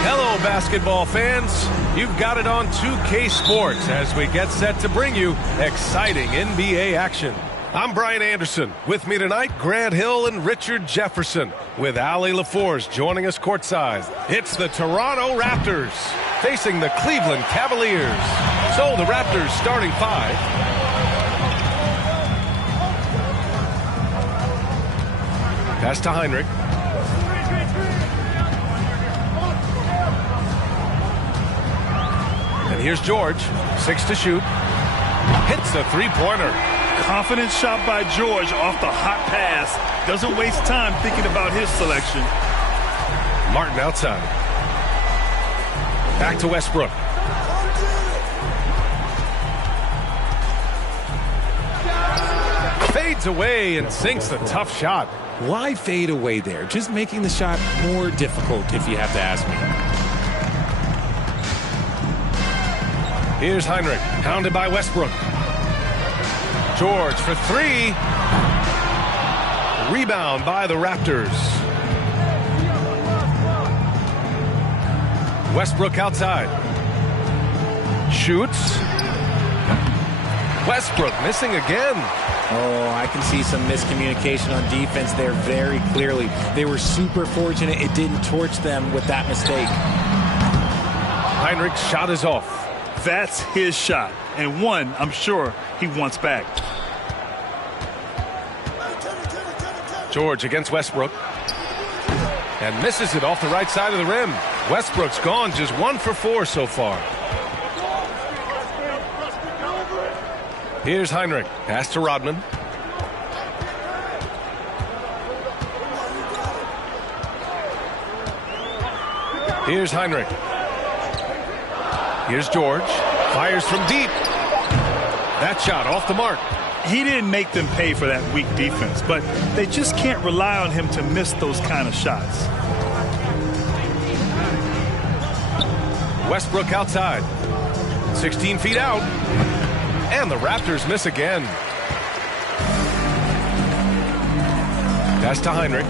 Hello, basketball fans. You've got it on 2K Sports as we get set to bring you exciting NBA action. I'm Brian Anderson. With me tonight, Grant Hill and Richard Jefferson, with Allie LaForce joining us courtside. It's the Toronto Raptors facing the Cleveland Cavaliers. So the Raptors starting five. Pass to Heinrich. And here's George, 6 to shoot. Hits a three-pointer. Confident shot by George off the hot pass. Doesn't waste time thinking about his selection. Martin outside. Back to Westbrook. Fades away and sinks the tough shot. Why fade away there? Just making the shot more difficult, if you have to ask me. Here's Heinrich, pounded by Westbrook. George for three. Rebound by the Raptors. Westbrook outside. Shoots. Westbrook missing again. Oh, I can see some miscommunication on defense there very clearly. They were super fortunate it didn't torch them with that mistake. Heinrich's shot is off. That's his shot, and one I'm sure he wants back. George against Westbrook. And misses it off the right side of the rim. Westbrook's gone just 1 for 4 so far. Here's Heinrich. Pass to Rodman. Here's Heinrich. Here's George. Fires from deep. That shot off the mark. He didn't make them pay for that weak defense, but they just can't rely on him to miss those kind of shots. Westbrook outside. 16 feet out. And the Raptors miss again. Pass to Heinrich.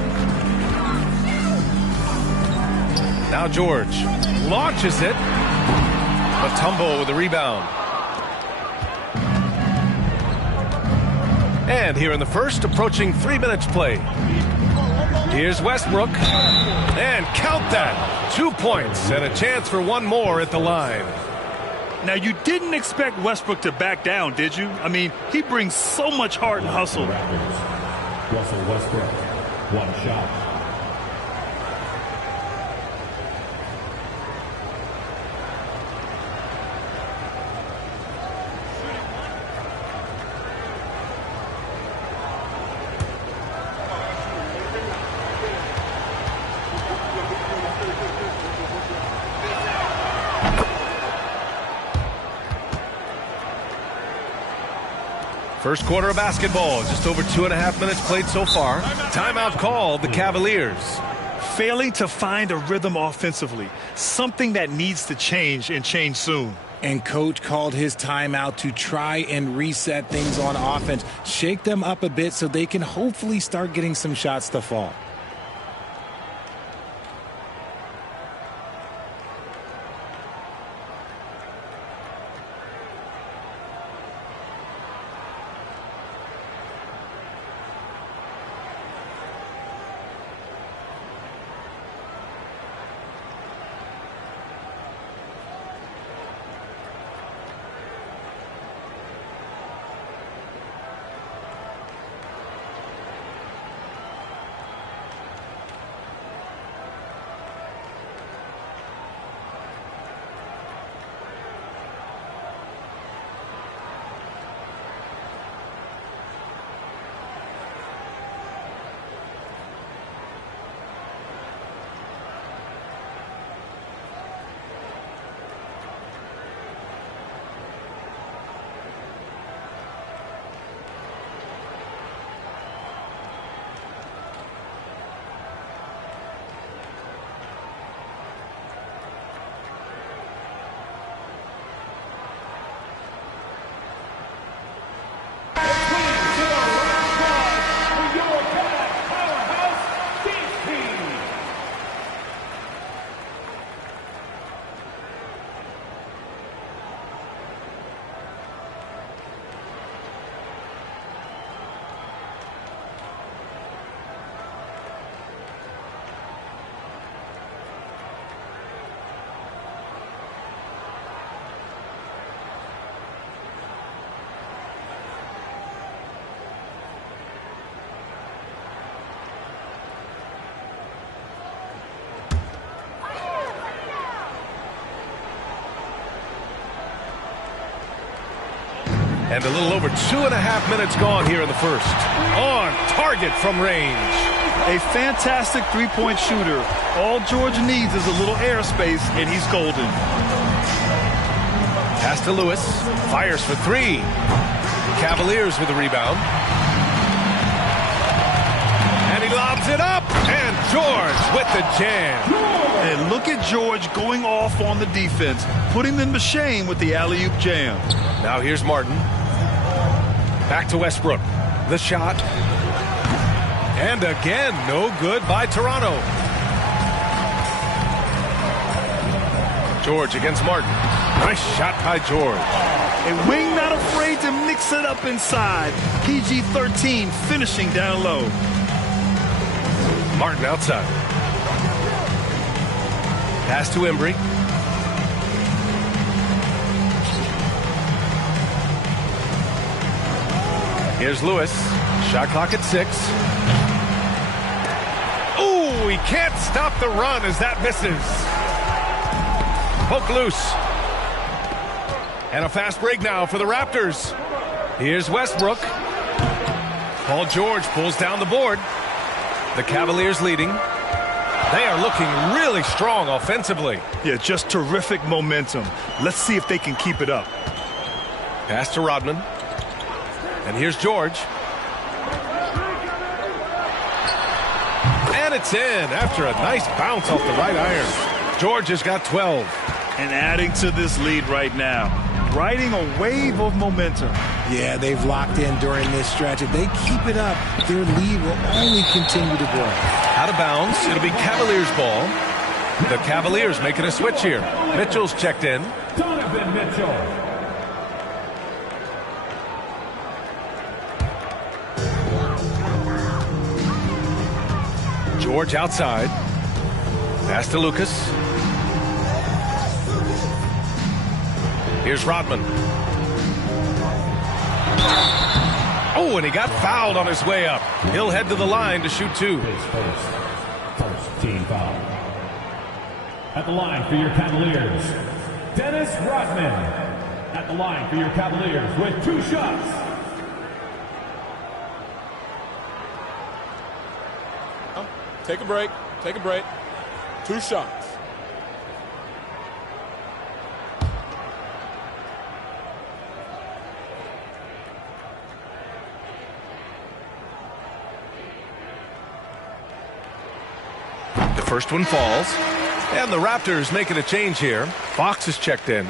Now George launches it. A tumble with the rebound. And here in the first, approaching 3 minutes played. Here's Westbrook. And count that. 2 points and a chance for one more at the line. Now, you didn't expect Westbrook to back down, did you? I mean, he brings so much heart and hustle. Russell Westbrook, one shot. First quarter of basketball, just over 2.5 minutes played so far. Timeout called the Cavaliers. Failing to find a rhythm offensively, something that needs to change and change soon. And coach called his timeout to try and reset things on offense, shake them up a bit so they can hopefully start getting some shots to fall. And a little over 2.5 minutes gone here in the first. On target from range. A fantastic three-point shooter. All George needs is a little airspace, and he's golden. Pass to Lewis. Fires for three. Cavaliers with the rebound. And he lobs it up. And George with the jam. And look at George going off on the defense, putting them to shame with the alley-oop jam. Now here's Martin. Back to Westbrook. The shot. And again, no good by Toronto. George against Martin. Nice shot by George. A wing not afraid to mix it up inside. PG-13 finishing down low. Martin outside. Pass to Embry. Here's Lewis. Shot clock at 6. Ooh, he can't stop the run as that misses. Poke loose. And a fast break now for the Raptors. Here's Westbrook. Paul George pulls down the board. The Cavaliers leading. They are looking really strong offensively. Yeah, just terrific momentum. Let's see if they can keep it up. Pass to Rodman. And here's George. And it's in after a nice bounce off the right iron. George has got 12. And adding to this lead right now. Riding a wave of momentum. Yeah, they've locked in during this stretch. If they keep it up, their lead will only continue to grow. Out of bounds. It'll be Cavaliers ball. The Cavaliers making a switch here. Mitchell's checked in. Donovan Mitchell. George outside. Pass to Lucas. Here's Rodman. Oh, and he got fouled on his way up. He'll head to the line to shoot 2. First team foul. At the line for your Cavaliers, Dennis Rodman. At the line for your Cavaliers with 2 shots. Take a break. Take a break. 2 shots. The first one falls. And the Raptors making a change here. Fox is checked in.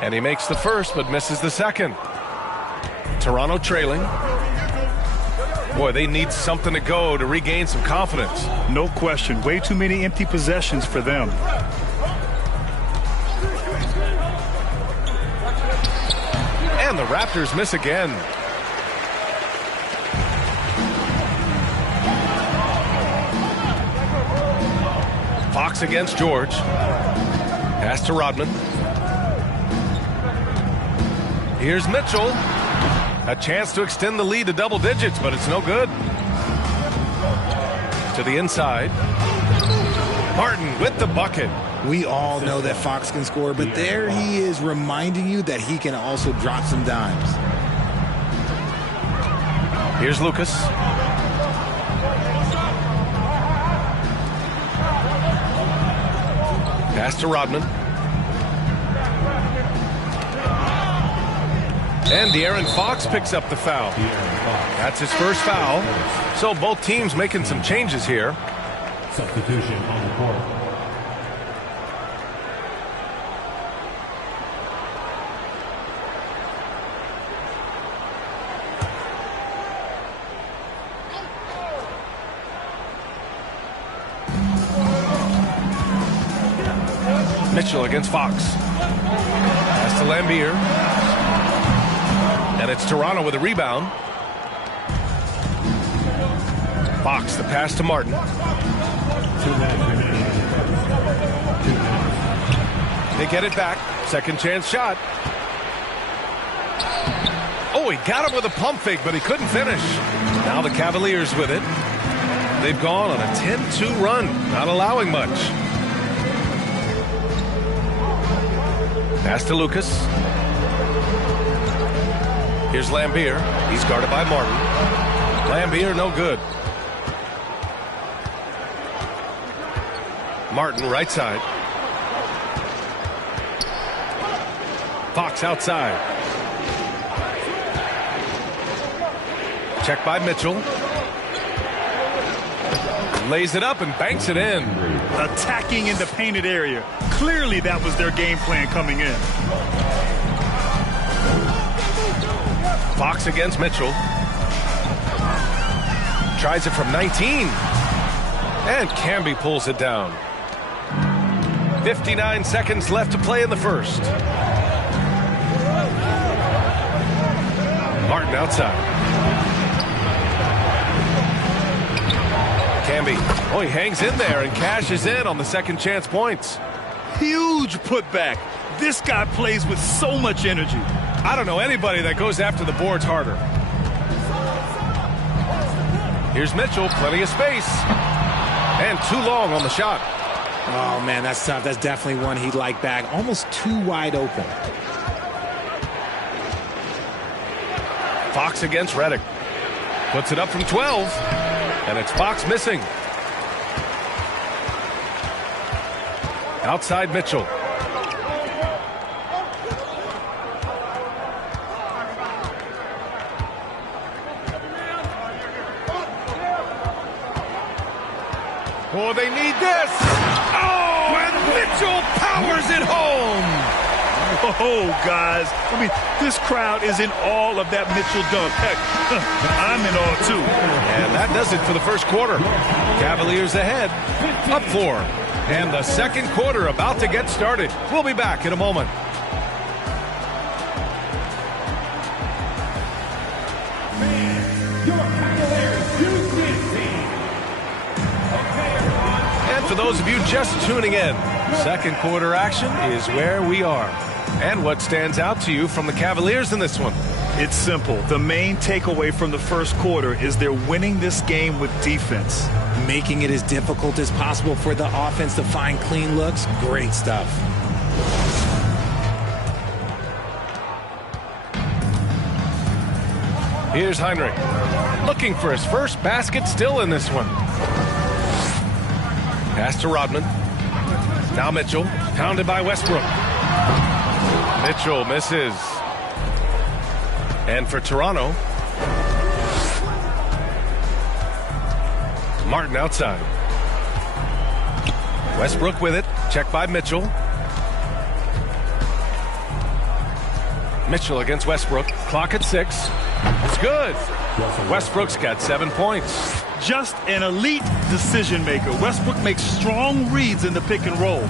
And he makes the first, but misses the second. Toronto trailing. Boy, they need something to go to regain some confidence. No question. Way too many empty possessions for them. And the Raptors miss again. Fox against George. Pass to Rodman. Here's Mitchell. A chance to extend the lead to double digits, but it's no good. To the inside. Martin with the bucket. We all know that Fox can score, but there he is reminding you that he can also drop some dimes. Here's Lucas. Pass to Rodman. And De'Aaron Fox picks up the foul. That's his first foul. So both teams making some changes here. Substitution on the court. Mitchell against Fox. Pass to Lambier. And it's Toronto with a rebound. Fox, the pass to Martin. 2 minutes remaining. 2 minutes. They get it back. Second chance shot. Oh, he got him with a pump fake, but he couldn't finish. Now the Cavaliers with it. They've gone on a 10-2 run, not allowing much. Pass to Lucas. Here's Lambier. He's guarded by Martin. Lambier, no good. Martin, right side. Fox outside. Check by Mitchell. Lays it up and banks it in. Attacking in the painted area. Clearly that was their game plan coming in. Fox against Mitchell. Tries it from 19. And Camby pulls it down. 59 seconds left to play in the first. Martin outside. Camby. Oh, he hangs in there and cashes in on the second chance points. Huge putback. This guy plays with so much energy. I don't know anybody that goes after the boards harder. Here's Mitchell, plenty of space. And too long on the shot. Oh, man, that's tough. That's definitely one he'd like back. Almost too wide open. Fox against Redick. Puts it up from 12. And it's Fox missing. Outside Mitchell. Oh, they need this. Oh, and Mitchell powers it home. Oh, guys. I mean, this crowd is in awe of that Mitchell dunk. Heck, I'm in awe, too. And that does it for the first quarter. Cavaliers ahead, up 4. And the second quarter about to get started. We'll be back in a moment. And for those of you just tuning in, second quarter action is where we are. And what stands out to you from the Cavaliers in this one? It's simple. The main takeaway from the first quarter is they're winning this game with defense. Making it as difficult as possible for the offense to find clean looks. Great stuff. Here's Heinrich, looking for his first basket still in this one. Pass to Rodman. Now Mitchell, pounded by Westbrook. Mitchell misses. And for Toronto, Martin outside. Westbrook with it, checked by Mitchell. Mitchell against Westbrook, clock at 6. It's good. Westbrook's got 7 points. Just an elite decision maker. Westbrook makes strong reads in the pick and roll.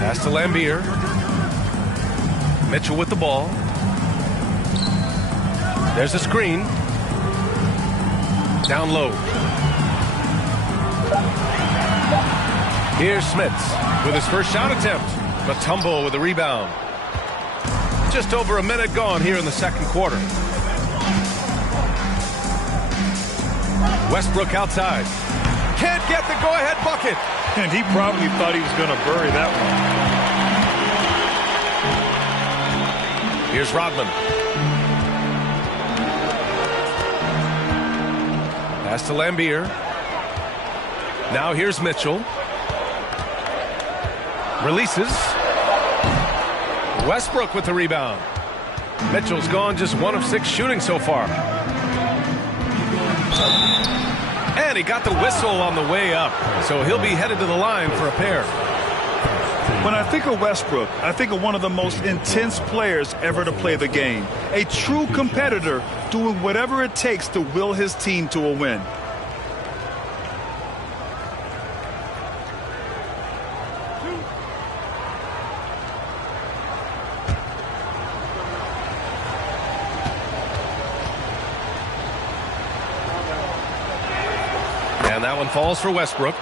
Pass to Lambier. Mitchell with the ball. There's a screen. Down low. Here's Smits with his first shot attempt. Mutombo with a rebound. Just over a minute gone here in the second quarter. Westbrook outside. Can't get the go-ahead bucket. And he probably thought he was going to bury that one. Here's Rodman. Pass to Lambier. Now here's Mitchell. Releases. Westbrook with the rebound. Mitchell's gone just 1 of 6 shooting so far. And he got the whistle on the way up, so he'll be headed to the line for a pair. When I think of Westbrook, I think of one of the most intense players ever to play the game. A true competitor doing whatever it takes to will his team to a win. And that one falls for Westbrook.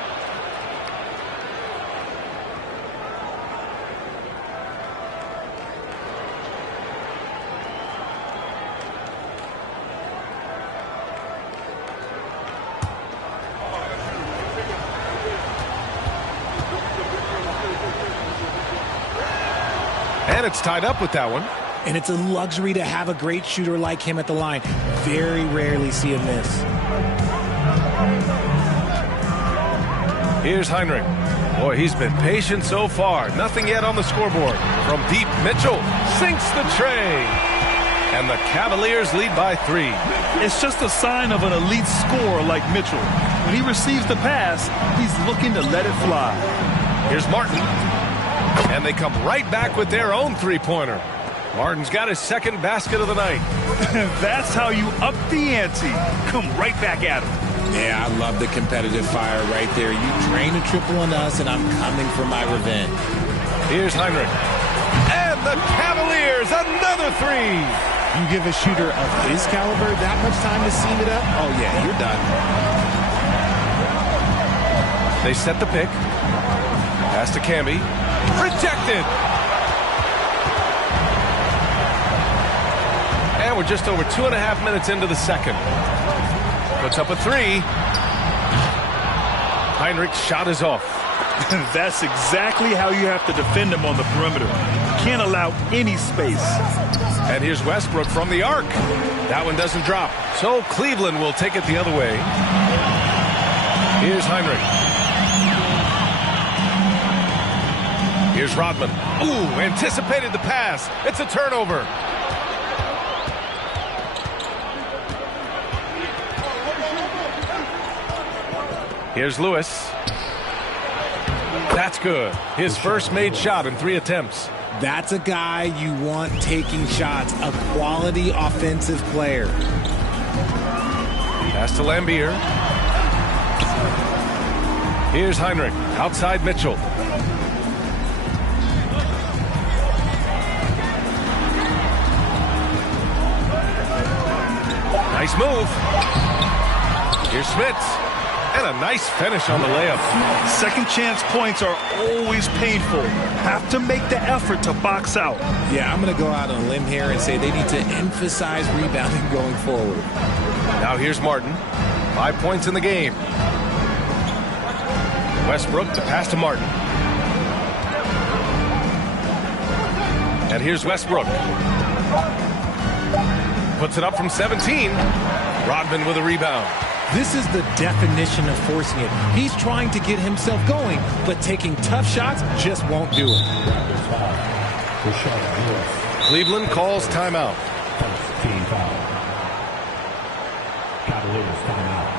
And it's tied up with that one. And it's a luxury to have a great shooter like him at the line. Very rarely see him miss. Here's Heinrich. Boy, he's been patient so far. Nothing yet on the scoreboard. From deep, Mitchell sinks the tray. And the Cavaliers lead by 3. It's just a sign of an elite scorer like Mitchell. When he receives the pass, he's looking to let it fly. Here's Martin. And they come right back with their own three-pointer. Martin's got his second basket of the night. That's how you up the ante. Come right back at him. Yeah, I love the competitive fire right there. You drain a triple on us, and I'm coming for my revenge. Here's Heinrich. And the Cavaliers, another 3. You give a shooter of his caliber that much time to seam it up? Oh, yeah, you're done. They set the pick. Pass to Camby. Rejected. And we're just over 2.5 minutes into the second. Puts up a 3. Heinrich's shot is off. That's exactly how you have to defend him on the perimeter. Can't allow any space. And here's Westbrook from the arc. That one doesn't drop. So Cleveland will take it the other way. Here's Heinrich. Here's Rodman. Ooh, anticipated the pass. It's a turnover. Here's Lewis. That's good. His first made shot in 3 attempts. That's a guy you want taking shots, a quality offensive player. Pass to Lambier. Here's Heinrich, outside Mitchell. Nice move. Here's Smits. And a nice finish on the layup. Second chance points are always painful. Have to make the effort to box out. Yeah, I'm going to go out on a limb here and say they need to emphasize rebounding going forward. Now here's Martin. 5 points in the game. Westbrook, the pass to Martin. And here's Westbrook. Puts it up from 17. Rodman with a rebound. This is the definition of forcing it. He's trying to get himself going, but taking tough shots just won't do it. Cleveland calls timeout. Team foul. Cavaliers timeout.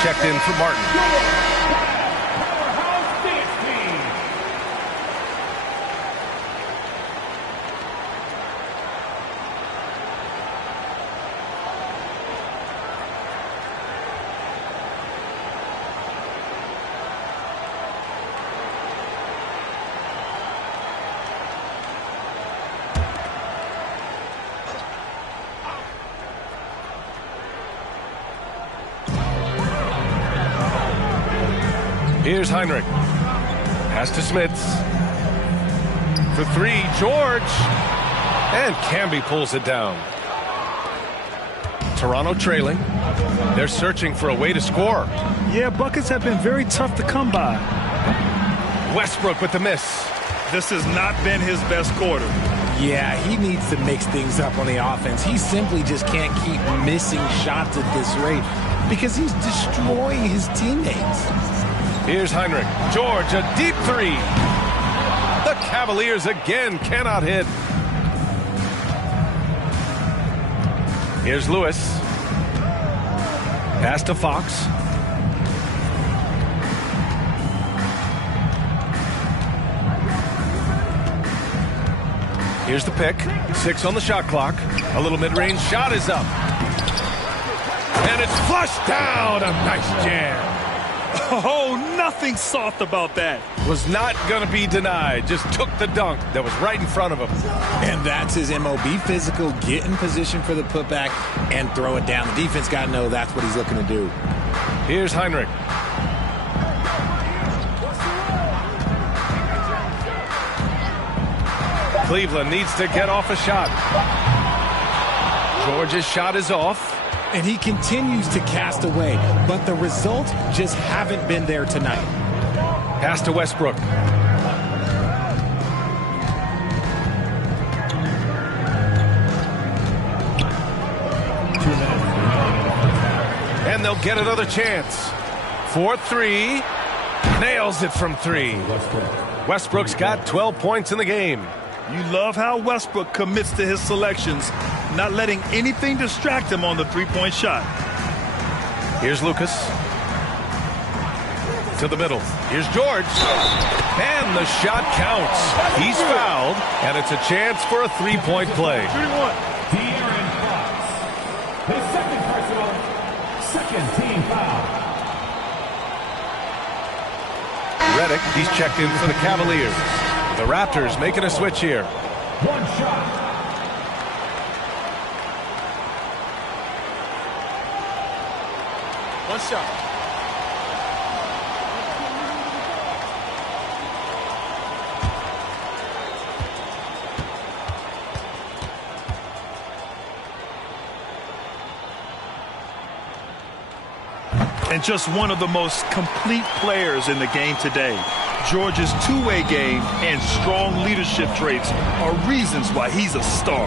Checked in for Martin. Here's Heinrich. Pass to Smits. For 3, George. And Camby pulls it down. Toronto trailing. They're searching for a way to score. Yeah, buckets have been very tough to come by. Westbrook with the miss. This has not been his best quarter. Yeah, he needs to mix things up on the offense. He simply just can't keep missing shots at this rate because he's destroying his teammates. Here's Heinrich. George, a deep 3. The Cavaliers again cannot hit. Here's Lewis. Pass to Fox. Here's the pick. 6 on the shot clock. A little mid-range shot is up. And it's flushed down. A nice jam. Oh, nothing soft about that. Was not going to be denied. Just took the dunk that was right in front of him. And that's his MO. Be physical, get in position for the putback, and throw it down. The defense got to know that's what he's looking to do. Here's Heinrich. Cleveland needs to get off a shot. George's shot is off. And he continues to cast away, but the results just haven't been there tonight. Pass to Westbrook. And they'll get another chance. 4-3. Nails it from 3. Westbrook's got 12 points in the game. You love how Westbrook commits to his selections, not letting anything distract him on the three-point shot. Here's Lucas. To the middle. Here's George. And the shot counts. He's fouled, and it's a chance for a three-point play. De'Aaron Fox. His second personal, second team foul. Redick, he's checked in for the Cavaliers. The Raptors making a switch here. One shot. One shot. And just one of the most complete players in the game today. George's two-way game and strong leadership traits are reasons why he's a star.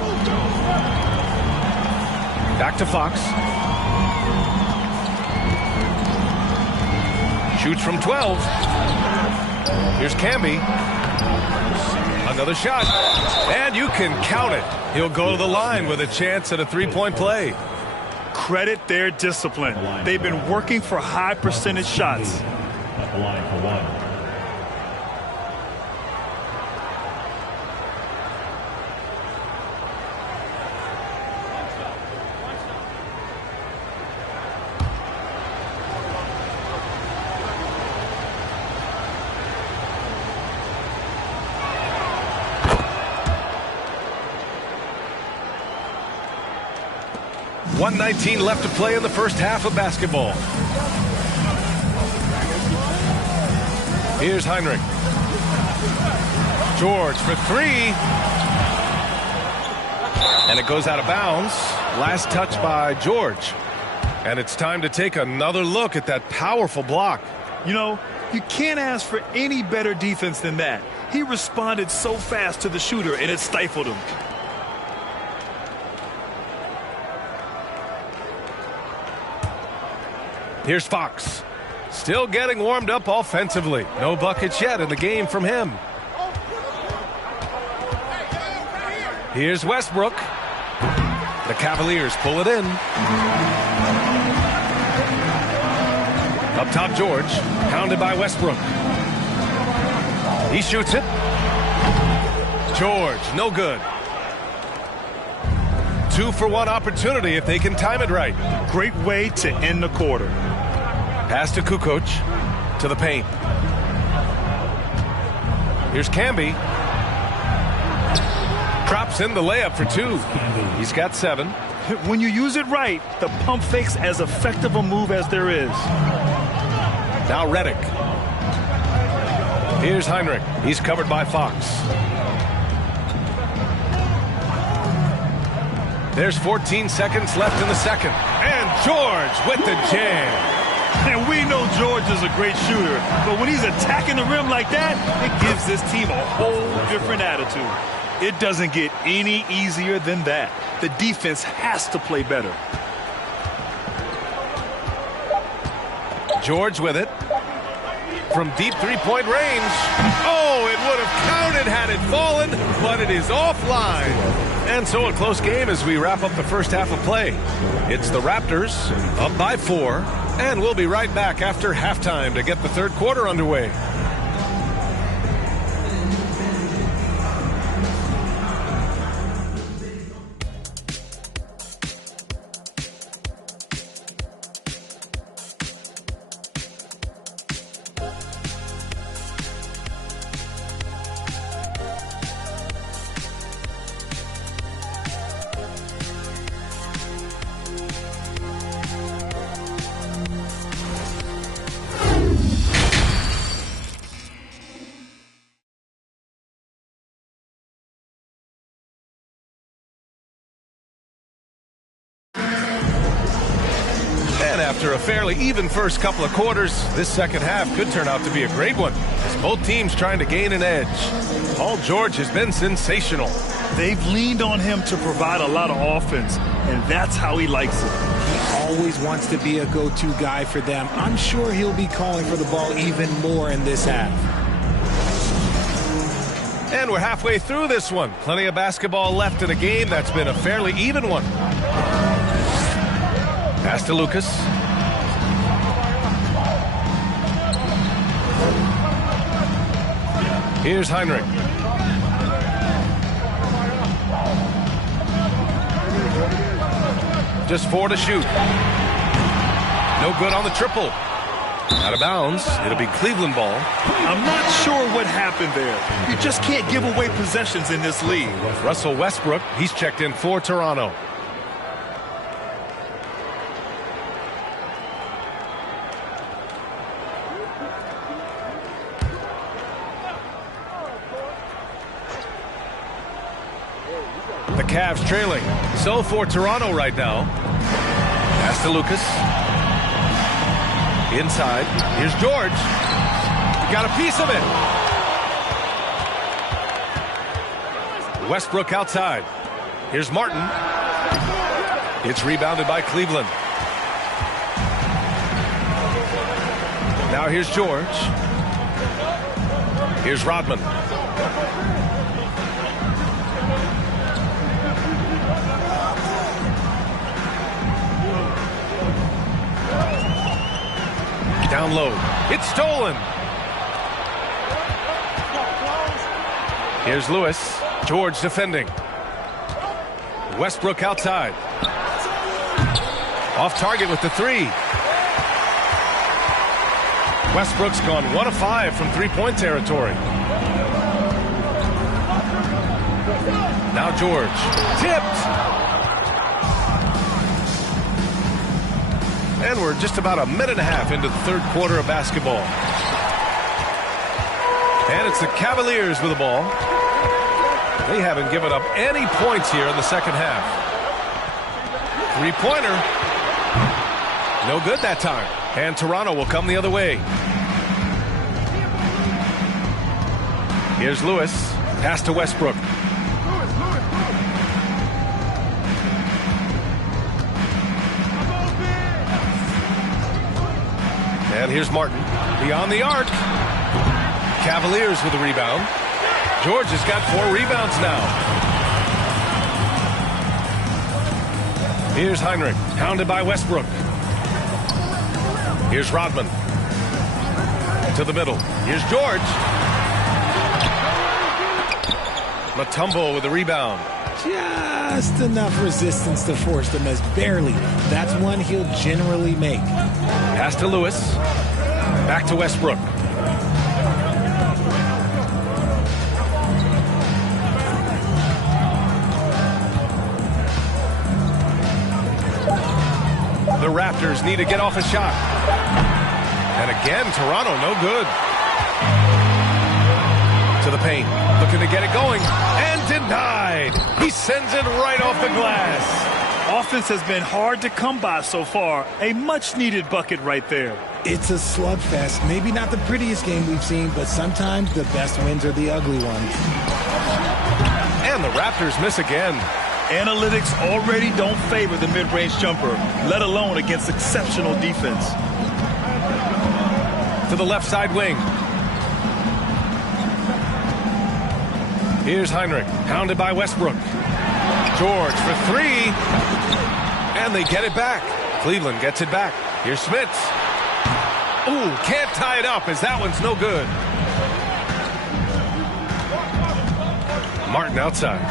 Back to Fox. Shoots from 12. Here's Camby. Another shot. And you can count it. He'll go to the line with a chance at a three-point play. Credit their discipline. They've been working for high percentage shots. At the line for one. .119 left to play in the first half of basketball. Here's Heinrich. George for three. And it goes out of bounds. Last touch by George. And it's time to take another look at that powerful block. You know, you can't ask for any better defense than that. He responded so fast to the shooter, and it stifled him. Here's Fox. Still getting warmed up offensively. No buckets yet in the game from him. Here's Westbrook. The Cavaliers pull it in. Up top, George. Pounded by Westbrook. He shoots it. George, no good. 2-for-1 opportunity if they can time it right. Great way to end the quarter. Pass to Kukoc. To the paint. Here's Camby. Drops in the layup for two. He's got 7. When you use it right, the pump fake's as effective a move as there is. Now Redick. Here's Heinrich. He's covered by Fox. There's 14 seconds left in the second. And George with the jam. And we know George is a great shooter, but when he's attacking the rim like that, it gives this team a whole different attitude. It doesn't get any easier than that. The defense has to play better. George with it. From deep three-point range. Oh, it would have counted had it fallen, but it is offline. And so a close game as we wrap up the first half of play. It's the Raptors up by 4, and we'll be right back after halftime to get the third quarter underway. After a fairly even first couple of quarters, this second half could turn out to be a great one, as both teams trying to gain an edge. Paul George has been sensational. They've leaned on him to provide a lot of offense, and that's how he likes it. He always wants to be a go-to guy for them. I'm sure he'll be calling for the ball even more in this half. And we're halfway through this one. Plenty of basketball left in a game that's been a fairly even one. Pass to Lucas. Here's Heinrich. Just 4 to shoot. No good on the triple. Out of bounds. It'll be Cleveland ball. I'm not sure what happened there. You just can't give away possessions in this league. Russell Westbrook, he's checked in for Toronto. The Cavs trailing. So for Toronto right now. Pass to Lucas. Inside. Here's George. Got a piece of it. Westbrook outside. Here's Martin. It's rebounded by Cleveland. Now here's George. Here's Rodman. Down low. It's stolen. Here's Lewis. George defending. Westbrook outside. Off target with the 3. Westbrook's gone 1 of 5 from three-point territory. Now George. Tipped. And we're just about a minute and a half into the third quarter of basketball. And it's the Cavaliers with the ball. They haven't given up any points here in the second half. Three-pointer. No good that time. And Toronto will come the other way. Here's Lewis. Pass to Westbrook. And here's Martin. Beyond the arc. Cavaliers with a rebound. George has got 4 rebounds now. Here's Heinrich. Hounded by Westbrook. Here's Rodman. To the middle. Here's George. Mutombo with a rebound. Just enough resistance to force the miss. Barely. That's one he'll generally make. Pass to Lewis. Back to Westbrook. The Raptors need to get off a shot. And again, Toronto no good. To the paint. Looking to get it going. And denied. He sends it right off the glass. Offense has been hard to come by so far. A much-needed bucket right there. It's a slugfest. Maybe not the prettiest game we've seen, but sometimes the best wins are the ugly ones. And the Raptors miss again. Analytics already don't favor the mid-range jumper, let alone against exceptional defense. To the left side wing. Here's Heinrich, hounded by Westbrook. George for 3. And they get it back. Cleveland gets it back. Here's Smits. Ooh, can't tie it up as that one's no good. Martin outside.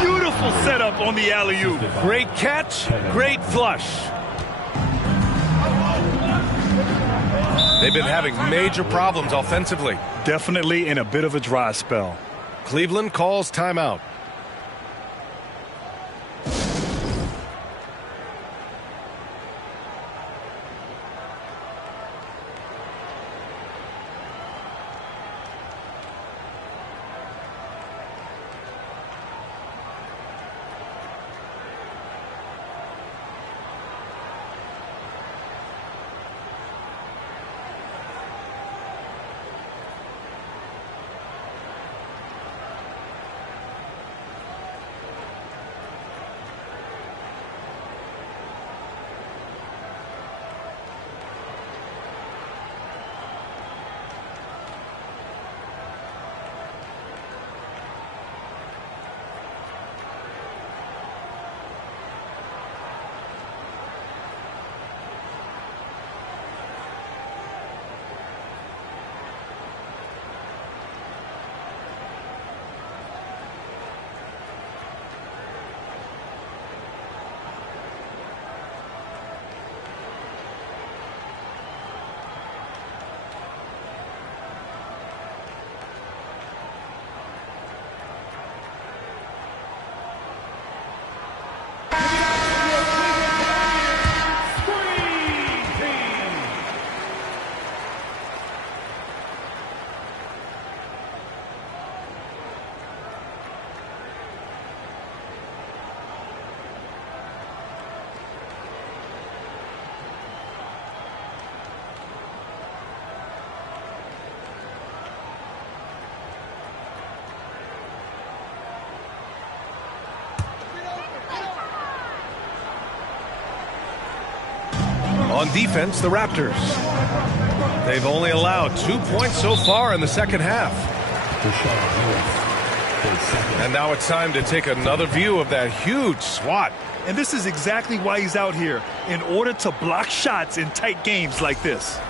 Beautiful setup on the alley-oop. Great catch, great flush. They've been having major problems offensively. Definitely in a bit of a dry spell. Cleveland calls timeout. On defense, the Raptors. They've only allowed 2 points so far in the second half. And now it's time to take another view of that huge swat. And this is exactly why he's out here, in order to block shots in tight games like this.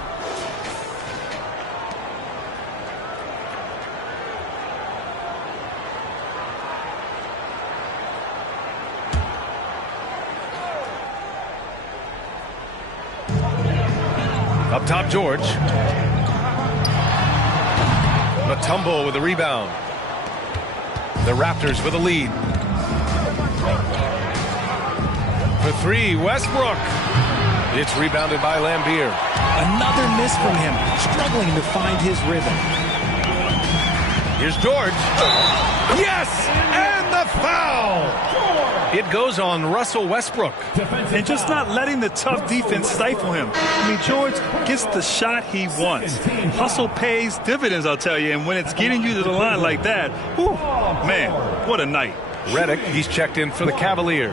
Up top, George. Mutombo with a rebound. The Raptors with a lead. For three, Westbrook. It's rebounded by Lambeer. Another miss from him, struggling to find his rhythm. Here's George. Yes! And the foul! It goes on Russell Westbrook. And just not letting the tough defense stifle him. I mean, George gets the shot he wants. Hustle pays dividends, I'll tell you. And when it's getting you to the line like that, whew, man, what a night. Redick, he's checked in for the Cavaliers.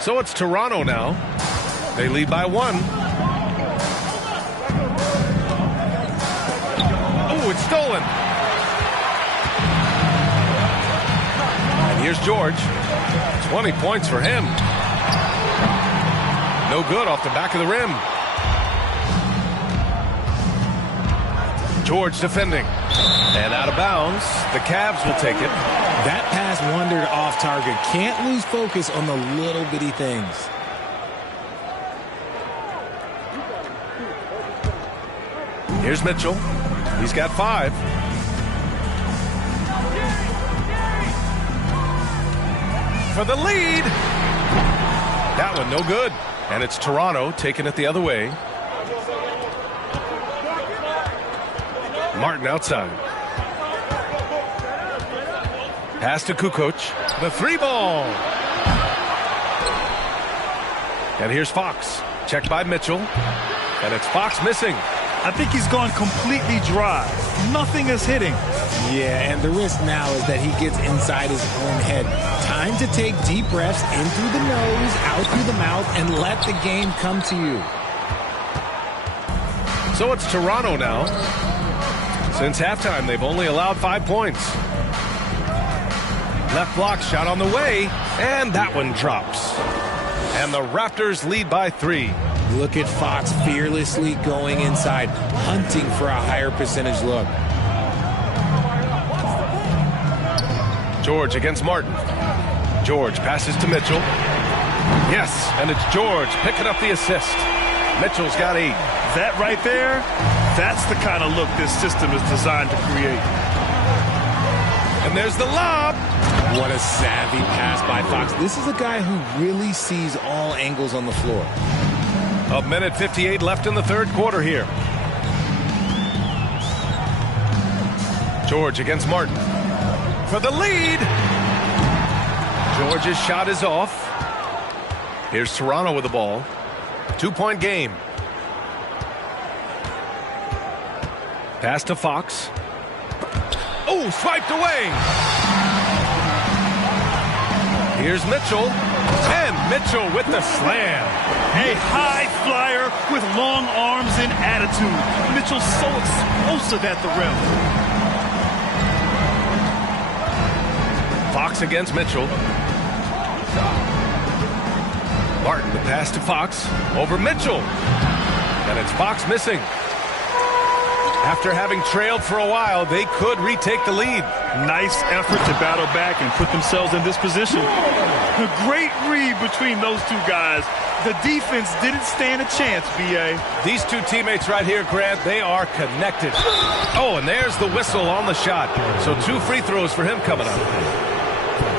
So it's Toronto now. They lead by 1. Oh, it's stolen. And here's George. 20 points for him. No good off the back of the rim. George defending. And out of bounds. The Cavs will take it. That pass wandered off target. Can't lose focus on the little bitty things. Here's Mitchell. He's got 5. For the lead. That one no good. And it's Toronto taking it the other way. Martin outside. Pass to Kukoc. The 3-ball. And here's Fox. Checked by Mitchell. And it's Fox missing. I think he's gone completely dry. Nothing is hitting. Yeah, and the risk now is that he gets inside his own head. Time to take deep breaths in through the nose, out through the mouth, and let the game come to you. So it's Toronto now. Since halftime, they've only allowed 5 points. Left block shot on the way, and that one drops. And the Raptors lead by 3. Look at Fox fearlessly going inside, hunting for a higher percentage look. George against Martin. George passes to Mitchell. Yes, and it's George picking up the assist. Mitchell's got 8. That right there, that's the kind of look this system is designed to create. And there's the lob. What a savvy pass by Fox. This is a guy who really sees all angles on the floor. A minute 58 left in the third quarter here. George against Martin. For the lead. George's shot is off. Here's Toronto with the ball. 2-point game. Pass to Fox. Oh, swiped away. Here's Mitchell. And Mitchell with the slam. A high flyer with long arms and attitude. Mitchell's so explosive at the rim. Fox against Mitchell. Martin, the pass to Fox. Over Mitchell. And it's Fox missing. After having trailed for a while, they could retake the lead. Nice effort to battle back and put themselves in this position. A great read between those two guys. The defense didn't stand a chance, B.A. These two teammates right here, Grant, they are connected. Oh, and there's the whistle on the shot. So 2 free throws for him coming up.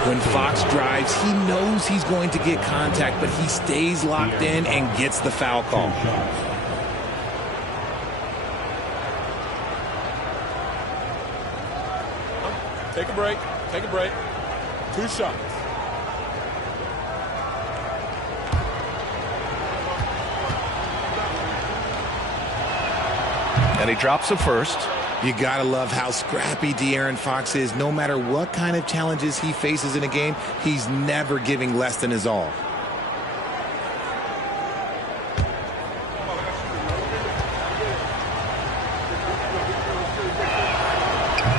When Fox drives, he knows he's going to get contact, but he stays locked in and gets the foul call. Take a break. Take a break. 2 shots. And he drops it first. You gotta love how scrappy De'Aaron Fox is. No matter what kind of challenges he faces in a game, he's never giving less than his all.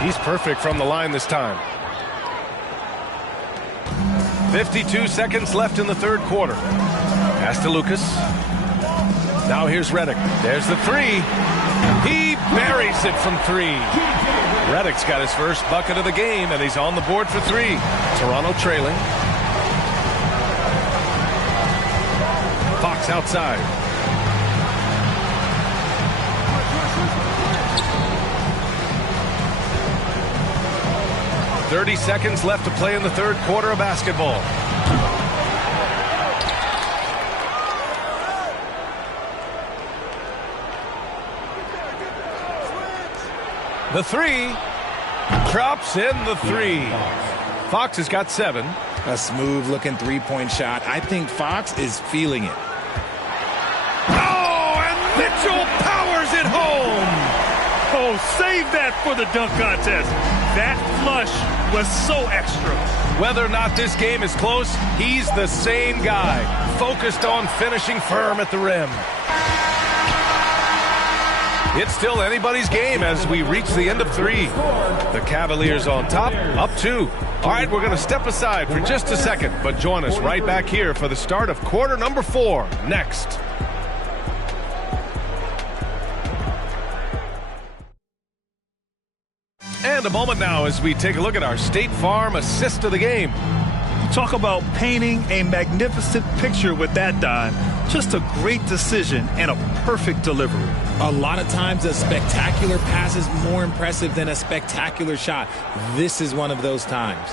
He's perfect from the line this time. 52 seconds left in the third quarter. Pass to Lucas. Now here's Redick. There's the three. He buries it from three. Redick's got his first bucket of the game, and he's on the board for three. Toronto trailing. Fox outside. .30 seconds left to play in the third quarter of basketball. The three. Drops in the three. Fox has got 7. A smooth-looking three-point shot. I think Fox is feeling it. Oh, and Mitchell powers it home. Oh, save that for the dunk contest. That flush was so extra. Whether or not this game is close, he's the same guy, focused on finishing firm at the rim. It's still anybody's game as we reach the end of 3. The Cavaliers on top, up 2. All right, we're going to step aside for just a second, but join us right back here for the start of quarter number 4 next. And a moment now as we take a look at our State Farm assist of the game. Talk about painting a magnificent picture with that, Don. Just a great decision and a perfect delivery. A lot of times a spectacular pass is more impressive than a spectacular shot. This is one of those times.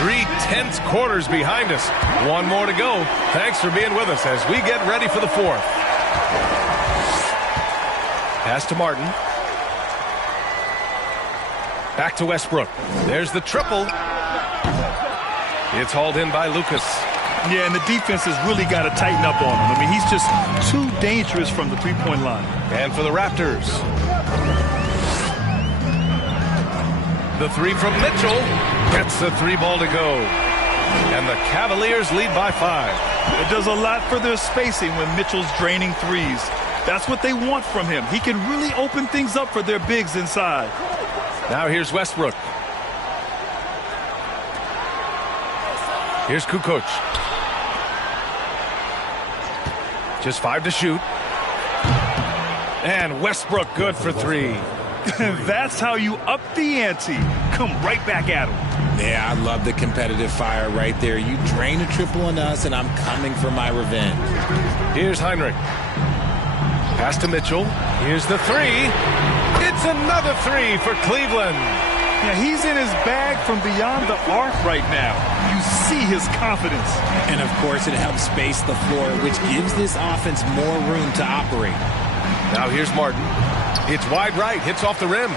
Three tense quarters behind us. One more to go. Thanks for being with us as we get ready for the 4th. Pass to Martin. Back to Westbrook. There's the triple. It's hauled in by Lucas. Yeah, and the defense has really got to tighten up on him. I mean, he's just too dangerous from the three-point line. And for the Raptors. The three from Mitchell. Gets the 3 ball to go. And the Cavaliers lead by 5. It does a lot for their spacing when Mitchell's draining threes. That's what they want from him. He can really open things up for their bigs inside. Now here's Westbrook. Here's Kukoc. Just 5 to shoot. And Westbrook good for 3. That's how you up the ante. Come right back at him. Yeah, I love the competitive fire right there. You drain a triple on us, and I'm coming for my revenge. Here's Heinrich. Pass to Mitchell. Here's the 3. It's another 3 for Cleveland. Yeah, he's in his bag from beyond the arc right now. You see his confidence. And, of course, it helps space the floor, which gives this offense more room to operate. Now here's Martin. It's wide right. Hits off the rim.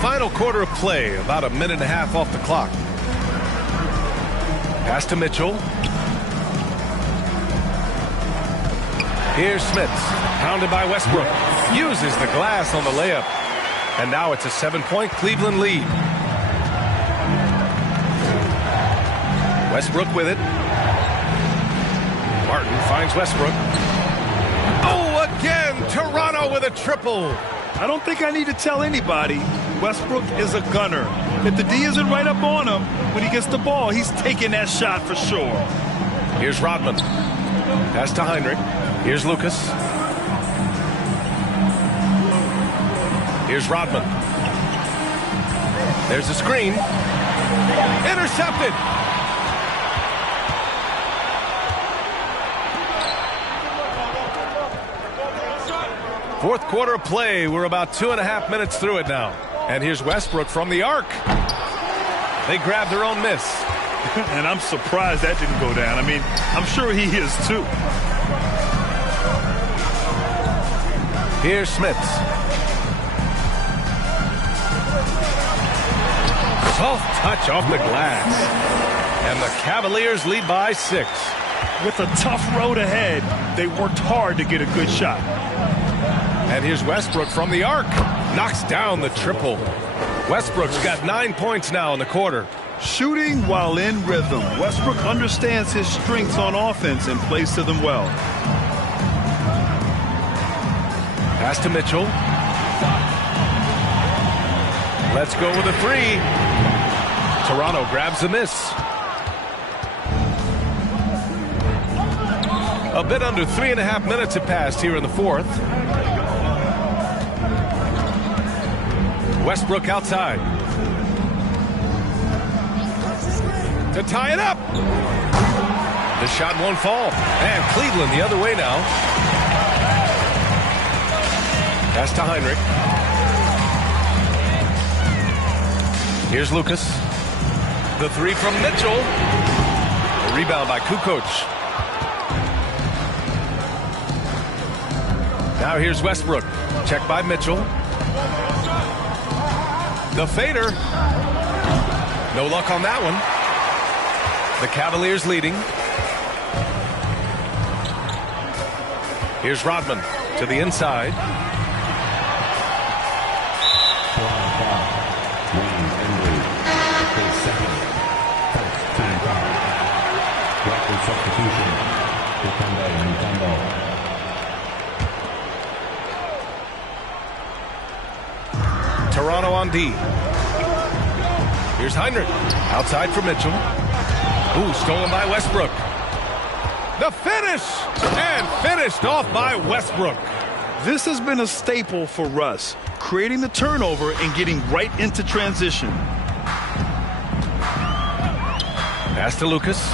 Final quarter of play. About a minute and a half off the clock. Pass to Mitchell. Here's Smith. Pounded by Westbrook. Uses the glass on the layup. And now it's a 7-point Cleveland lead. Westbrook with it. Martin finds Westbrook. Oh, again, Toronto with a triple. I don't think I need to tell anybody. Westbrook is a gunner. If the D isn't right up on him, when he gets the ball, he's taking that shot for sure. Here's Rodman. Pass to Heinrich. Here's Lucas. Here's Rodman. There's a screen. Intercepted. Fourth quarter of play. We're about 2.5 minutes through it now. And here's Westbrook from the arc. They grabbed their own miss. And I'm surprised that didn't go down. I mean, I'm sure he is too. Here's Smits. Soft touch off the glass. And the Cavaliers lead by 6. With a tough road ahead, they worked hard to get a good shot. And here's Westbrook from the arc. Knocks down the triple. Westbrook's got 9 points now in the quarter. Shooting while in rhythm. Westbrook understands his strengths on offense and plays to them well. Pass to Mitchell. Let's go with a 3. Toronto grabs the miss. A bit under 3.5 minutes have passed here in the fourth. Westbrook outside. To tie it up. The shot won't fall. And Cleveland the other way now. Pass to Heinrich. Here's Lucas. The 3 from Mitchell. A rebound by Kukoc. Now here's Westbrook. Checked by Mitchell. The fader. No luck on that one. The Cavaliers leading. Here's Rodman to the inside. Toronto on D. Here's Heinrich. Outside for Mitchell. Ooh, stolen by Westbrook. The finish! And finished off by Westbrook. This has been a staple for Russ, creating the turnover and getting right into transition. Pass to Lucas.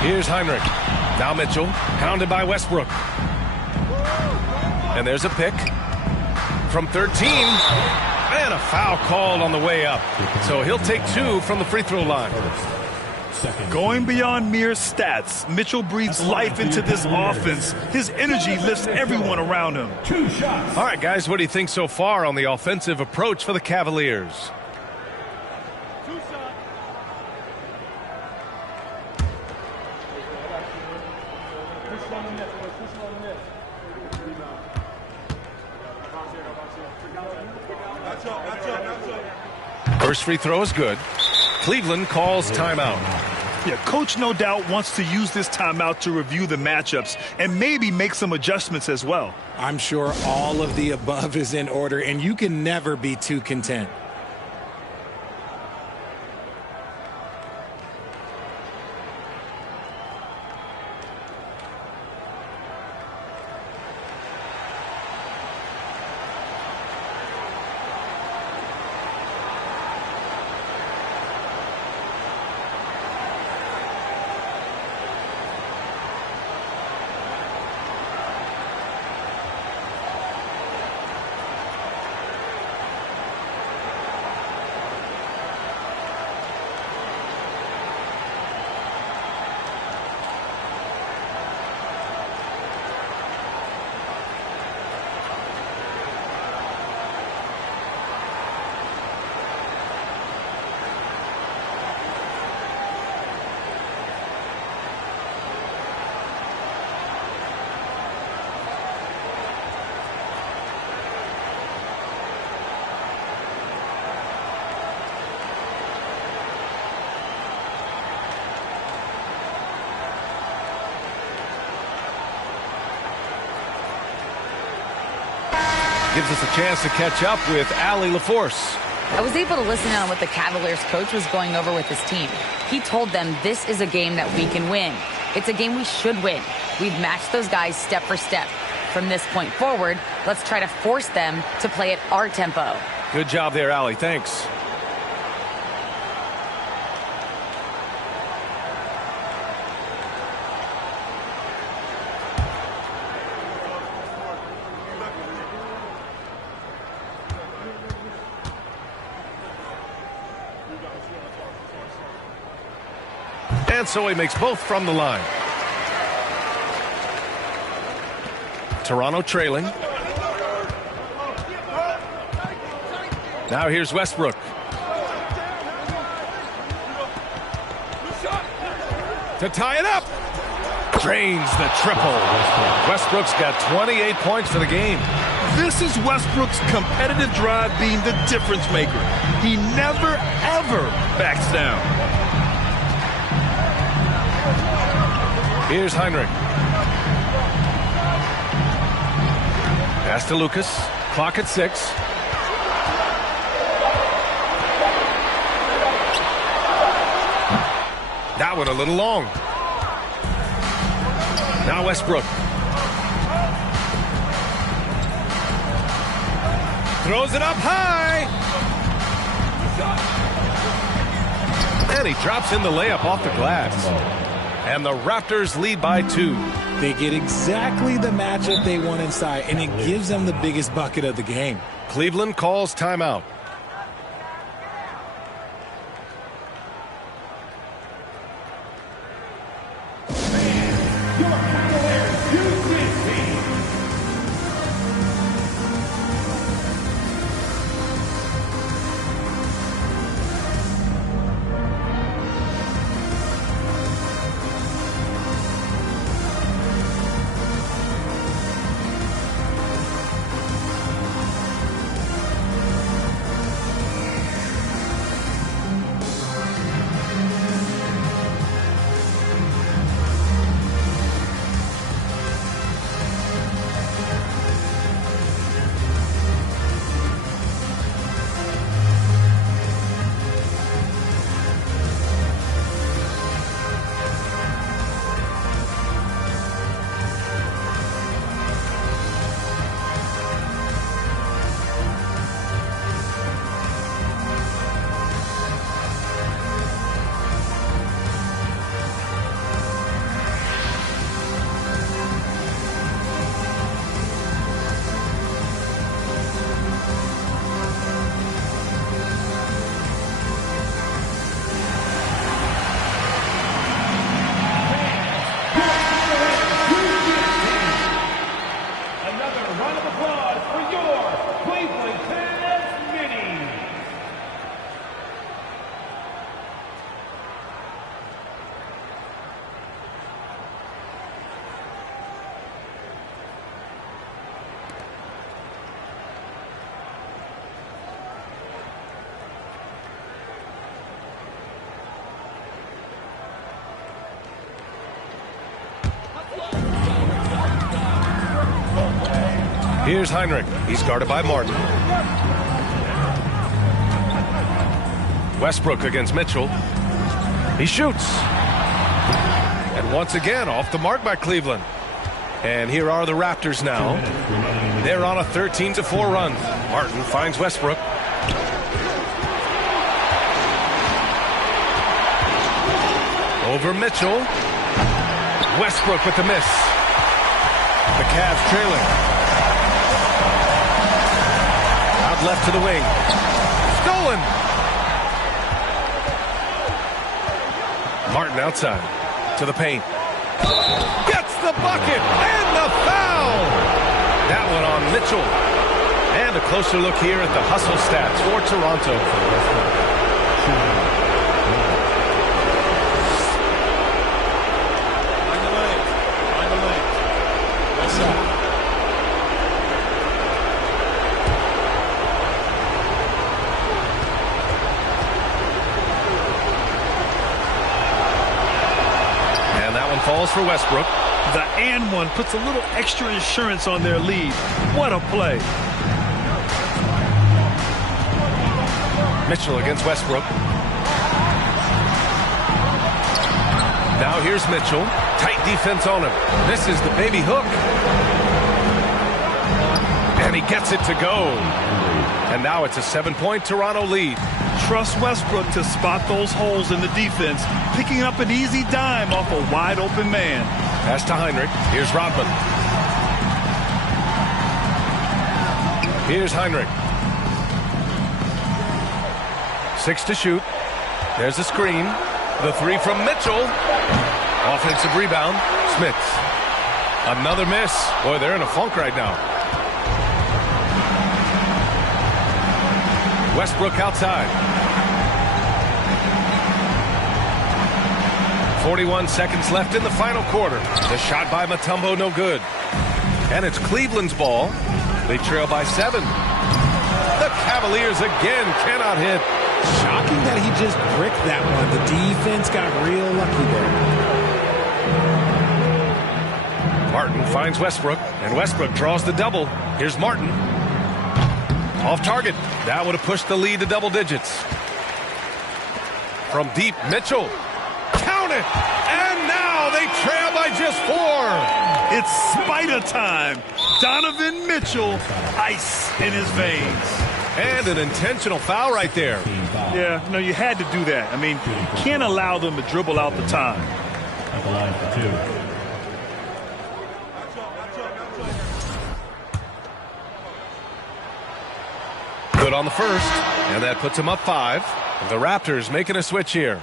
Here's Heinrich. Now Mitchell, pounded by Westbrook. And there's a pick from 13. And a foul called on the way up. So he'll take 2 from the free throw line. Going beyond mere stats, Mitchell breathes life into this offense. His energy lifts everyone around him. 2 shots. All right, guys, what do you think so far on the offensive approach for the Cavaliers? First free throw is good. Cleveland calls timeout. Yeah, coach no doubt wants to use this timeout to review the matchups and maybe make some adjustments as well. I'm sure all of the above is in order, and you can never be too content. Gives us a chance to catch up with Allie LaForce. I was able to listen in on what the Cavaliers coach was going over with his team. He told them this is a game that we can win. It's a game we should win. We've matched those guys step for step. From this point forward, let's try to force them to play at our tempo. Good job there, Allie. Thanks. And so he makes both from the line. Toronto trailing. Now here's Westbrook. to tie it up. Drains the triple. Westbrook's got 28 points for the game. This is Westbrook's competitive drive being the difference maker. He never, ever backs down. Here's Heinrich. Pass to Lucas. Clock at 6. That one a little long. Now Westbrook. Throws it up high. And he drops in the layup off the glass. And the Raptors lead by 2. They get exactly the matchup they want inside, and it gives them the biggest bucket of the game. Cleveland calls timeout. Here's Heinrich. He's guarded by Martin. Westbrook against Mitchell. He shoots. And once again, off the mark by Cleveland. And here are the Raptors now. They're on a 13-4 run. Martin finds Westbrook. Over Mitchell. Westbrook with the miss. The Cavs trailing. Out left to the wing. Stolen. Martin outside to the paint. Gets the bucket and the foul. That one on Mitchell. And a closer look here at the hustle stats for Toronto. Find the lane. Nice shot. Falls for Westbrook. The and one puts a little extra insurance on their lead. What a play. Mitchell against Westbrook. Now here's Mitchell. Tight defense on him. This is the baby hook. And he gets it to go. And now it's a 7-point Toronto lead. Trust Westbrook to spot those holes in the defense, picking up an easy dime off a wide open man. Pass to Heinrich. Here's Rodman. Here's Heinrich. 6 to shoot. There's a screen. The 3 from Mitchell. Offensive rebound. Smith. Another miss. Boy, they're in a funk right now. Westbrook outside. 41 seconds left in the final quarter. The shot by Mutombo, no good. And it's Cleveland's ball. They trail by 7. The Cavaliers again cannot hit. Shocking that he just bricked that one. The defense got real lucky there. Martin finds Westbrook, and Westbrook draws the double. Here's Martin. Off target. That would have pushed the lead to double digits. From deep, Mitchell. Count it! And now they trail by just 4. It's spider time. Donovan Mitchell, ice in his veins. And an intentional foul right there. Yeah, no, you had to do that. I mean, you can't allow them to dribble out the time. At the line for 2. Good on the first, and that puts him up 5. The Raptors making a switch here.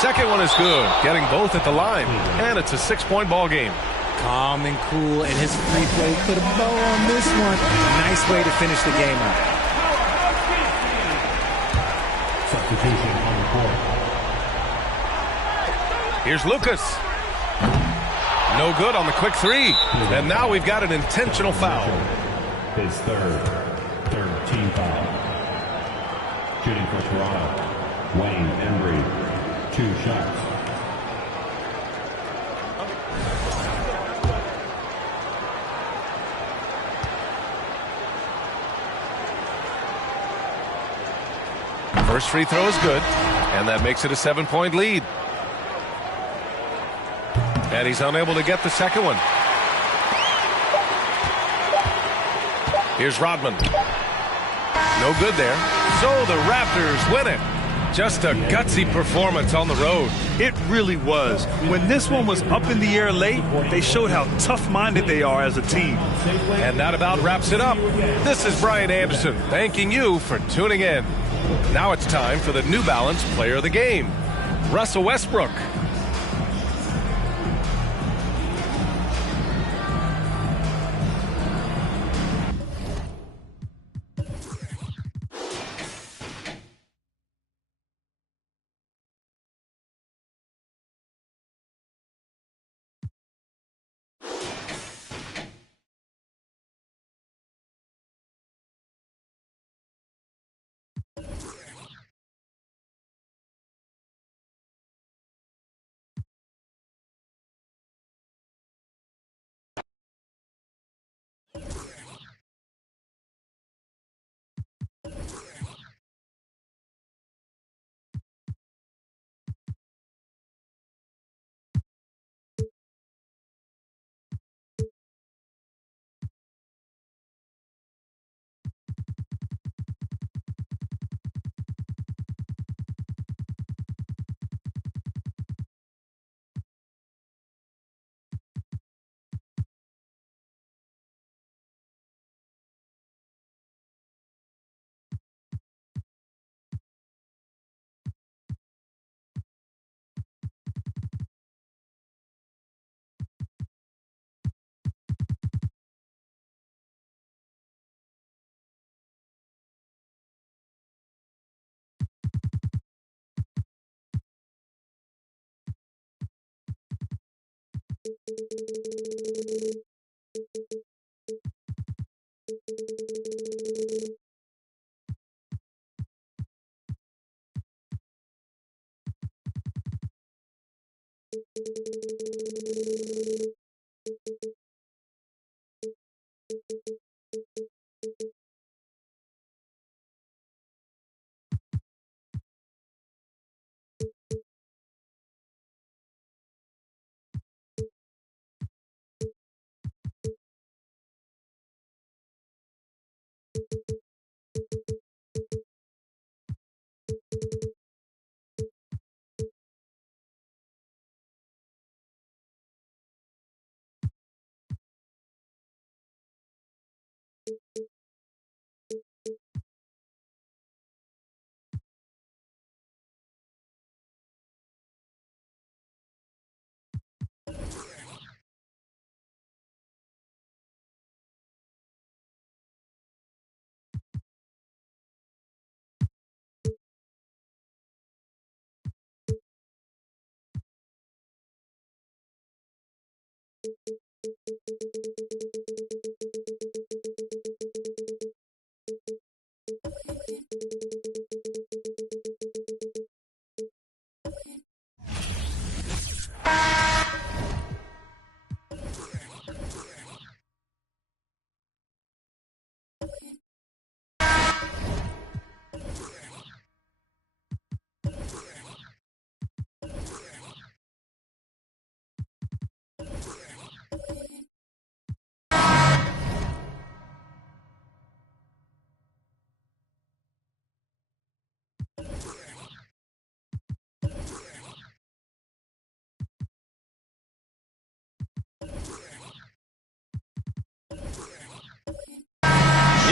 Second one is good, getting both at the line, and it's a 6-point ball game. Calm and cool, and his free throw put a bow on this one. Nice way to finish the game out. Substitution on the court. Here's Lucas. No good on the quick 3. And now we've got an intentional foul. His third team foul. Shooting for Toronto, Wayne Embry. 2 shots. First free throw is good, and that makes it a 7-point lead. And he's unable to get the second one. Here's Rodman. No good there. So the Raptors win it. Just a gutsy performance on the road. It really was. When this one was up in the air late, they showed how tough-minded they are as a team. And that about wraps it up. This is Brian Anderson thanking you for tuning in. Now it's time for the New Balance Player of the Game, Russell Westbrook.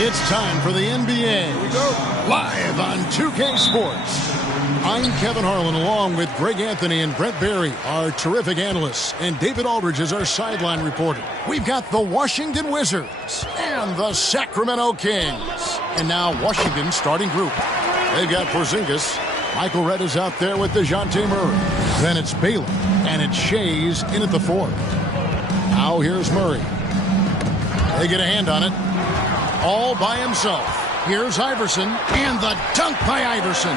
It's time for the NBA. Here we go. Live on 2K Sports. I'm Kevin Harlan along with Greg Anthony and Brent Barry, our terrific analysts, and David Aldridge is our sideline reporter. We've got the Washington Wizards and the Sacramento Kings. And now Washington's starting group. They've got Porzingis. Michael Redd is out there with DeJounte Murray. Then it's Baylor, and it's Shays in at the 4. Now here's Murray. They get a hand on it. All by himself. Here's Iverson, and the dunk by Iverson.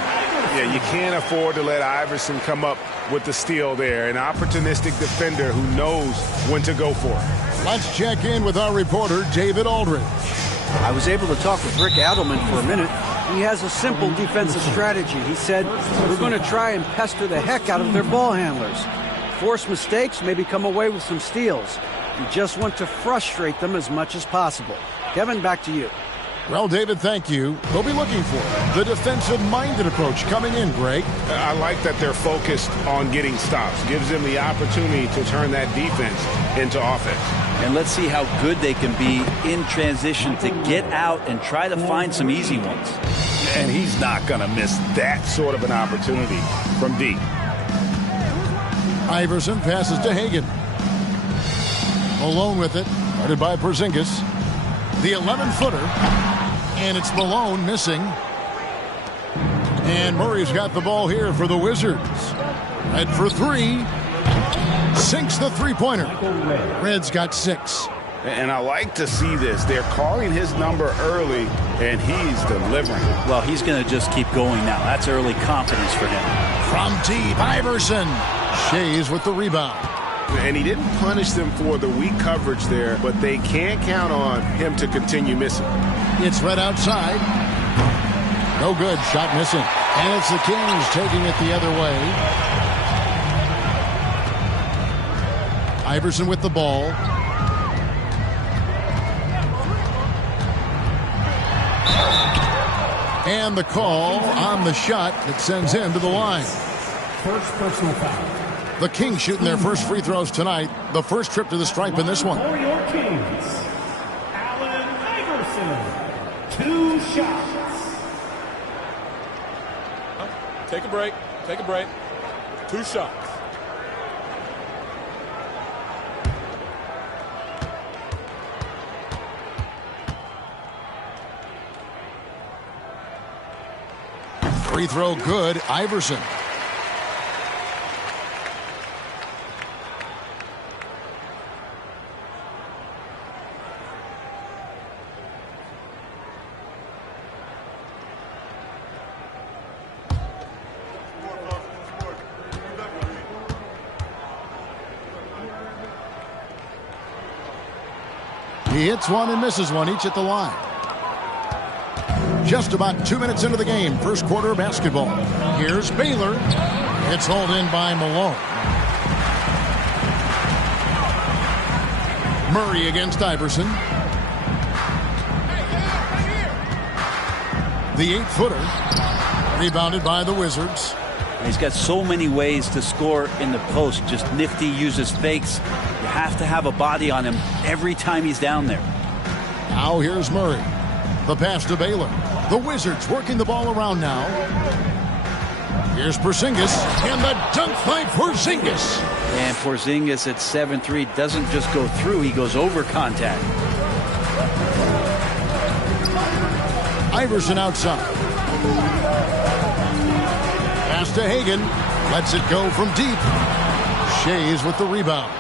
Yeah, you can't afford to let Iverson come up with the steal there. An opportunistic defender who knows when to go for it. Let's check in with our reporter, David Aldridge. I was able to talk with Rick Adelman for a minute. He has a simple defensive strategy. He said, we're going to try and pester the heck out of their ball handlers. Force mistakes, maybe come away with some steals. We just want to frustrate them as much as possible. Kevin, back to you. Well, David, thank you. They'll be looking for the defensive-minded approach coming in, Greg. I like that they're focused on getting stops. Gives them the opportunity to turn that defense into offense. And let's see how good they can be in transition to get out and try to find some easy ones. And he's not going to miss that sort of an opportunity from deep. Iverson passes to Hagan. Malone with it. Guarded by Porzingis. The 11-footer. And it's Malone missing. And Murray's got the ball here for the Wizards. Red for 3. Sinks the three-pointer. Red's got 6. And I like to see this. They're calling his number early, and he's delivering. Well, he's going to just keep going now. That's early confidence for him. From deep, Iverson. Shays with the rebound. And he didn't punish them for the weak coverage there, but they can't count on him to continue missing. It's Red outside. No good. Shot missing. And it's the Kings taking it the other way. Iverson with the ball. And the call on the shot that sends him to the line. First personal foul. The Kings shooting their first free throws tonight. The first trip to the stripe in this one. For your Kings, Allen Iverson. 2 shots. Take a break. Take a break. 2 shots. Free throw good. Iverson. He hits one and misses one, each at the line. Just about 2 minutes into the game, first quarter of basketball. Here's Baylor. It's hauled in by Malone. Murray against Iverson. The 8-footer. Rebounded by the Wizards. He's got so many ways to score in the post. Just nifty, uses fakes. You have to have a body on him every time he's down there. Now here's Murray. The pass to Baylor. The Wizards working the ball around now. Here's Porzingis. And the dunk by Porzingis. And Porzingis at 7'3" doesn't just go through, he goes over contact. Iverson outside. Pass to Hagan. Lets it go from deep. Shays with the rebound.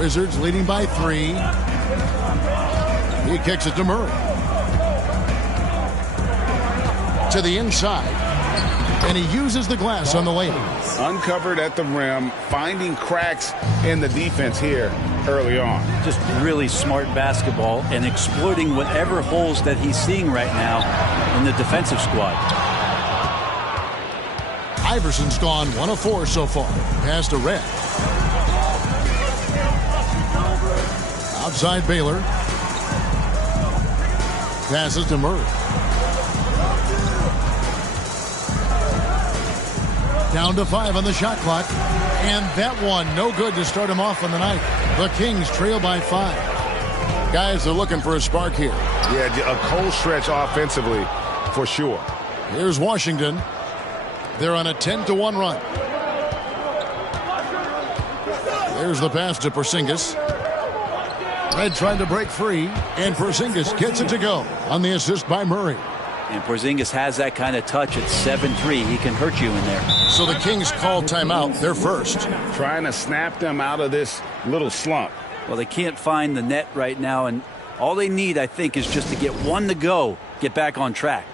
Wizards leading by 3. He kicks it to Murray. To the inside. And he uses the glass on the layup. Uncovered at the rim, finding cracks in the defense here early on. Just really smart basketball and exploiting whatever holes that he's seeing right now in the defensive squad. Iverson's gone 1 of 4 so far. Pass to Red. Outside Baylor. Passes to Murray. Down to 5 on the shot clock. And that one, no good to start him off on the night. The Kings trail by 5. Guys are looking for a spark here. Yeah, a cold stretch offensively for sure. Here's Washington. They're on a 10-1 run. There's the pass to Porzingis. Red trying to break free, and Porzingis gets it to go on the assist by Murray. And Porzingis has that kind of touch at 7-3. He can hurt you in there. So the Kings call timeout. They're first. Trying to snap them out of this little slump. Well, they can't find the net right now, and all they need, I think, is just to get one to go, get back on track.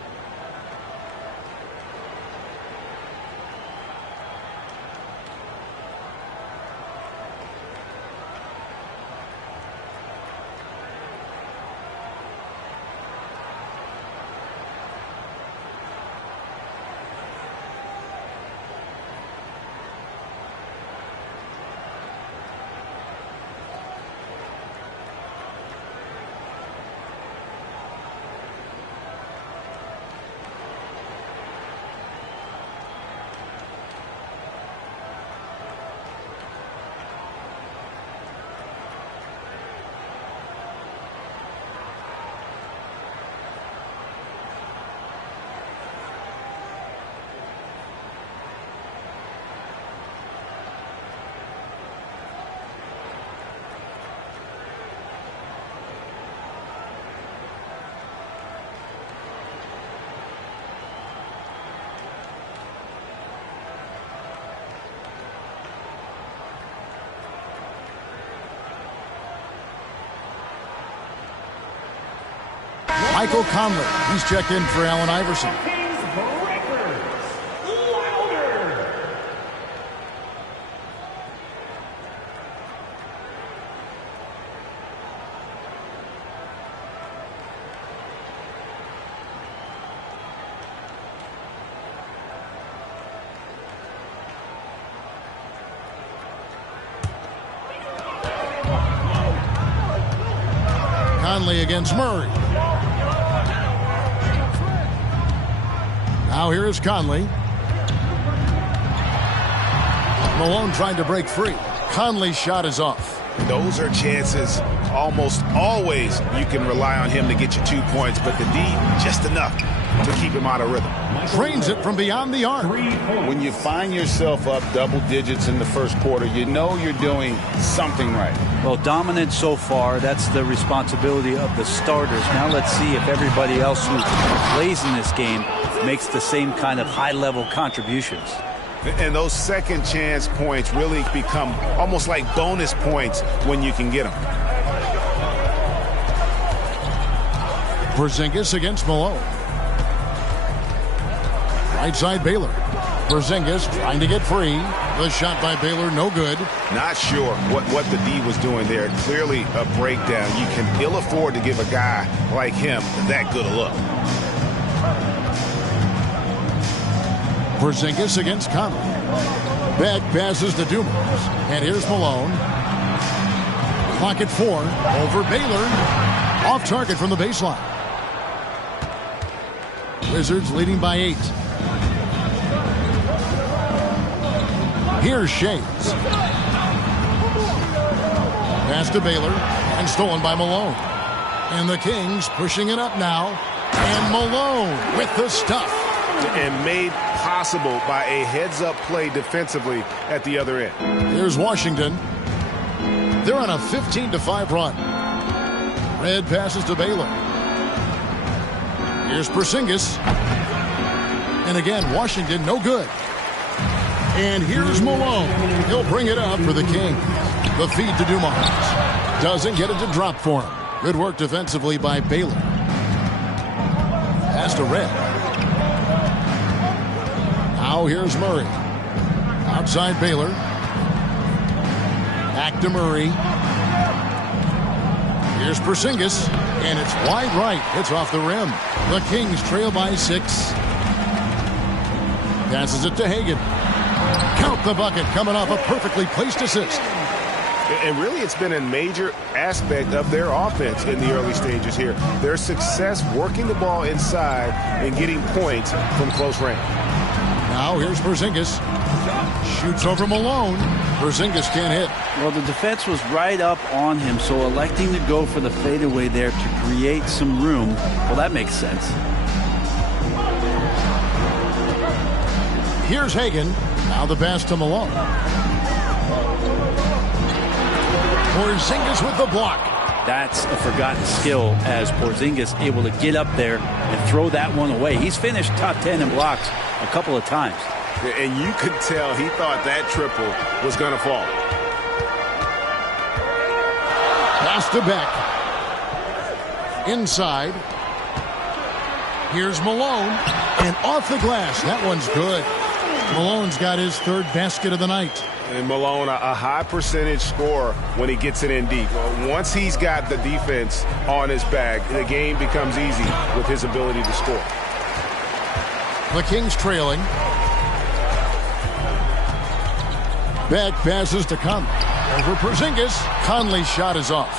Michael Conley. He's checked in for Allen Iverson. Conley against Murray. Now here is Conley. Malone trying to break free. Conley's shot is off. Those are chances almost always you can rely on him to get you 2 points, but the D, just enough to keep him out of rhythm. Drains it from beyond the arc. When you find yourself up double digits in the first quarter, you know you're doing something right. Well, dominant so far. That's the responsibility of the starters. Now let's see if everybody else who plays in this game makes the same kind of high-level contributions. And those second chance points really become almost like bonus points when you can get them. Porzingis against Malone. Right side Baylor. Porzingis trying to get free. The shot by Baylor, no good. Not sure what the D was doing there. Clearly a breakdown. You can ill afford to give a guy like him that good a look. Porzingis against Conley. Back passes to Dumas. And here's Malone. Clock at 4. Over Baylor. Off target from the baseline. Wizards leading by 8. Here's Shades. Pass to Baylor. And stolen by Malone. And the Kings pushing it up now. And Malone with the stuff. And made possible by a heads-up play defensively at the other end. Here's Washington. They're on a 15-5 run. Red passes to Baylor. Here's Porzingis. And again, Washington, no good. And here's Malone. He'll bring it up for the Kings. The feed to Dumars. Doesn't get it to drop for him. Good work defensively by Baylor. Pass to Red. Now here's Murray. Outside Baylor. Back to Murray. Here's Porzingis. And it's wide right. It's off the rim. The Kings trail by 6. Passes it to Hagan. Count the bucket coming off a perfectly placed assist. And really, it's been a major aspect of their offense in the early stages here. Their success working the ball inside and getting points from close range. Now here's Porzingis. Shoots over Malone. Porzingis can't hit. Well, the defense was right up on him, so electing to go for the fadeaway there to create some room, well, that makes sense. Here's Hagan. Now the pass to Malone. Porzingis with the block. That's a forgotten skill as Porzingis able to get up there and throw that one away. He's finished top 10 in blocks a couple of times. And you could tell he thought that triple was going to fall. Pass to Beck. Inside. Here's Malone. And off the glass. That one's good. Malone's got his 3rd basket of the night. And Malone, a high percentage scorer when he gets it in deep. Once he's got the defense on his back, the game becomes easy with his ability to score. The Kings trailing. Beck passes to Conley. Over Porzingis. Conley's shot is off.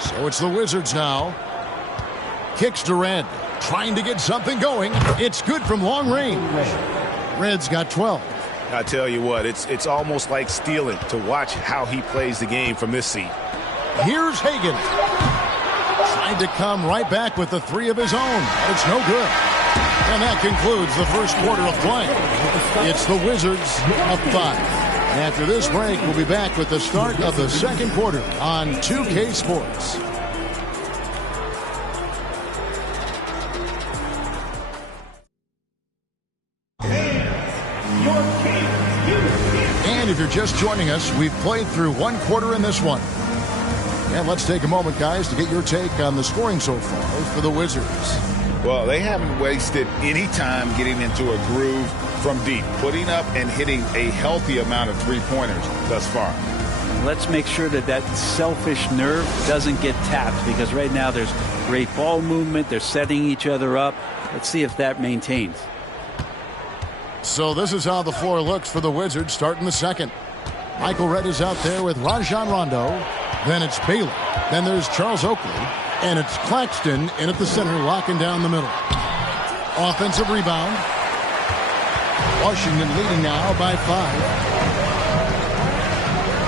So it's the Wizards now. Kicks to Red. Trying to get something going. It's good from long range. Red's got 12. I tell you what, it's almost like stealing to watch how he plays the game from this seat. Here's Hagan. Trying to come right back with the 3 of his own. But it's no good. And that concludes the first quarter of play. It's the Wizards up 5. After this break, we'll be back with the start of the second quarter on 2K Sports. And if you're just joining us, we've played through 1 quarter in this one. And let's take a moment, guys, to get your take on the scoring so far for the Wizards. Well, they haven't wasted any time getting into a groove from deep, putting up and hitting a healthy amount of three-pointers thus far. Let's make sure that that selfish nerve doesn't get tapped, because right now there's great ball movement. They're setting each other up. Let's see if that maintains. So this is how the floor looks for the Wizards starting the second. Michael Redd is out there with Rajon Rondo. Then it's Baylor. Then there's Charles Oakley. And it's Claxton in at the center, locking down the middle. Offensive rebound. Washington leading now by 5.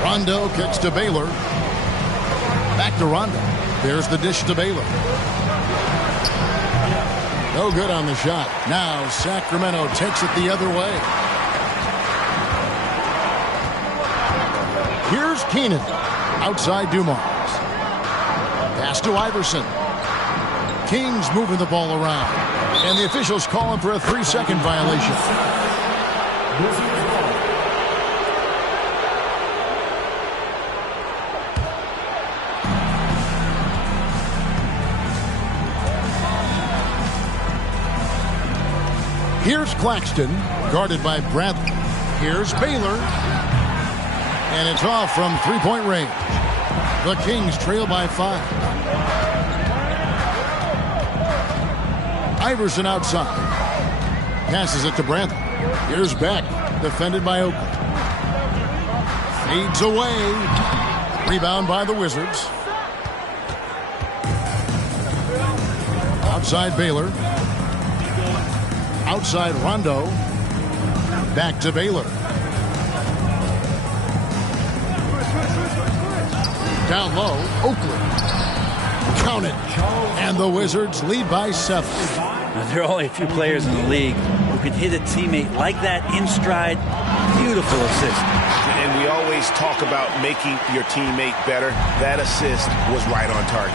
Rondo kicks to Baylor. Back to Rondo. There's the dish to Baylor. No good on the shot. Now Sacramento takes it the other way. Here's Keenan. Outside Dumars. Pass to Iverson. Kings moving the ball around. And the officials calling for a 3-second violation. Here's Claxton, guarded by Bradley. Here's Baylor. And it's off from 3-point range. The Kings trail by 5. Iverson outside. Passes it to Bradley. Here's Beck, defended by Oakley. Fades away. Rebound by the Wizards. Outside Baylor. Outside Rondo. Back to Baylor. Down low, Oakley. Count it. And the Wizards lead by 7. Now, there are only a few players in the league who can hit a teammate like that in stride. Beautiful assist. And we always talk about making your teammate better. That assist was right on target.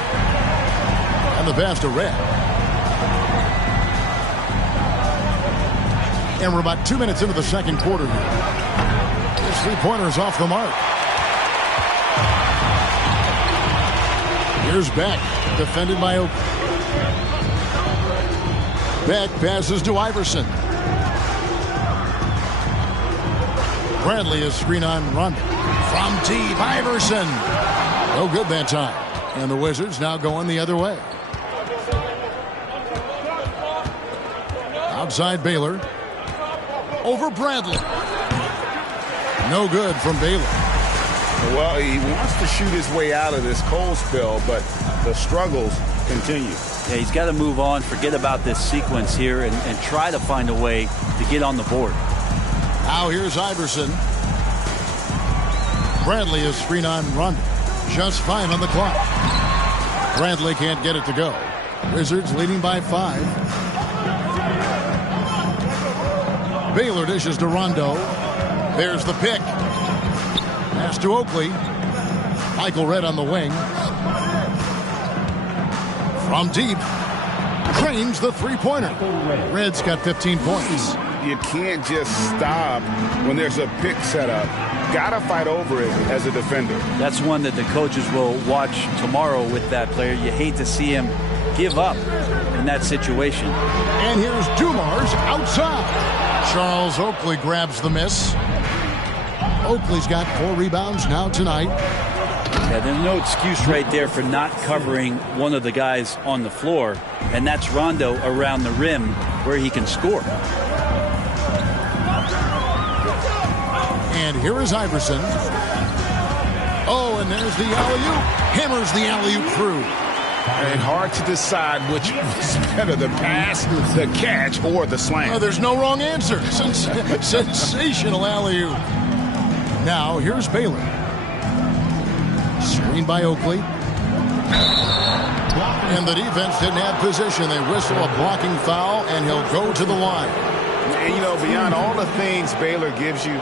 And the pass to Red. And we're about 2 minutes into the second quarter here. This 3-pointer is off the mark. Here's Beck, defended by Oakley. Beck passes to Iverson. Bradley is screen on run. From deep, Iverson. No good that time. And the Wizards now going the other way. Outside Baylor. Over Bradley. No good from Baylor. Well, he wants to shoot his way out of this cold spell, but the struggles continue. Yeah, he's got to move on, forget about this sequence here, and try to find a way to get on the board. Now here's Iverson. Bradley is screen on run. Just 5 on the clock. Bradley can't get it to go. Wizards leading by 5. Baylor dishes to Rondo. There's the pick. Pass to Oakley. Michael Redd on the wing. From deep. Cranes the three-pointer. Redd's got 15 points. You can't just stop when there's a pick set up. Gotta fight over it as a defender. That's one that the coaches will watch tomorrow with that player. You hate to see him give up in that situation. And here's Dumars outside. Charles Oakley grabs the miss. Oakley's got 4 rebounds now tonight. Yeah, there's no excuse right there for not covering one of the guys on the floor, and that's Rondo around the rim where he can score. And here is Iverson. Oh, and there's the alley-oop. Hammers the alley-oop through. And hard to decide which was better, the pass, the catch, or the slam. Oh, there's no wrong answer. Sensational alley-oop. Now, here's Baylor. Screened by Oakley. And the defense didn't have position. They whistle a blocking foul, and he'll go to the line. And, you know, beyond all the things Baylor gives you,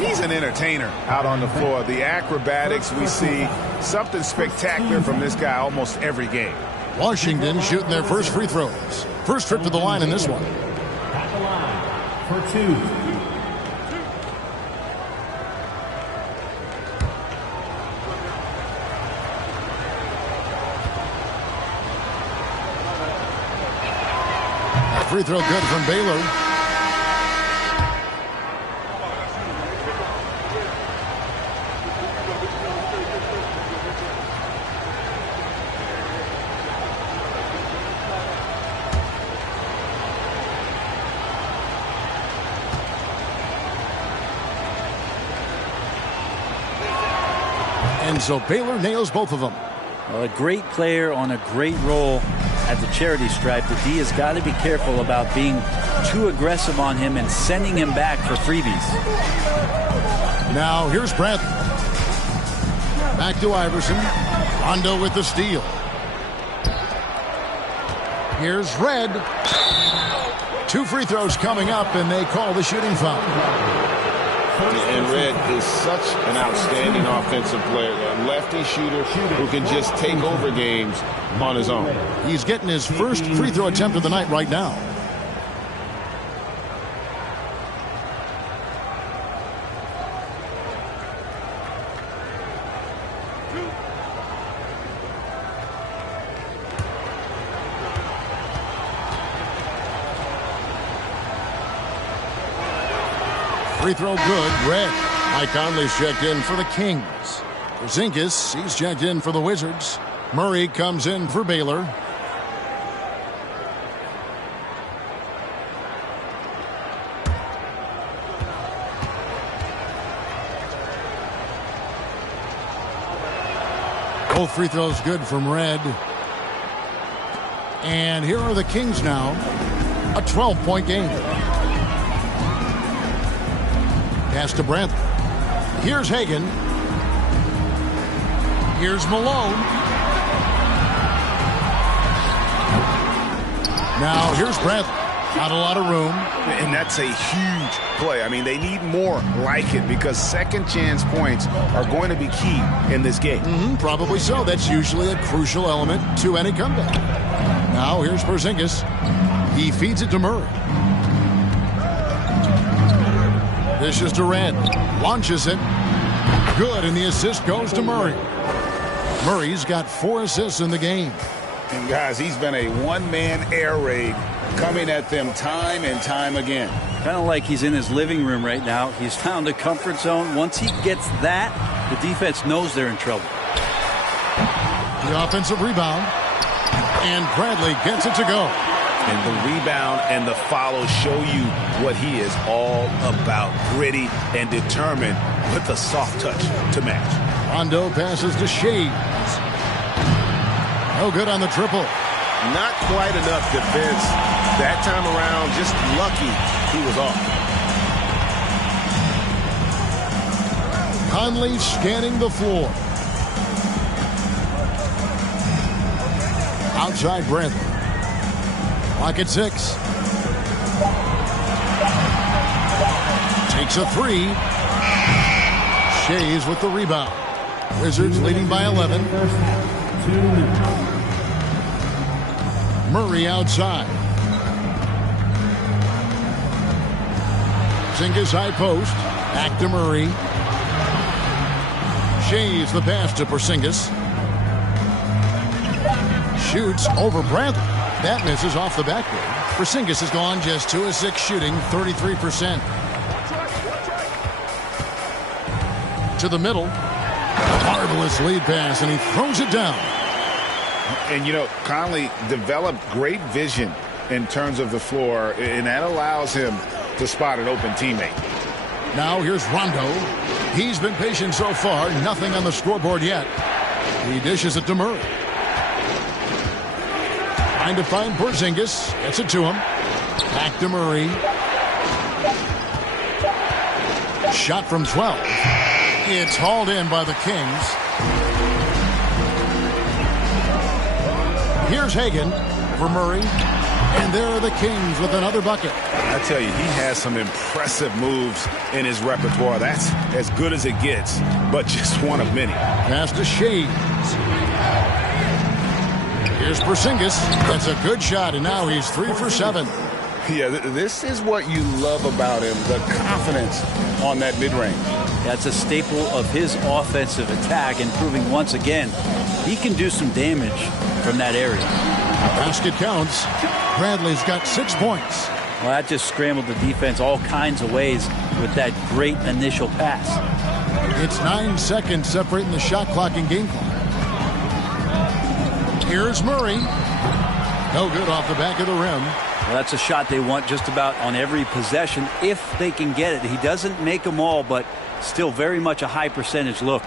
he's an entertainer out on the floor. The acrobatics we see, something spectacular from this guy almost every game. Washington shooting their first free throws. First trip to the line in this one. At the line for 2. Free throw good from Baylor. And so Baylor nails both of them. Well, a great player on a great role at the charity stripe. The D has got to be careful about being too aggressive on him and sending him back for freebies. Now here's Bradley. Back to Iverson. Rondo with the steal. Here's Redd. 2 free throws coming up, and they call the shooting foul. And Redd is such an outstanding offensive player, a lefty shooter who can just take over games on his own. He's getting his first free throw attempt of the night right now. Free throw good. Redd. Mike Conley's checked in for the Kings. Porzingis, he's checked in for the Wizards. Murray comes in for Baylor. Both free throws good from Redd. And here are the Kings now. A 12-point game. Pass to Bradley. Here's Hagan. Here's Malone. Now here's Bradley. Not a lot of room. And that's a huge play. I mean, they need more like it because second chance points are going to be key in this game. Probably so. That's usually a crucial element to any comeback. Now here's Porzingis. He feeds it to Murray. This is to Redd. Launches it. Good, and the assist goes to Murray. Murray's got 4 assists in the game. And guys, he's been a one-man air raid coming at them time and time again. Kind of like he's in his living room right now. He's found a comfort zone. Once he gets that, the defense knows they're in trouble. The offensive rebound. And Bradley gets it to go. And the rebound and the follow show you what he is all about. Gritty and determined with a soft touch to match. Rondo passes to Shades. No good on the triple. Not quite enough defense. That time around, just lucky he was off. Conley scanning the floor. Outside Bradley. Clock at 6. Takes a 3. Shays with the rebound. Wizards leading by 11. Murray outside. Porzingis high post. Back to Murray. Shays the pass to Porzingis. Shoots over Bradley. That misses off the backboard. Porzingis has gone just 2 of 6 shooting, 33%. To the middle. Marvelous lead pass, and he throws it down. And, you know, Conley developed great vision in terms of the floor, and that allows him to spot an open teammate. Now here's Rondo. He's been patient so far. Nothing on the scoreboard yet. He dishes it to Murray. Trying to find Porzingis. Gets it to him. Back to Murray. Shot from 12. It's hauled in by the Kings. Here's Hagan for Murray. And there are the Kings with another bucket. I tell you, he has some impressive moves in his repertoire. That's as good as it gets, but just one of many. Pass to Shades. Here's Porzingis. That's a good shot, and now he's 3 for 7. Yeah, this is what you love about him, the confidence on that mid-range. That's a staple of his offensive attack, and proving once again he can do some damage from that area. Basket counts. Bradley's got 6 points. Well, that just scrambled the defense all kinds of ways with that great initial pass. It's 9 seconds separating the shot clock and game clock. Here's Murray. No good off the back of the rim. Well, that's a shot they want just about on every possession if they can get it. He doesn't make them all, but still very much a high percentage look.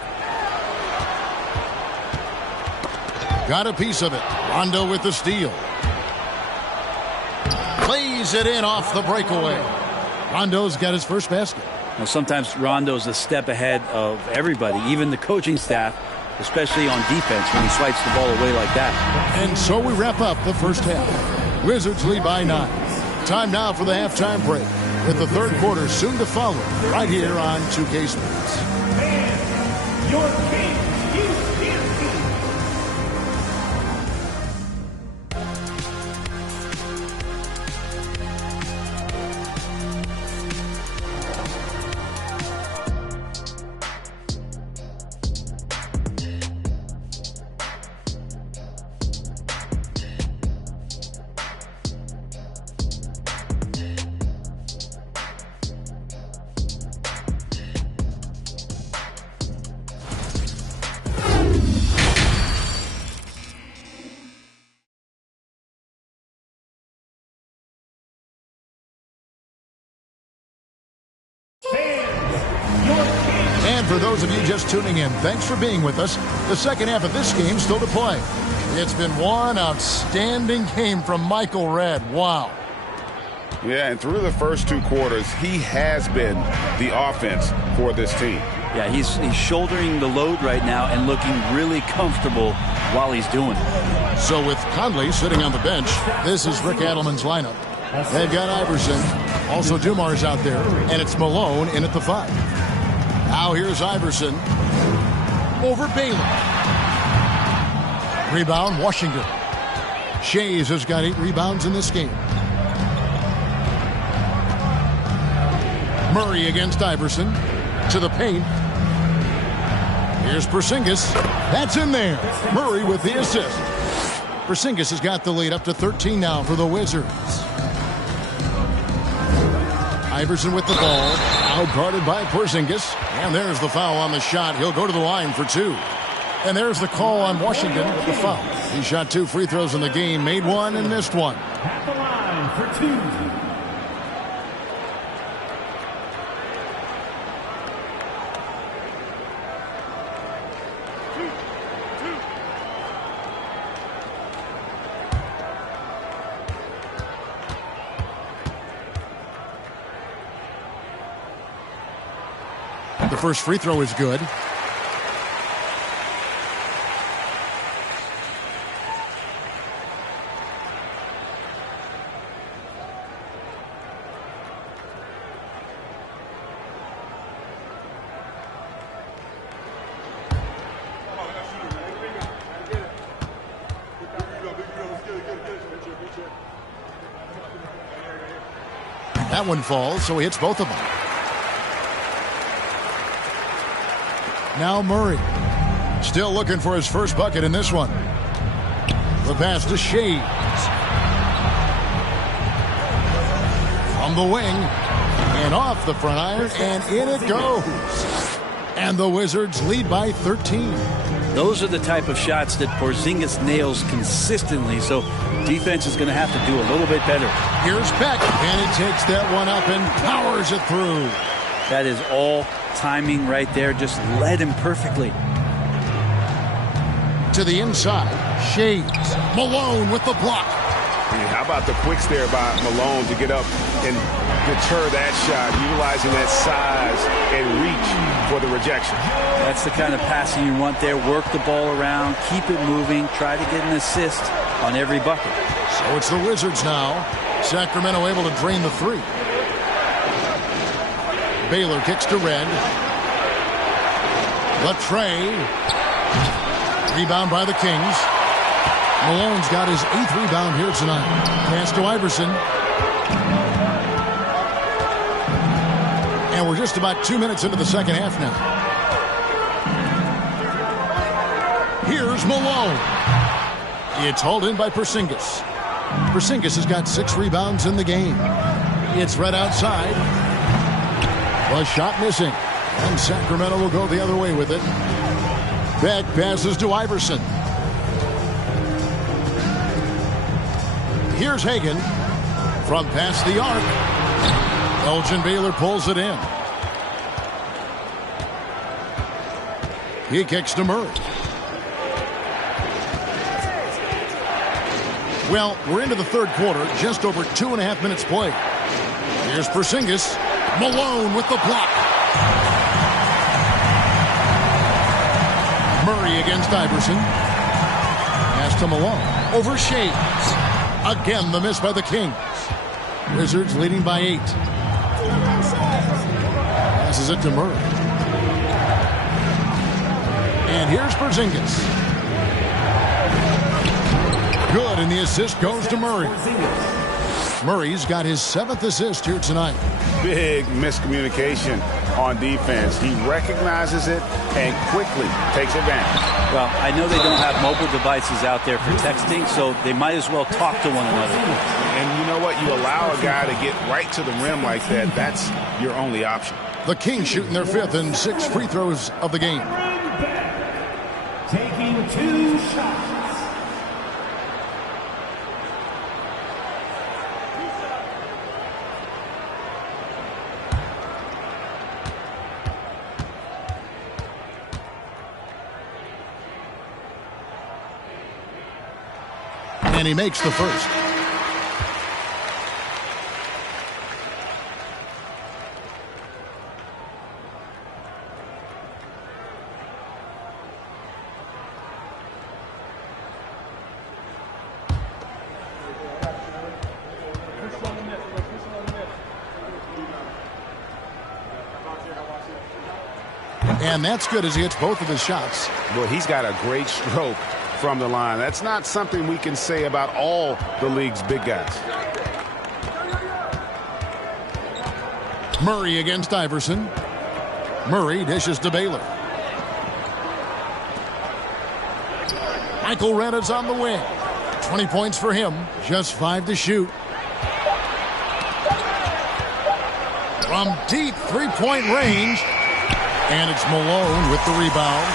Got a piece of it. Rondo with the steal. Plays it in off the breakaway. Rondo's got his first basket. Now, sometimes Rondo's a step ahead of everybody, even the coaching staff, especially on defense when he swipes the ball away like that. And so we wrap up the first half. Wizards lead by 9. Time now for the halftime break, with the third quarter soon to follow right here on 2K Sports. And your king, And for those of you just tuning in, thanks for being with us. The second half of this game still to play. It's been one outstanding game from Michael Redd. Wow. Yeah, and through the first 2 quarters, he has been the offense for this team. Yeah, he's shouldering the load right now and looking really comfortable while he's doing it. So with Conley sitting on the bench, this is Rick Adelman's lineup. They've got Iverson. Also Dumar's out there. And it's Malone in at the 5. Now here's Iverson. Over Baylor. Rebound, Washington. Shays has got 8 rebounds in this game. Murray against Iverson. To the paint. Here's Porzingis. That's in there. Murray with the assist. Porzingis has got the lead up to 13 now for the Wizards. Iverson with the ball. Out guarded by Porzingis. And there's the foul on the shot. He'll go to the line for 2. And there's the call on Washington with the foul. He shot 2 free throws in the game, made 1 and missed 1. At the line for 2. The first free throw is good. That one falls, so he hits both of them. Now Murray. Still looking for his first bucket in this one. The pass to Shades. From the wing. And off the front iron. And in it goes. And the Wizards lead by 13. Those are the type of shots that Porzingis nails consistently. So defense is going to have to do a little bit better. Here's Beck. And he takes that one up and powers it through. That is all timing right there. Just led him perfectly. To the inside. Shades. Malone with the block. How about the quicks there by Malone to get up and deter that shot, utilizing that size and reach for the rejection. That's the kind of passing you want there. Work the ball around, keep it moving, try to get an assist on every bucket. So it's the Wizards now. Sacramento able to drain the 3. Baylor kicks to Red. Latrey. Rebound by the Kings. Malone's got his 8th rebound here tonight. Pass to Iverson. And we're just about 2 minutes into the second half now. Here's Malone. It's hauled in by Porzingis. Porzingis has got 6 rebounds in the game. It's right outside. A shot missing. And Sacramento will go the other way with it. Beck passes to Iverson. Here's Hagan from past the arc. Elgin Baylor pulls it in. He kicks to Murray. Well, we're into the third quarter, just over 2.5 minutes played. Here's Porzingis. Malone with the block. Murray against Iverson. Pass to Malone. Over Shades. Again, the miss by the Kings. Wizards leading by 8. Passes it to Murray. And here's Porzingis. Good, and the assist goes to Murray. Murray's got his 7th assist here tonight. Big miscommunication on defense. He recognizes it and quickly takes advantage. Well, I know they don't have mobile devices out there for texting, so they might as well talk to one another. And you know what? You allow a guy to get right to the rim like that, that's your only option. The Kings shooting their 5th and 6th free throws of the game. Taking 2 shots. And he makes the first. And that's good as he hits both of his shots. Well, he's got a great stroke from the line. That's not something we can say about all the league's big guys. Murray against Iverson. Murray dishes to Baylor. Michael Rena's on the wing. 20 points for him. Just 5 to shoot. From deep three-point range. And it's Malone with the rebound.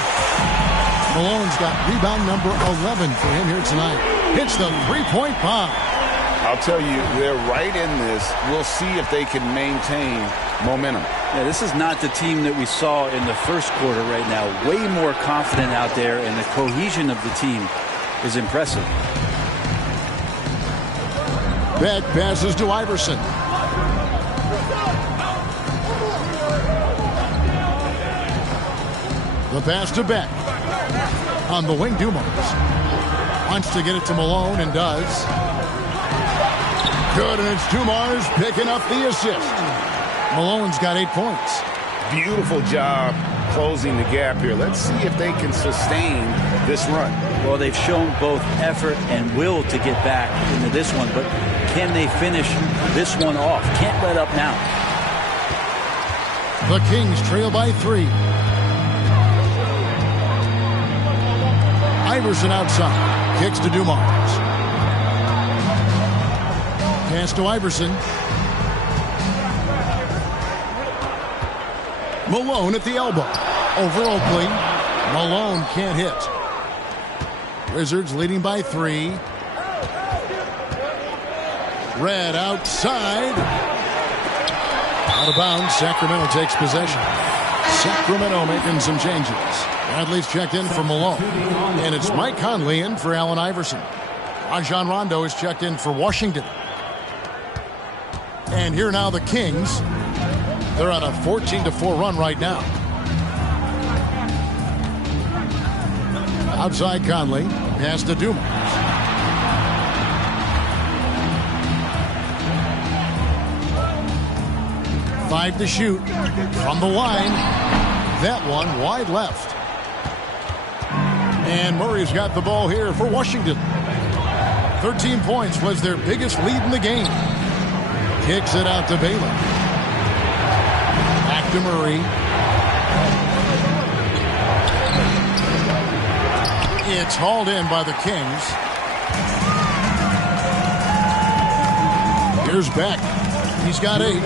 Malone's got rebound number 11 for him here tonight. Hits the three-point bomb. I'll tell you, they're right in this. We'll see if they can maintain momentum. Yeah, this is not the team that we saw in the first quarter right now. Way more confident out there, and the cohesion of the team is impressive. Beck passes to Iverson. The pass to Beck. On the wing, Dumars. Wants to get it to Malone and does. Good, and it's Dumars picking up the assist. Malone's got 8 points. Beautiful job closing the gap here. Let's see if they can sustain this run. Well, they've shown both effort and will to get back into this one, but can they finish this one off? Can't let up now. The Kings trail by 3. Iverson outside. Kicks to Dumars. Pass to Iverson. Malone at the elbow. Over Oakley. Malone can't hit. Wizards leading by 3. Red outside. Out of bounds. Sacramento takes possession. Sacramento making some changes. Bradley's checked in for Malone. And it's Mike Conley in for Allen Iverson. Rajon Rondo is checked in for Washington. And here now the Kings. They're on a 14-4 run right now. Outside Conley. Pass to Dumars. Five to shoot. From the line. That one wide left. And Murray's got the ball here for Washington. 13 points was their biggest lead in the game. Kicks it out to Baylor. Back to Murray. It's hauled in by the Kings. Here's Beck. He's got 8.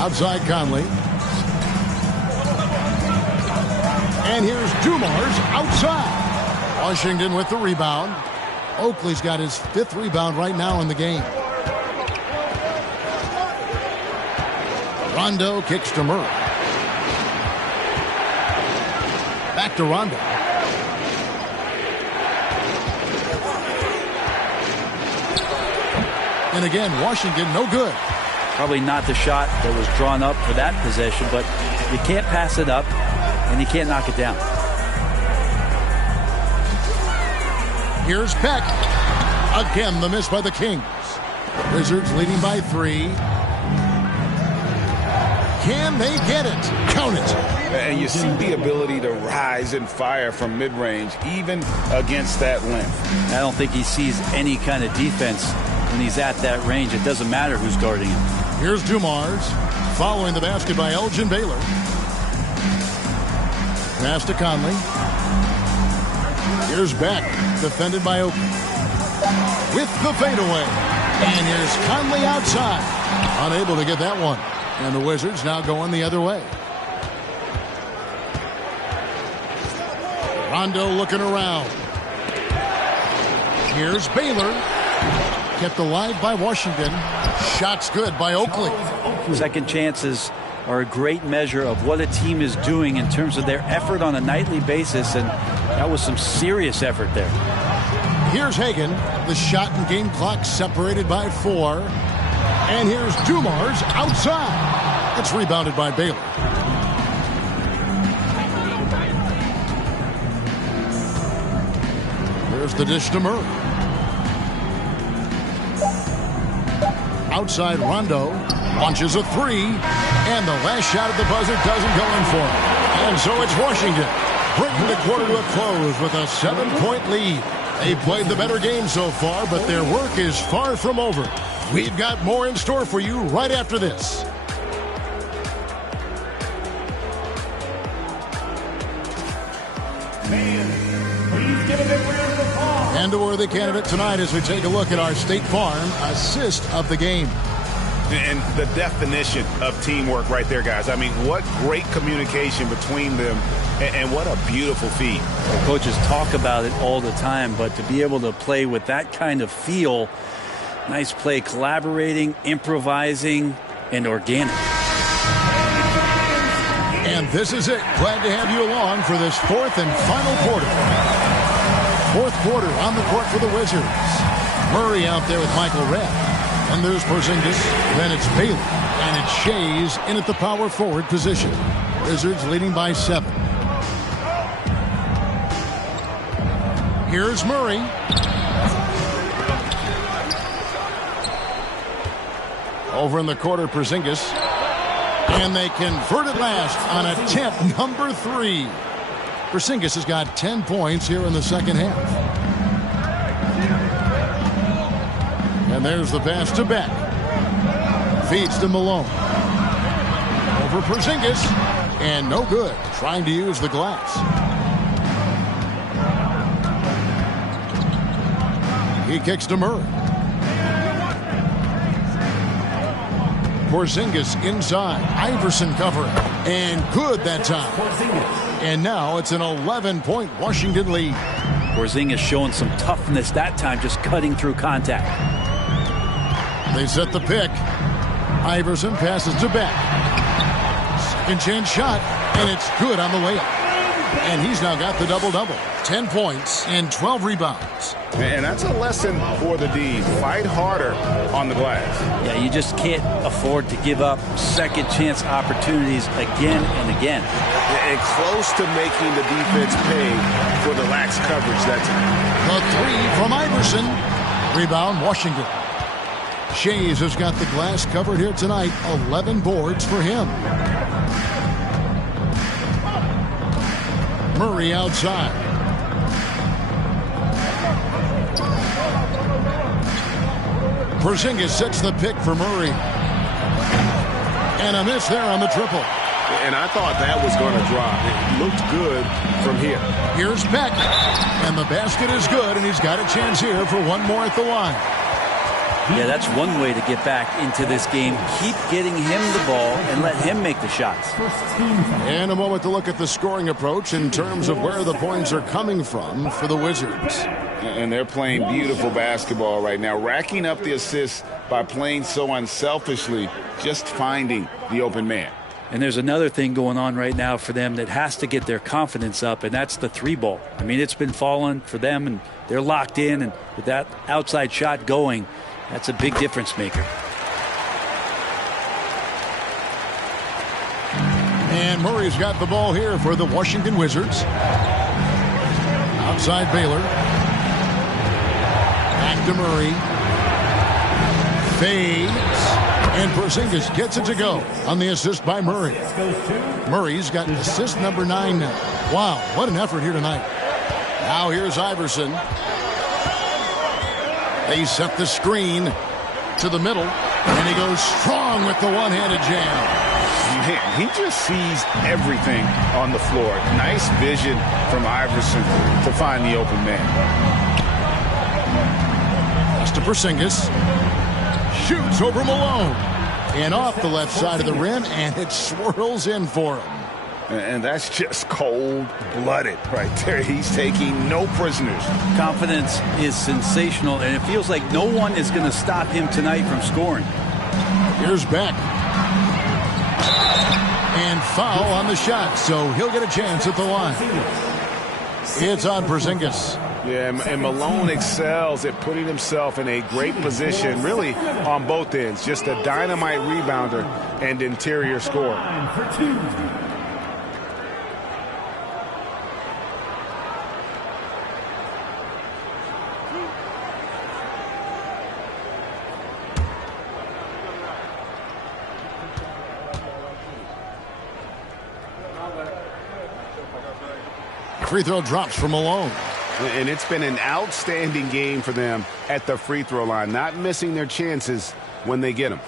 Outside Conley. And here's Dumars outside. Washington with the rebound. Oakley's got his 5th rebound right now in the game. Rondo kicks to Murray. Back to Rondo. And again, Washington no good. Probably not the shot that was drawn up for that possession, but you can't pass it up and you can't knock it down. Here's Beck. Again, the miss by the Kings. Wizards leading by 3. Can they get it? Count it. And you see the ability to rise and fire from mid-range, even against that length. I don't think he sees any kind of defense when he's at that range. It doesn't matter who's guarding him. Here's Dumars. Following the basket by Elgin Baylor. Pass to Conley. Here's Beck. Defended by Oakley. With the fadeaway. And here's Conley outside. Unable to get that one. And the Wizards now going the other way. Rondo looking around. Here's Baylor. Kept alive by Washington. Shots good by Oakley. Second chances are a great measure of what a team is doing in terms of their effort on a nightly basis, and that was some serious effort there. Here's Hagan. The shot and game clock separated by 4. And here's Dumars outside. It's rebounded by Baylor. There's the dish to Murray. Outside Rondo launches a 3, and the last shot at the buzzer doesn't go in for him. And so it's Washington bringing the quarter to a close with a 7-point lead. They've played the better game so far, but their work is far from over. We've got more in store for you right after this. And a worthy candidate tonight as we take a look at our State Farm assist of the game. And the definition of teamwork right there, guys. I mean, what great communication between them, and what a beautiful feed. The coaches talk about it all the time, but to be able to play with that kind of feel, nice play, collaborating, improvising, and organic. And this is it. Glad to have you along for this fourth and final quarter. Fourth quarter on the court for the Wizards. Murray out there with Michael Redd. And there's Porzingis. Then it's Baylor. And it's Shays in at the power forward position. Wizards leading by 7. Here's Murray. Over in the corner, Porzingis. And they convert it last on attempt number 3. Porzingis has got 10 points here in the second half. And there's the pass to Beck. Feeds to Malone. Over Porzingis. And no good. Trying to use the glass. He kicks to Murray. Porzingis inside. Iverson covering. And good that time. And now it's an 11-point Washington lead. Porzingis showing some toughness that time, just cutting through contact. They set the pick. Iverson passes to Beck. Second chance shot. And it's good on the layup. And he's now got the double-double. 10 points and 12 rebounds. And that's a lesson for the D's. Fight harder on the glass. Yeah, you just can't afford to give up second chance opportunities again and again. And close to making the defense pay for the lax coverage that time. The 3 from Iverson. Rebound, Washington. Shays has got the glass covered here tonight. 11 boards for him. Murray outside. Porzingis sets the pick for Murray. And a miss there on the triple. And I thought that was going to drop. It looked good from here. Here's Beck. And the basket is good, and he's got a chance here for one more at the line. Yeah, that's one way to get back into this game. Keep getting him the ball and let him make the shots. And a moment to look at the scoring approach in terms of where the points are coming from for the Wizards. And they're playing beautiful basketball right now, racking up the assists by playing so unselfishly, just finding the open man. And there's another thing going on right now for them that has to get their confidence up, and that's the 3-ball. I mean, it's been falling for them, and they're locked in, and with that outside shot going, that's a big difference maker. And Murray's got the ball here for the Washington Wizards. Outside Baylor. Back to Murray. Fades. And Porzingis gets it to go on the assist by Murray. Murray's got assist number 9 now. Wow, what an effort here tonight. Now here's Iverson. They set the screen to the middle, and he goes strong with the one-handed jam. Man, he just sees everything on the floor. Nice vision from Iverson to find the open man. Pass to Porzingis. Shoots over Malone. And off the left side of the rim, and it swirls in for him. And that's just cold-blooded right there. He's taking no prisoners. Confidence is sensational, and it feels like no one is going to stop him tonight from scoring. Here's Beck. And foul on the shot, so he'll get a chance at the line. It's on Porzingis. Yeah, and Malone excels at putting himself in a great position, really on both ends. Just a dynamite rebounder and interior scorer. Free throw drops for Malone. And it's been an outstanding game for them at the free throw line, not missing their chances when they get them.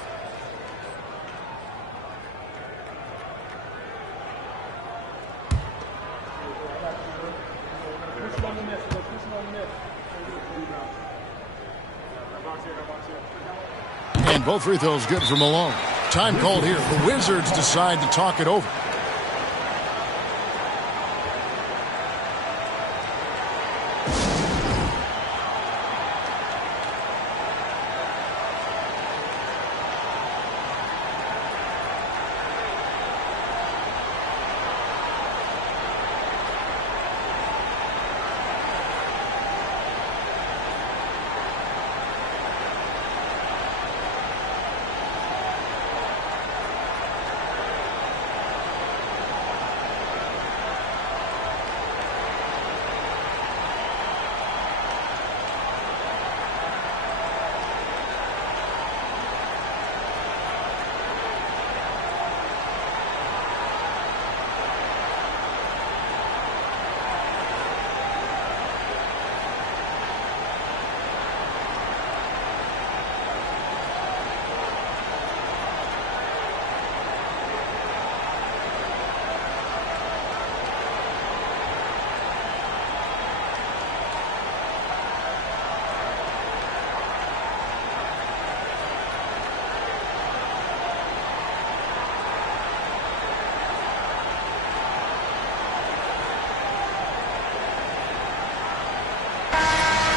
And both free throws good for Malone. Time called here. The Wizards decide to talk it over.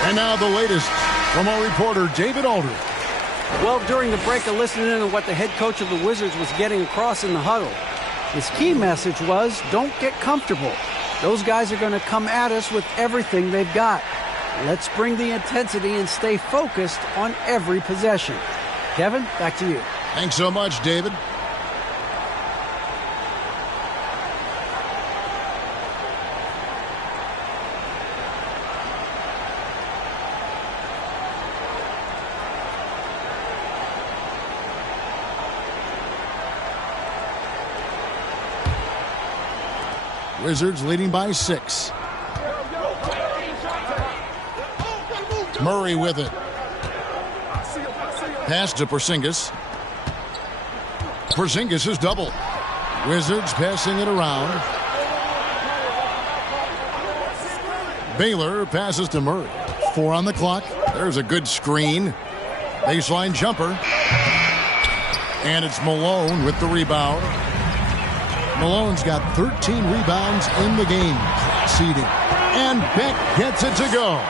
And now the latest from our reporter, David Aldridge. Well, during the break, I listened in on what the head coach of the Wizards was getting across in the huddle. His key message was, don't get comfortable. Those guys are going to come at us with everything they've got. Let's bring the intensity and stay focused on every possession. Kevin, back to you. Thanks so much, David. Wizards leading by 6. Murray with it. Pass to Porzingis. Porzingis is double. Wizards passing it around. Baylor passes to Murray. 4 on the clock. There's a good screen. Baseline jumper. And it's Malone with the rebound. Malone's got 13 rebounds in the game. Seeding. And Beck gets it to go.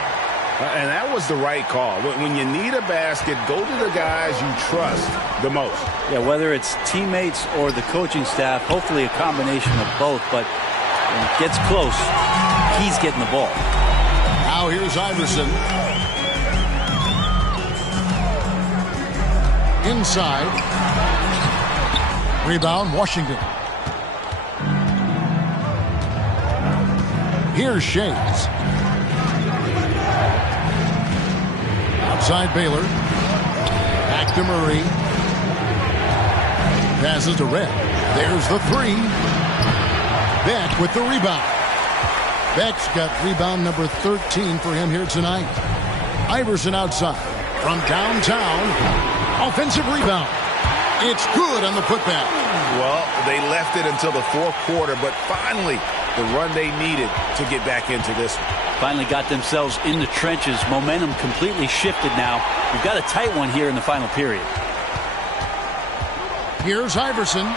And that was the right call. When you need a basket, go to the guys you trust the most. Yeah, whether it's teammates or the coaching staff, hopefully a combination of both. But when it gets close, he's getting the ball. Now here's Iverson. Inside. Rebound, Washington. Here's Shades. Outside Baylor. Back to Murray. Passes to Red. There's the 3. Beck with the rebound. Beck's got rebound number 13 for him here tonight. Iverson outside. From downtown. Offensive rebound. It's good on the putback. Well, they left it until the fourth quarter, but finally the run they needed to get back into this one. Finally got themselves in the trenches. Momentum completely shifted now. We've got a tight one here in the final period. Here's Iverson.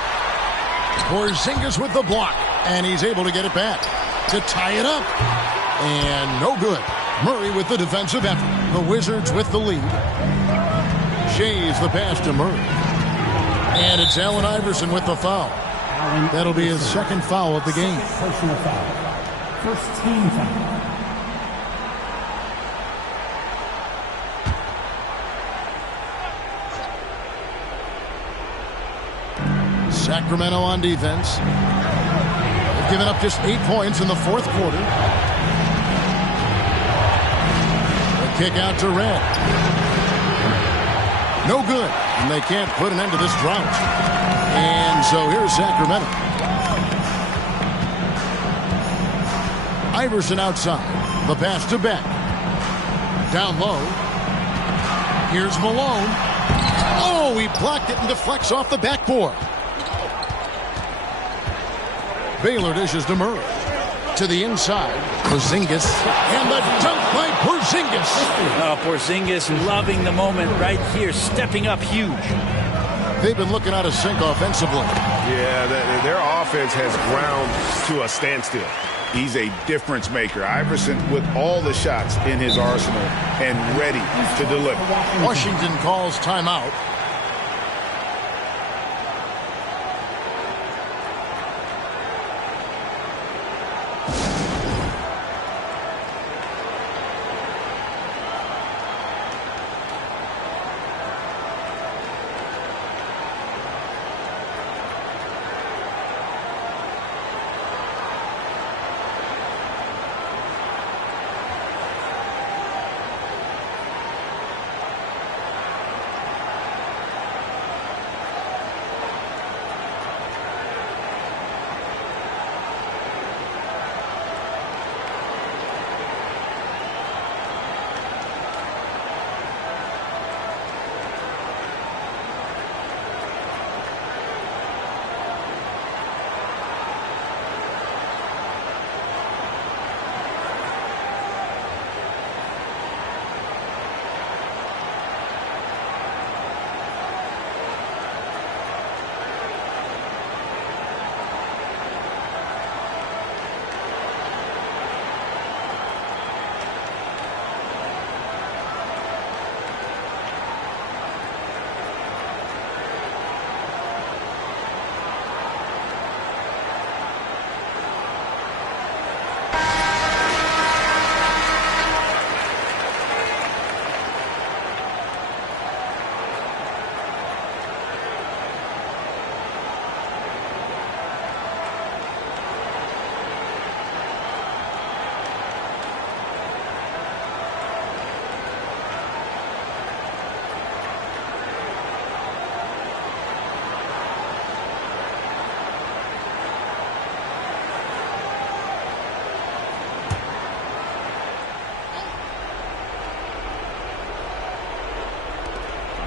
Porzingis with the block. And he's able to get it back to tie it up. And no good. Murray with the defensive effort. The Wizards with the lead. Shays the pass to Murray. And it's Allen Iverson with the foul. That'll be his second foul of the game. Personal foul. First team foul. Sacramento on defense. They've given up just 8 points in the fourth quarter. The kick out to Red. No good. And they can't put an end to this drought. And so here's Sacramento. Iverson outside. The pass to Beck. Down low. Here's Malone. Oh, he blocked it and deflects off the backboard. Baylor dishes to Murray. to the inside. Porzingis. And the dunk by Porzingis. Oh, Porzingis loving the moment right here, stepping up huge. They've been looking out of sync offensively. Yeah, their offense has ground to a standstill. He's a difference maker. Iverson with all the shots in his arsenal and ready to deliver. Washington calls timeout.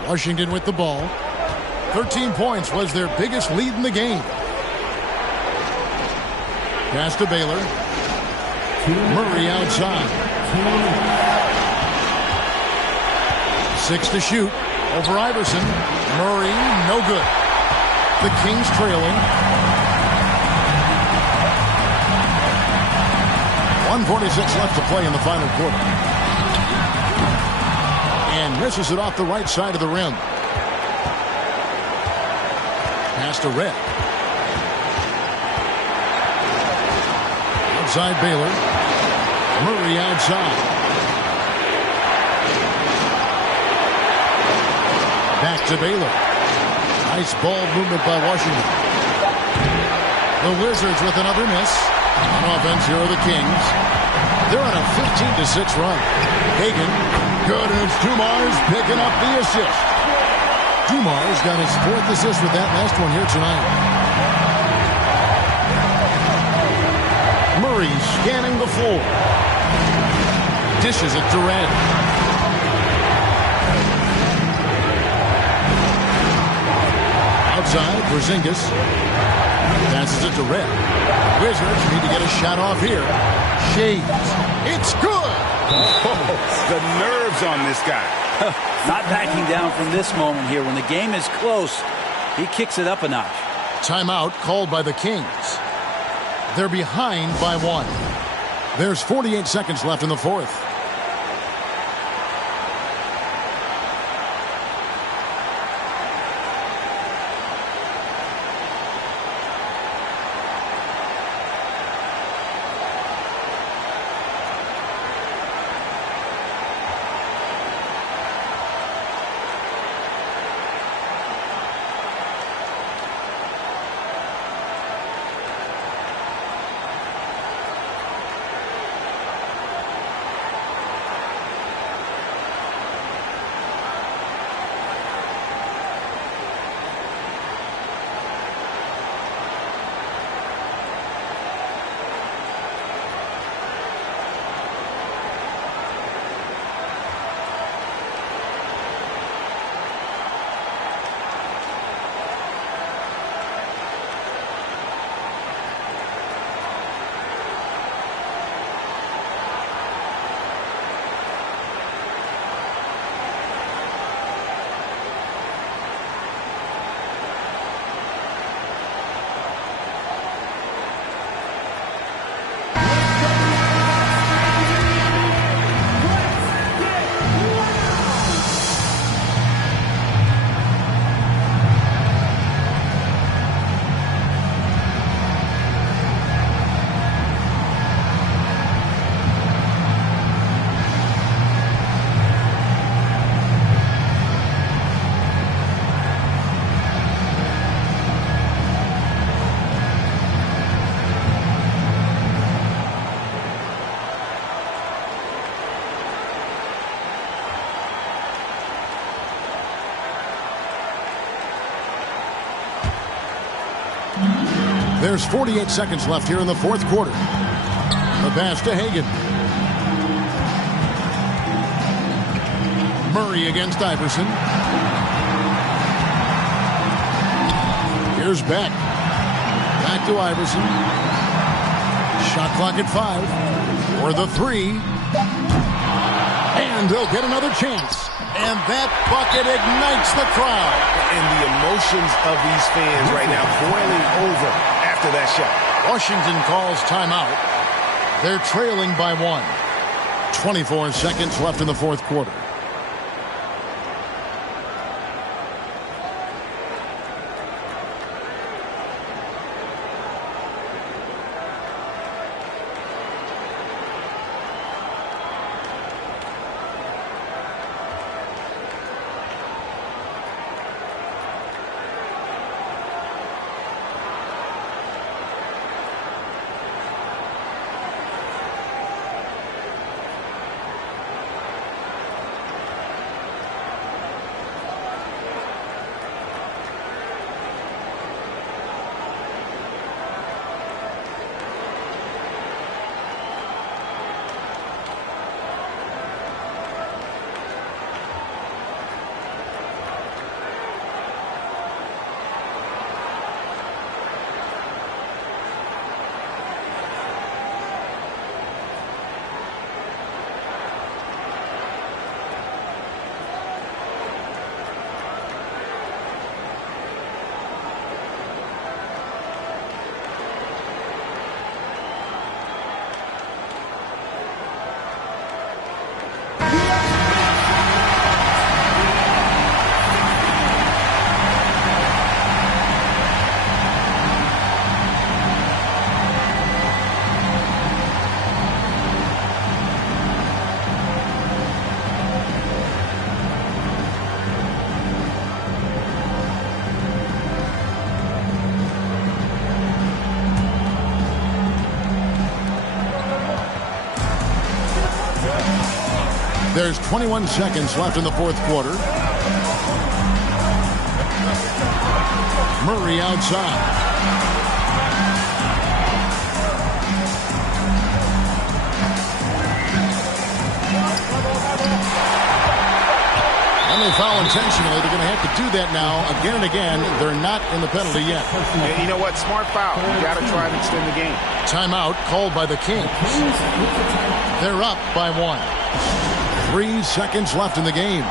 Washington with the ball. 13 points was their biggest lead in the game. Pass to Baylor. Murray outside. 6 to shoot. Over Iverson. Murray, no good. The Kings trailing. 1:46 left to play in the final quarter. And misses it off the right side of the rim. Pass to Red. Outside Baylor. Murray outside. Back to Baylor. Nice ball movement by Washington. The Wizards with another miss. On offense, here are the Kings. They're on a 15-6 run. Hagan, good, and it's Dumars picking up the assist. Dumars got his 4th assist with that last one here tonight. Murray scanning the floor. Dishes it to Red. Outside, Porzingis. Passes it to Red. Wizards need to get a shot off here. Shades. It's good. Oh, the nerves on this guy. Not backing down from this moment here. When the game is close, he kicks it up a notch. Timeout called by the Kings. They're behind by 1. There's 48 seconds left in the 4th. There's 48 seconds left here in the fourth quarter. The pass to Hagan. Murray against Iverson. Here's Beck. Back to Iverson. Shot clock at 5. For the 3. And they'll get another chance. And that bucket ignites the crowd. And the emotions of these fans right now boiling over after that shot. Washington calls timeout. They're trailing by 1. 24 seconds left in the fourth quarter. There's 21 seconds left in the fourth quarter. Murray outside. And they foul intentionally. They're going to have to do that now again and again. They're not in the penalty yet. And you know what? Smart foul. You got to try and extend the game. Timeout called by the Kings. They're up by 1. 3 seconds left in the game.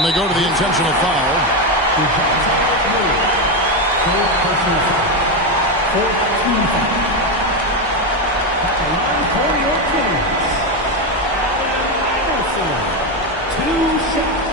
And they go to the intentional foul. shots.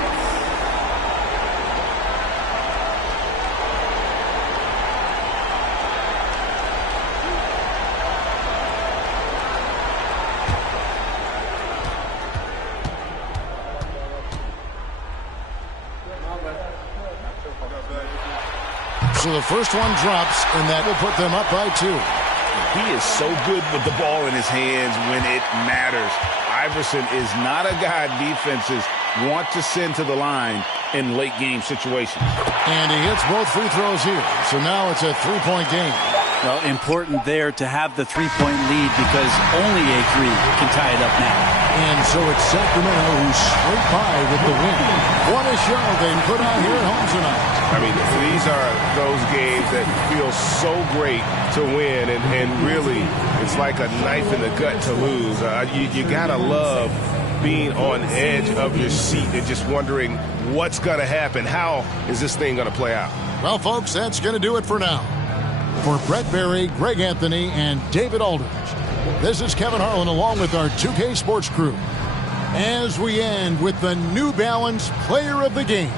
So the first one drops, and that will put them up by 2. He is so good with the ball in his hands when it matters. Iverson is not a guy defenses want to send to the line in late game situations. And he hits both free throws here. So now it's a 3-point game. Well, important there to have the 3-point lead because only a 3 can tie it up now. And so it's Sacramento who scraped by with the win. What a show they put on here at home tonight. I mean, these are those games that feel so great to win, and really, it's like a knife in the gut to lose. You gotta love being on edge of your seat and just wondering what's gonna happen. How is this thing gonna play out? Well, folks, that's going to do it for now. For Brett Barry, Greg Anthony, and David Aldridge, this is Kevin Harlan along with our 2K Sports crew as we end with the New Balance Player of the Game.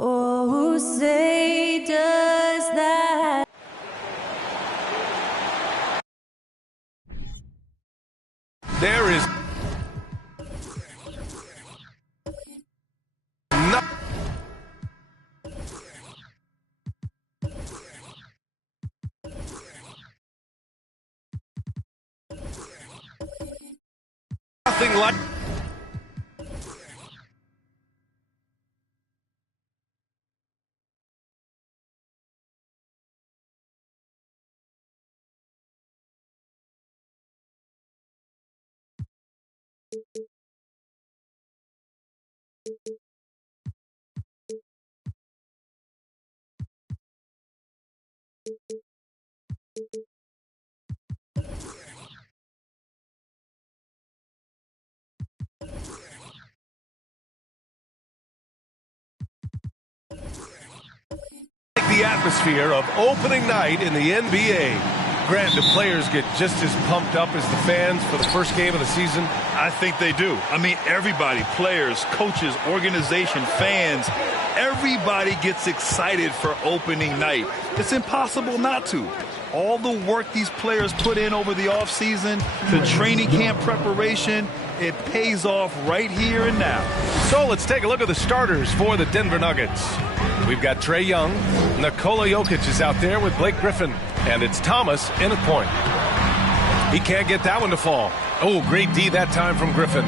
Oh, say does that. There is nothing like the atmosphere of opening night in the NBA. Grant, do players get just as pumped up as the fans for the first game of the season? I think they do. I mean, everybody, players, coaches, organization, fans, everybody gets excited for opening night. It's impossible not to. All the work these players put in over the offseason, the training camp preparation, it pays off right here and now. So let's take a look at the starters for the Denver Nuggets. We've got Trae Young. Nikola Jokic is out there with Blake Griffin. And it's Thomas in at point. He can't get that one to fall. Oh, great D that time from Griffin.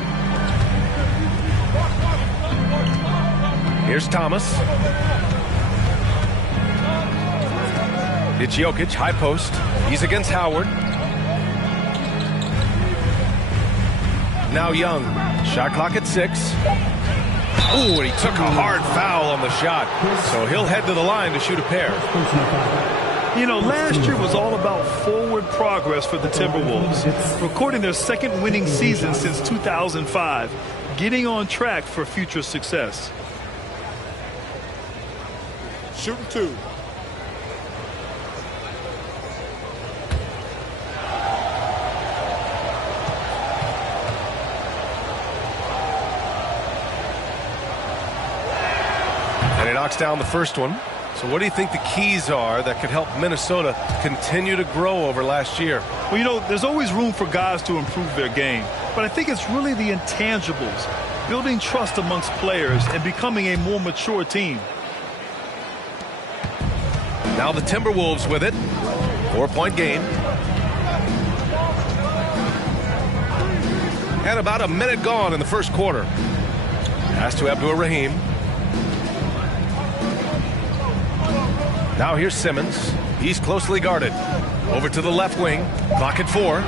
Here's Thomas. It's Jokic, high post. He's against Howard. Now Young. Shot clock at 6. Oh, and he took a hard foul on the shot. So he'll head to the line to shoot a pair. You know, last year was all about forward progress for the Timberwolves, recording their second winning season since 2005, getting on track for future success. Shooting 2. And he knocks down the first one. So what do you think the keys are that could help Minnesota continue to grow over last year? Well, you know, there's always room for guys to improve their game. But I think it's really the intangibles, building trust amongst players and becoming a more mature team. Now the Timberwolves with it. 4-point game. And about a minute gone in the first quarter. Pass to Abdur-Rahim. Now here's Simmons. He's closely guarded. Over to the left wing. Clock at 4.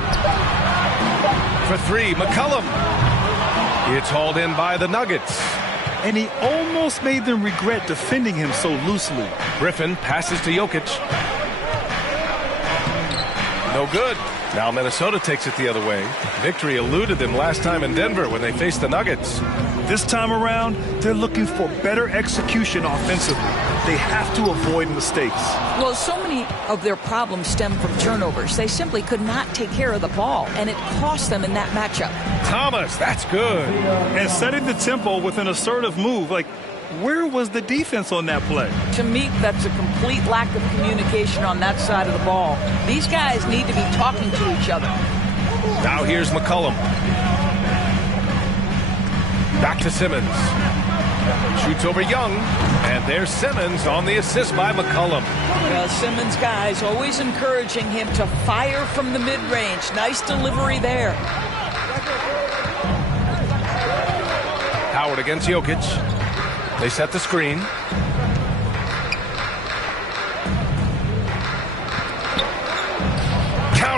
For 3, McCollum. It's hauled in by the Nuggets. And he almost made them regret defending him so loosely. Griffin passes to Jokic. No good. Now Minnesota takes it the other way. Victory eluded them last time in Denver when they faced the Nuggets. This time around, they're looking for better execution offensively. They have to avoid mistakes. Well, so many of their problems stem from turnovers. They simply could not take care of the ball, and it cost them in that matchup. Thomas, that's good. And setting the tempo with an assertive move. Like, where was the defense on that play? To me, that's a complete lack of communication on that side of the ball. These guys need to be talking to each other. Now here's McCollum. Back to Simmons. Shoots over Young. And there's Simmons on the assist by McCollum. Well, Simmons' guys always encouraging him to fire from the mid-range. Nice delivery there. Howard against Jokic. They set the screen.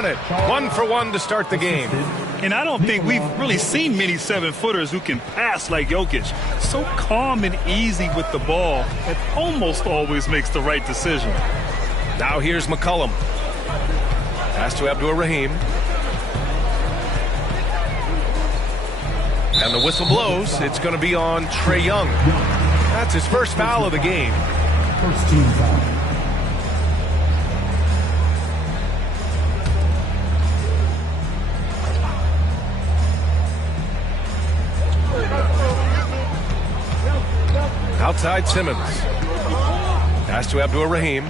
done it. 1 for 1 to start the game. And I don't think we've really seen many 7-footers who can pass like Jokic. So calm and easy with the ball, and almost always makes the right decision. Now here's McCollum. Pass to Abdur-Rahim. And the whistle blows. It's going to be on Trae Young. That's his first foul of the game. First team foul. Outside Simmons. Pass to Abdur-Rahim.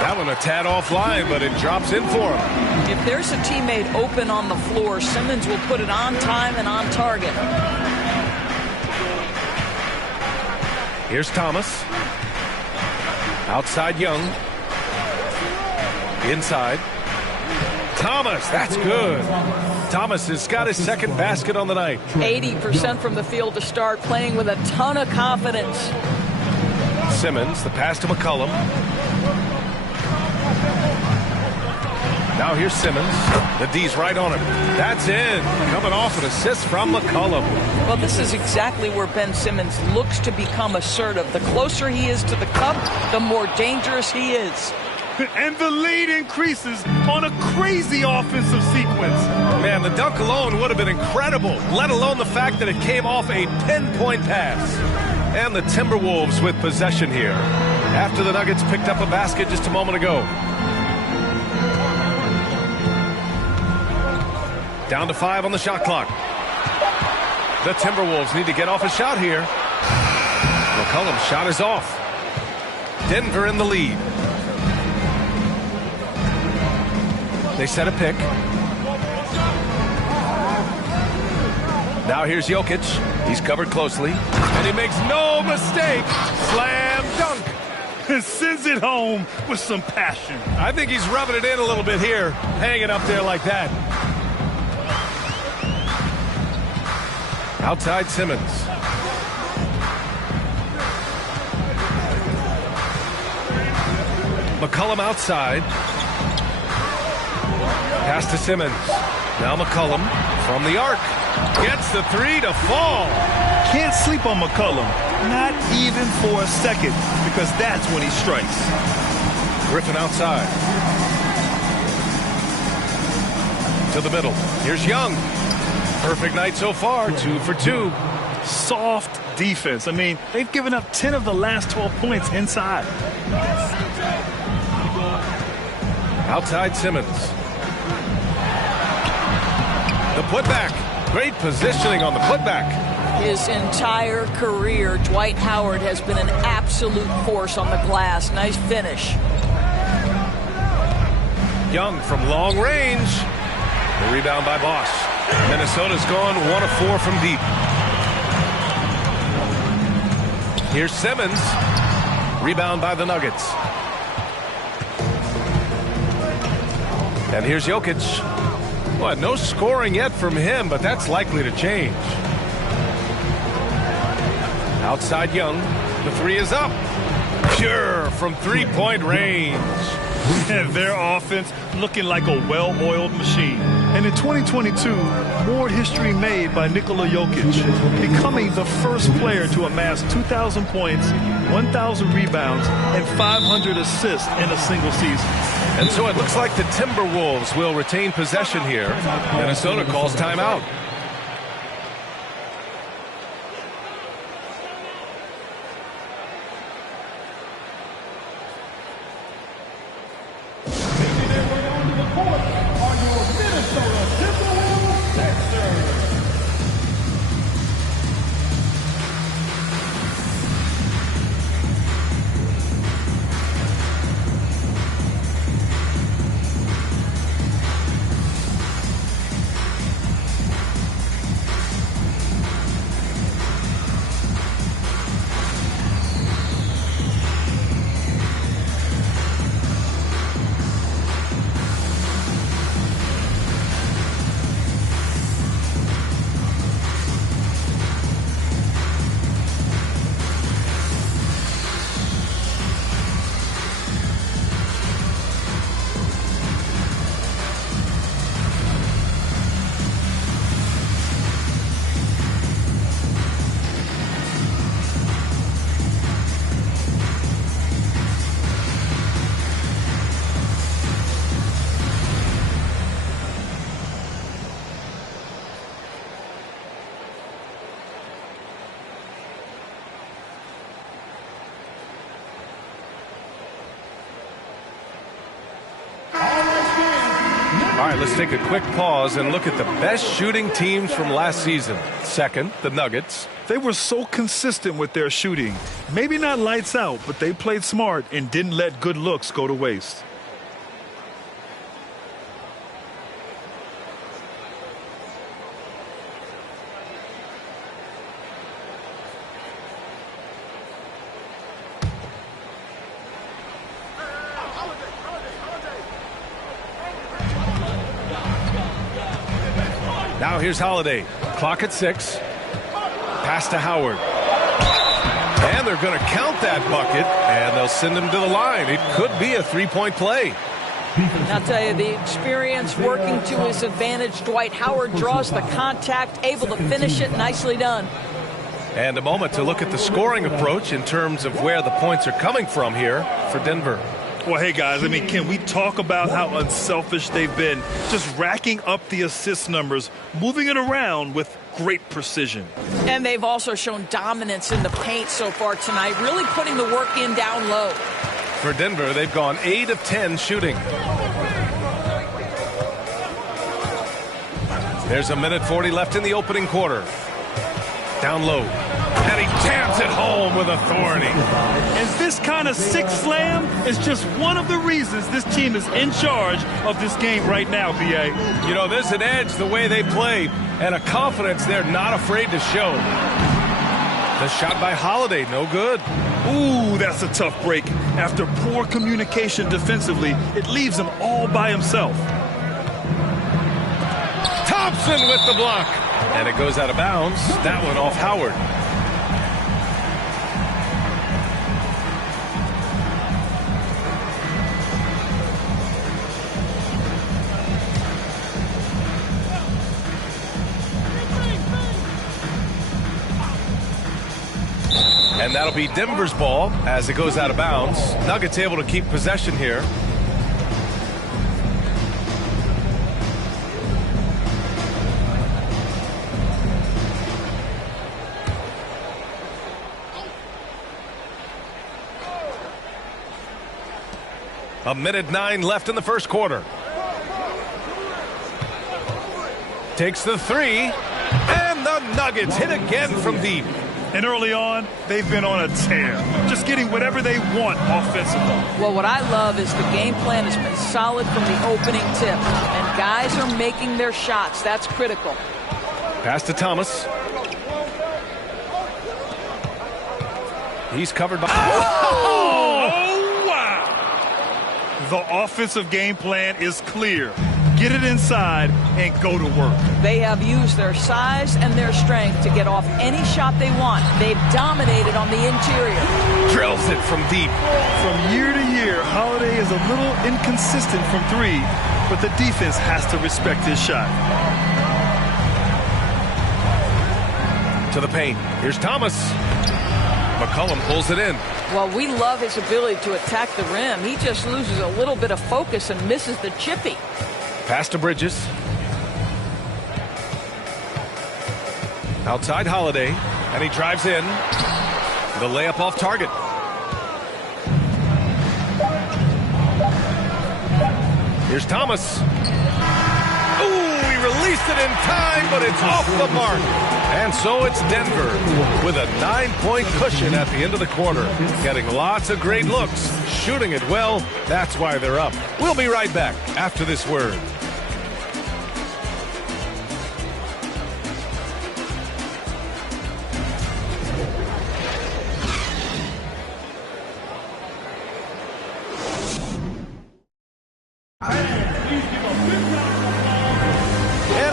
That one a tad offline, but it drops in for him. If there's a teammate open on the floor, Simmons will put it on time and on target. Here's Thomas. Outside Young. Inside. Thomas, that's good. Thomas has got his second basket on the night. 80% from the field to start, playing with a ton of confidence. Simmons, the pass to McCollum. Now here's Simmons. The D's right on him. That's in. Coming off an assist from McCollum. Well, this is exactly where Ben Simmons looks to become assertive. The closer he is to the cup, the more dangerous he is. And the lead increases on a crazy offensive sequence. Man, the dunk alone would have been incredible, let alone the fact that it came off a pinpoint pass. And the Timberwolves with possession here, after the Nuggets picked up a basket just a moment ago. Down to 5 on the shot clock. The Timberwolves need to get off a shot here. McCollum's shot is off. Denver in the lead. They set a pick. Now here's Jokic. He's covered closely. And he makes no mistake. Slam dunk. And sends it home with some passion. I think he's rubbing it in a little bit here. Hanging up there like that. Outside Simmons. McCollum outside. Pass to Simmons. Now McCollum from the arc. Gets the 3 to fall. Can't sleep on McCollum. Not even for a second, because that's when he strikes. Griffin outside. To the middle. Here's Young. Perfect night so far, 2 for 2. Soft defense. I mean, they've given up 10 of the last 12 points inside. Outside Simmons. The putback. Great positioning on the putback. His entire career, Dwight Howard has been an absolute force on the glass. Nice finish. Young from long range. The rebound by Bosch. Minnesota's gone 1 of 4 from deep. Here's Simmons. Rebound by the Nuggets. And here's Jokic. Well, no scoring yet from him, but that's likely to change. Outside Young. The 3 is up. Pure from three-point range. Their offense looking like a well-oiled machine. And in 2022, more history made by Nikola Jokic, becoming the first player to amass 2,000 points, 1,000 rebounds, and 500 assists in a single season. And so it looks like the Timberwolves will retain possession here. Minnesota calls timeout. All right, let's take a quick pause and look at the best shooting teams from last season. Second, the Nuggets. They were so consistent with their shooting. Maybe not lights out, but they played smart and didn't let good looks go to waste. Now here's Holiday. Clock at 6. Pass to Howard. And they're going to count that bucket, and they'll send him to the line. It could be a three-point play. I'll tell you, the experience working to his advantage. Dwight Howard draws the contact, able to finish it. Nicely done. And a moment to look at the scoring approach in terms of where the points are coming from here for Denver. Well, hey, guys, I mean, can we talk about how unselfish they've been? Just racking up the assist numbers, moving it around with great precision. And they've also shown dominance in the paint so far tonight, really putting the work in down low. For Denver, they've gone 8 of 10 shooting. There's a minute 40 left in the opening quarter. Down low. And he jams it home with authority. And this kind of sick slam is just one of the reasons this team is in charge of this game right now, B.A. You know, there's an edge the way they play and a confidence they're not afraid to show. The shot by Holiday, no good. Ooh, that's a tough break. After poor communication defensively, it leaves him all by himself. Thompson with the block. And it goes out of bounds. That one off Howard. And that'll be Denver's ball as it goes out of bounds. Nuggets able to keep possession here. A minute 9 left in the first quarter. Takes the three, and the Nuggets hit again from deep. And early on, they've been on a tear, just getting whatever they want offensively. Well, what I love is the game plan has been solid from the opening tip, and guys are making their shots. That's critical. Pass to Thomas. He's covered by... Oh, wow! The offensive game plan is clear. Get it inside and go to work. They have used their size and their strength to get off any shot they want. They've dominated on the interior. Drills it from deep. From year to year, Holiday is a little inconsistent from three, but the defense has to respect his shot. To the paint. Here's Thomas. McCollum pulls it in. Well, we love his ability to attack the rim. He just loses a little bit of focus and misses the chippy. Pass to Bridges. Outside Holiday, and he drives in. The layup off target. Here's Thomas. Ooh, he released it in time, but it's off the mark. And so it's Denver with a 9-point cushion at the end of the quarter. Getting lots of great looks, shooting it well. That's why they're up. We'll be right back after this word.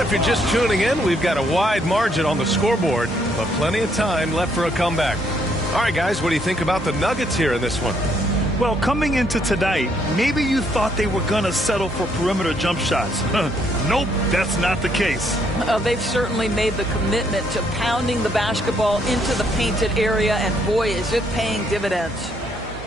If you're just tuning in, we've got a wide margin on the scoreboard, but plenty of time left for a comeback. All right, guys, what do you think about the Nuggets here in this one? Well, coming into tonight, maybe you thought they were going to settle for perimeter jump shots. Nope, that's not the case. They've certainly made the commitment to pounding the basketball into the painted area, and boy, is it paying dividends.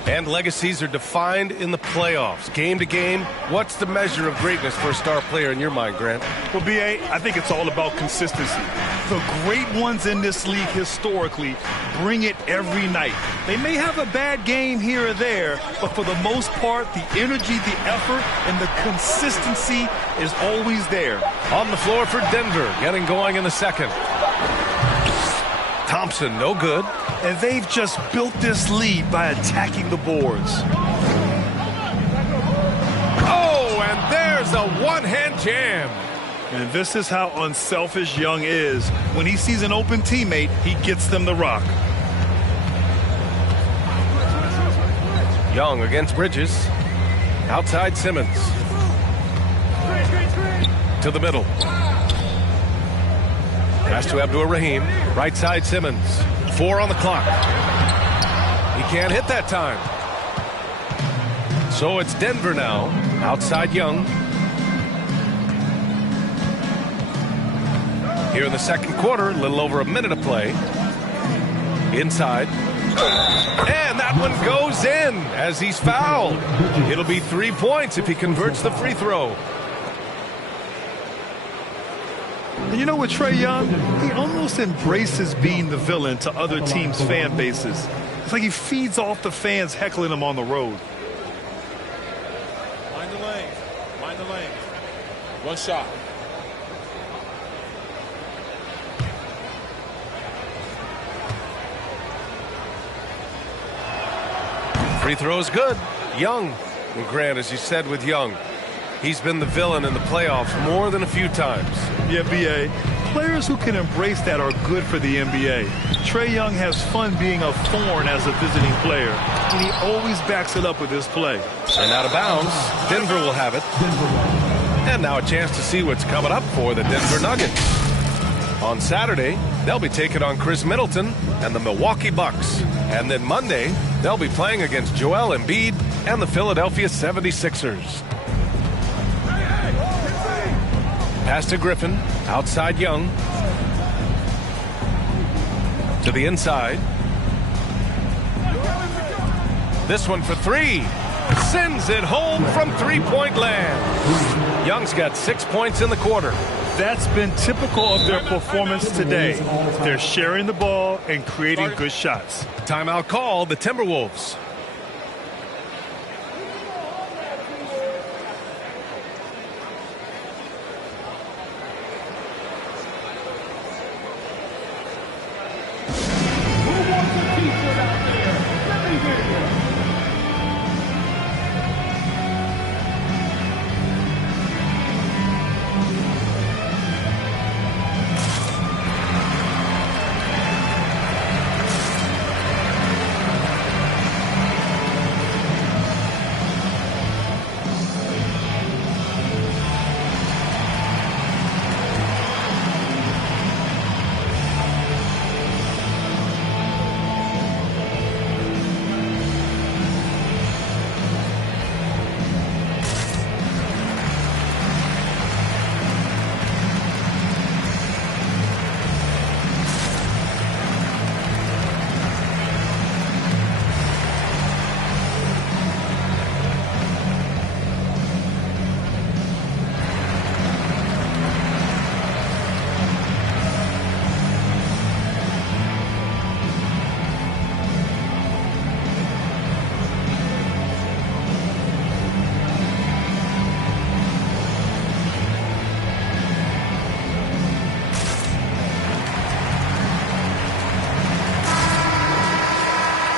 And legacies are defined in the playoffs. Game to game, what's the measure of greatness for a star player in your mind, Grant? Well, B.A., I think it's all about consistency. The great ones in this league historically bring it every night. They may have a bad game here or there, but for the most part, the energy, the effort, and the consistency is always there. On the floor for Denver, getting going in the second. Thompson, no good. And they've just built this lead by attacking the boards. Oh, and there's a one-hand jam. And this is how unselfish Young is. When he sees an open teammate, he gets them the rock. Young against Bridges. Outside Simmons. To the middle. Pass to Abdur-Rahim. Right side Simmons. 4 on the clock. He can't hit that time. So it's Denver now. Outside Young. Here in the second quarter, a little over a minute of play. Inside. And that one goes in as he's fouled. It'll be 3 points if he converts the free throw. And you know what, Trae Young? He almost embraces being the villain to other teams' fan bases. It's like he feeds off the fans heckling him on the road. Mind the lane. Mind the lane. One shot. Free throw is good. Young. And Grant, as you said with Young, he's been the villain in the playoffs more than a few times. Yeah, B.A. Players who can embrace that are good for the NBA. Trae Young has fun being a thorn as a visiting player, and he always backs it up with his play. And out of bounds, Denver will have it. And now a chance to see what's coming up for the Denver Nuggets. On Saturday, they'll be taking on Chris Middleton and the Milwaukee Bucks. And then Monday, they'll be playing against Joel Embiid and the Philadelphia 76ers. Pass to Griffin, outside Young. To the inside. This one for 3. Sends it home from three-point land. Young's got 6 points in the quarter. That's been typical of their performance today. They're sharing the ball and creating good shots. Timeout call, the Timberwolves.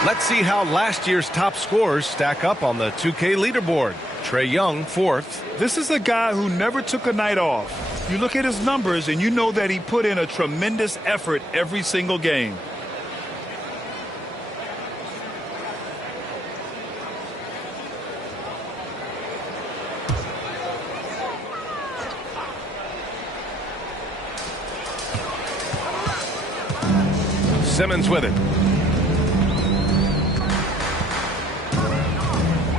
Let's see how last year's top scorers stack up on the 2K leaderboard. Trae Young, 4th. This is a guy who never took a night off. You look at his numbers and you know that he put in a tremendous effort every single game. Simmons with it.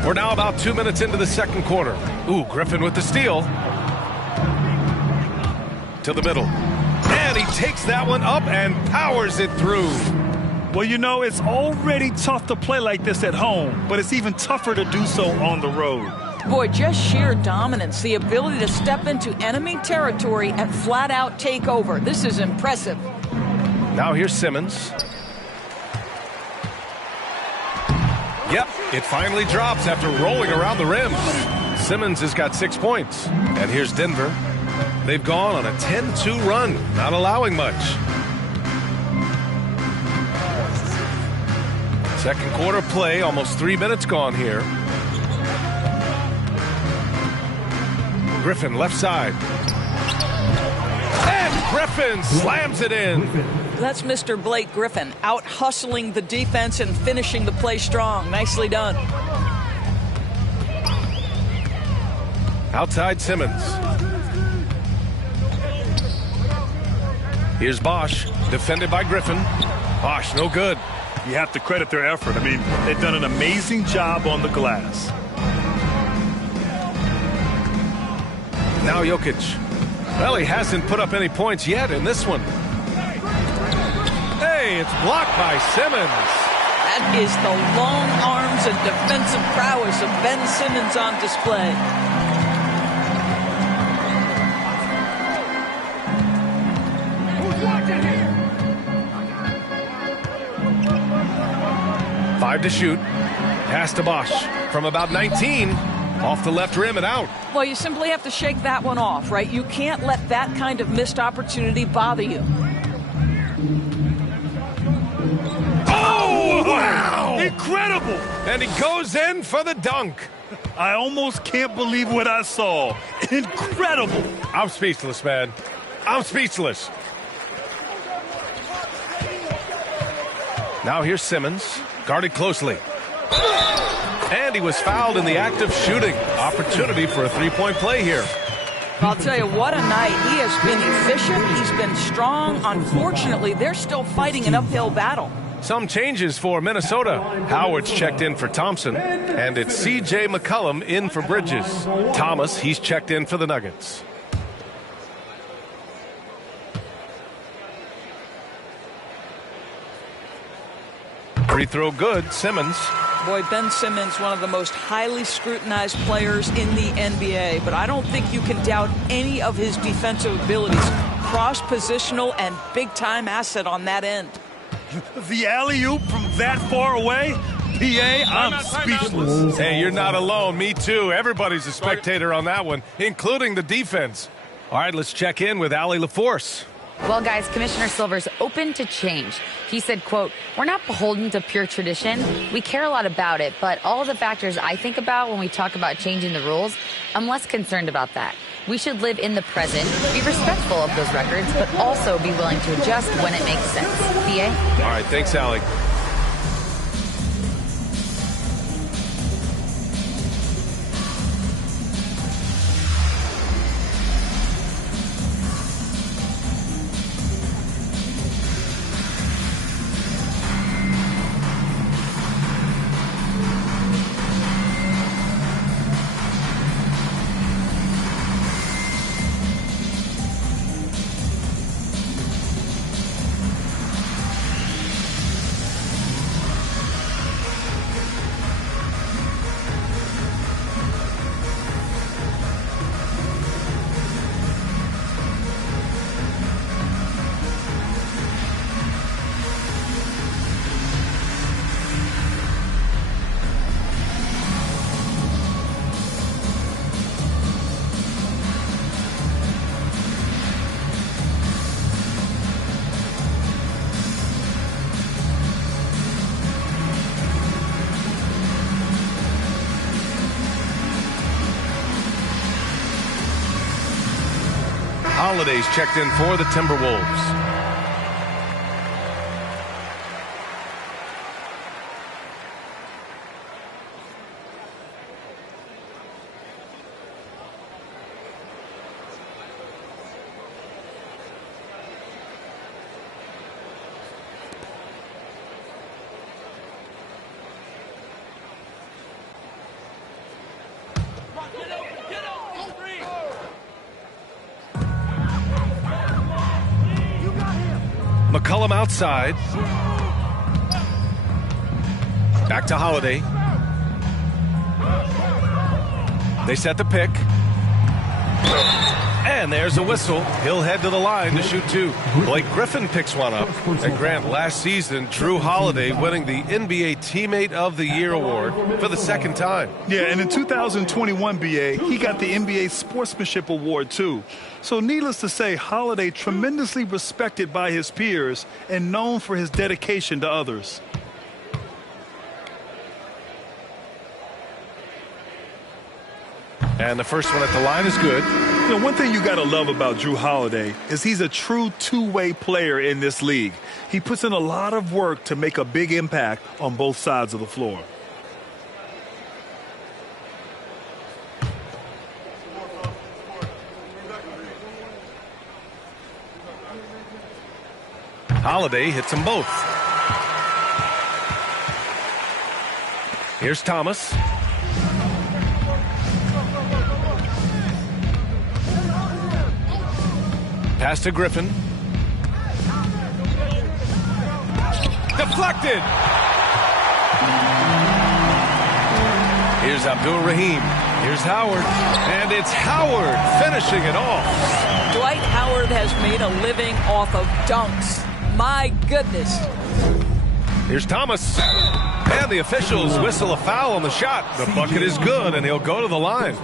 We're now about 2 minutes into the second quarter. Ooh, Griffin with the steal. To the middle. And he takes that one up and powers it through. Well, you know, it's already tough to play like this at home, but it's even tougher to do so on the road. Boy, just sheer dominance, the ability to step into enemy territory and flat out take over. This is impressive. Now here's Simmons. Yep, it finally drops after rolling around the rim. Simmons has got 6 points. And here's Denver. They've gone on a 10-2 run, not allowing much. Second quarter play, almost 3 minutes gone here. Griffin, left side. And Griffin slams it in. That's Mr. Blake Griffin, out hustling the defense and finishing the play strong. Nicely done. Outside Simmons. Here's Bosch, defended by Griffin. Bosch, no good. You have to credit their effort. I mean, they've done an amazing job on the glass. Now Jokic. Well, he hasn't put up any points yet in this one. Hey, it's blocked by Simmons. That is the long arms and defensive prowess of Ben Simmons on display. Who's watching here? 5 to shoot. Pass to Bosch from about 19. Off the left rim and out. Well, you simply have to shake that one off, right? You can't let that kind of missed opportunity bother you. Oh, wow! Incredible! And he goes in for the dunk. I almost can't believe what I saw. Incredible! I'm speechless, man. I'm speechless. Now here's Simmons, guarded closely. And he was fouled in the act of shooting. Opportunity for a three-point play here. I'll tell you, what a night. He has been efficient. He's been strong. Unfortunately, they're still fighting an uphill battle. Some changes for Minnesota. Howard's checked in for Thompson. And it's C.J. McCollum in for Bridges. Thomas, he's checked in for the Nuggets. Free throw good, Simmons. Boy, Ben Simmons, one of the most highly scrutinized players in the NBA, but I don't think you can doubt any of his defensive abilities. Cross-positional and big-time asset on that end. The alley-oop from that far away? PA, I'm speechless. Hey, you're not alone. Me too. Everybody's a spectator on that one, including the defense. All right, let's check in with Allie LaForce. Well, guys, Commissioner Silver's open to change. He said, quote, "We're not beholden to pure tradition. We care a lot about it, but all the factors I think about when we talk about changing the rules, I'm less concerned about that. We should live in the present, be respectful of those records, but also be willing to adjust when it makes sense." PA? All right, thanks, Allie. Holiday's checked in for the Timberwolves. McCollum outside. Back to Holiday. They set the pick. And there's a whistle. He'll head to the line to shoot two. Blake Griffin picks one up. And Grant, last season, Drew Holiday winning the NBA Teammate of the Year award for the second time. Yeah, and in 2021, BA, he got the NBA Sportsmanship Award, too. So needless to say, Holiday tremendously respected by his peers and known for his dedication to others. And the first one at the line is good. You know, one thing you got to love about Drew Holiday is he's a true two-way player in this league. He puts in a lot of work to make a big impact on both sides of the floor. Holiday hits them both. Here's Thomas. Pass to Griffin. Deflected. Here's Abdul Rahim. Here's Howard. And it's Howard finishing it off. Dwight Howard has made a living off of dunks. My goodness. Here's Thomas. And the officials whistle a foul on the shot. The bucket is good, and he'll go to the line.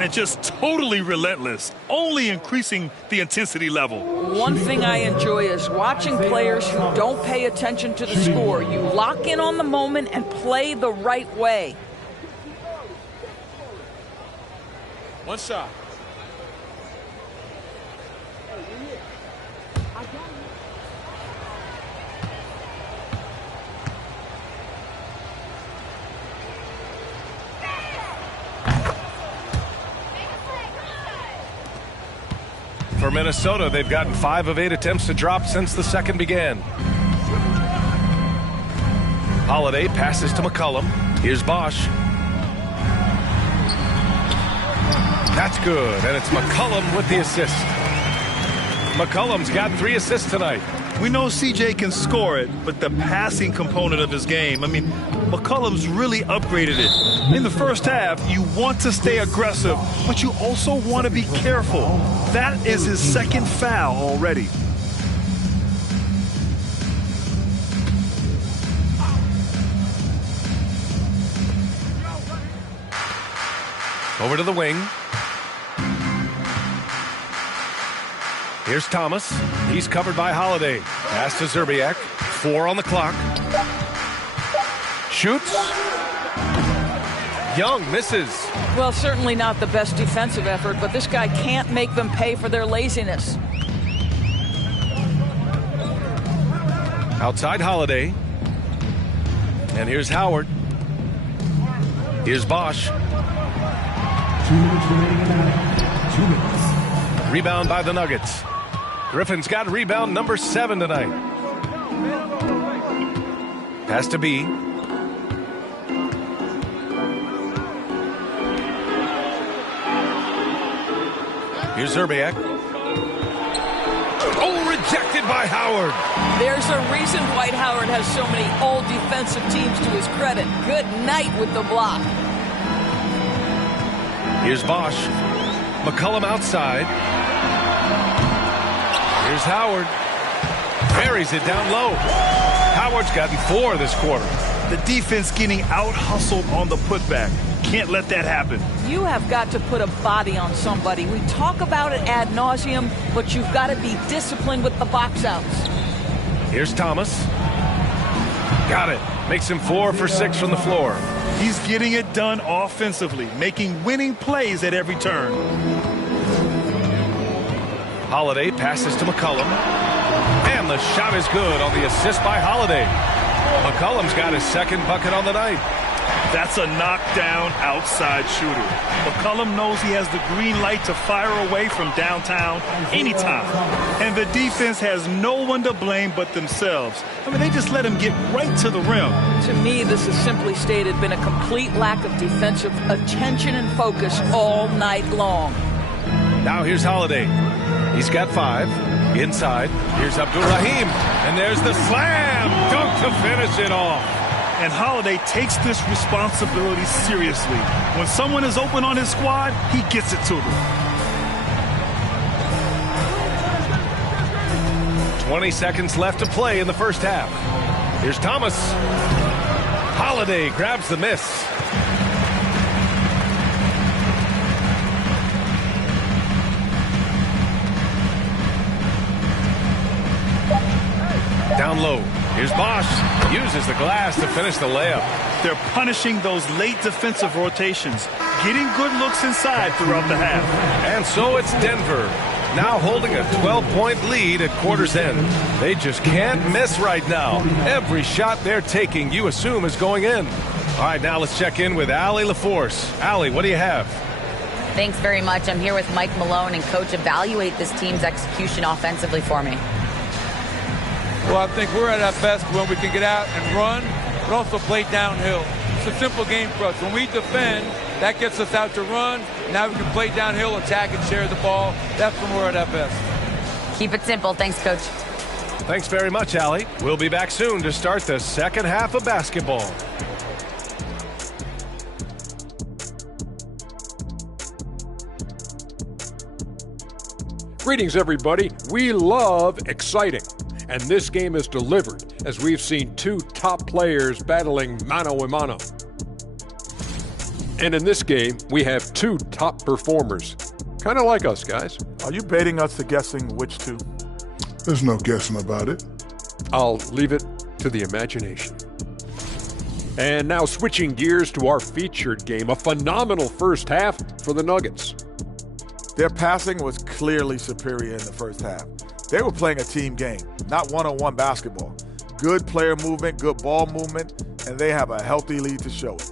And just totally relentless, only increasing the intensity level. One thing I enjoy is watching players who don't pay attention to the score. You lock in on the moment and play the right way. One shot. For Minnesota, they've gotten 5 of 8 attempts to drop since the second began. Holiday passes to McCollum. Here's Bosch. That's good, and it's McCollum with the assist. McCollum's got 3 assists tonight. We know CJ can score it, but the passing component of his game, I mean, McCollum's really upgraded it. In the first half, you want to stay aggressive, but you also want to be careful. That is his second foul already. Over to the wing. Here's Thomas. He's covered by Holiday. Pass to Zerbiak. 4 on the clock. Shoots. Young misses. Well, certainly not the best defensive effort, but this guy can't make them pay for their laziness. Outside Holiday. And here's Howard. Here's Bosch. 2 minutes remaining in that. 2 minutes. Rebound by the Nuggets. Griffin's got rebound number 7 tonight. Pass to B. Here's Zerbiak. Oh, rejected by Howard. There's a reason Dwight Howard has so many all defensive teams to his credit. Good night with the block. Here's Bosch. McCollum outside. Here's Howard. Buries it down low. Howard's gotten 4 this quarter. The defense getting out-hustled on the putback. Can't let that happen. You have got to put a body on somebody. We talk about it ad nauseum, but you've got to be disciplined with the box outs. Here's Thomas. Got it. Makes him 4 for 6 from the floor. He's getting it done offensively, making winning plays at every turn. Holiday passes to McCollum. And the shot is good on the assist by Holiday. McCollum's got his second bucket on the night. That's a knockdown outside shooter. McCollum knows he has the green light to fire away from downtown anytime. And the defense has no one to blame but themselves. I mean, they just let him get right to the rim. To me, this has simply stated been a complete lack of defensive attention and focus all night long. Now here's Holiday. He's got 5. Inside. Here's Abdul Rahim. And there's the slam dunk to finish it off. And Holiday takes this responsibility seriously. When someone is open on his squad, he gets it to them. 20 seconds left to play in the first half. Here's Thomas. Holiday grabs the miss. Down low. Here's Bosch. Uses the glass to finish the layup. They're punishing those late defensive rotations, getting good looks inside throughout the half. And so it's Denver, now holding a 12-point lead at quarter's end. They just can't miss right now. Every shot they're taking, you assume, is going in. All right, now let's check in with Allie LaForce. Allie, what do you have? Thanks very much. I'm here with Mike Malone, and Coach, evaluate this team's execution offensively for me. Well, I think we're at our best when we can get out and run, but also play downhill. It's a simple game for us. When we defend, that gets us out to run. Now we can play downhill, attack, and share the ball. That's when we're at our best. Keep it simple. Thanks, Coach. Thanks very much, Allie. We'll be back soon to start the second half of basketball. Greetings, everybody. We love exciting. And this game is delivered as we've seen two top players battling mano a mano. And in this game, we have two top performers. Kind of like us, guys. Are you baiting us to guessing which two? There's no guessing about it. I'll leave it to the imagination. And now switching gears to our featured game, a phenomenal first half for the Nuggets. Their passing was clearly superior in the first half. They were playing a team game, not one-on-one basketball. Good player movement, good ball movement, and they have a healthy lead to show it.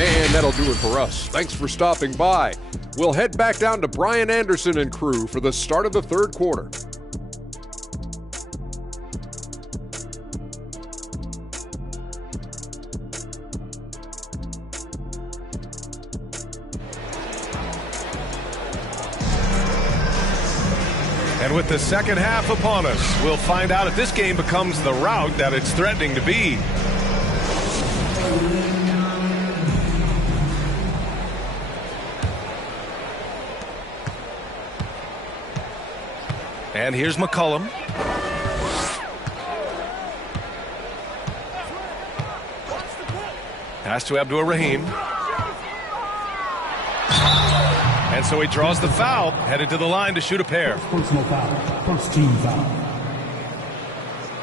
And that'll do it for us. Thanks for stopping by. We'll head back down to Brian Anderson and crew for the start of the third quarter. And with the second half upon us, we'll find out if this game becomes the rout that it's threatening to be. And here's McCollum. Pass to Abdur-Rahim. And so he draws the foul, headed to the line to shoot a pair. Personal foul, first team foul.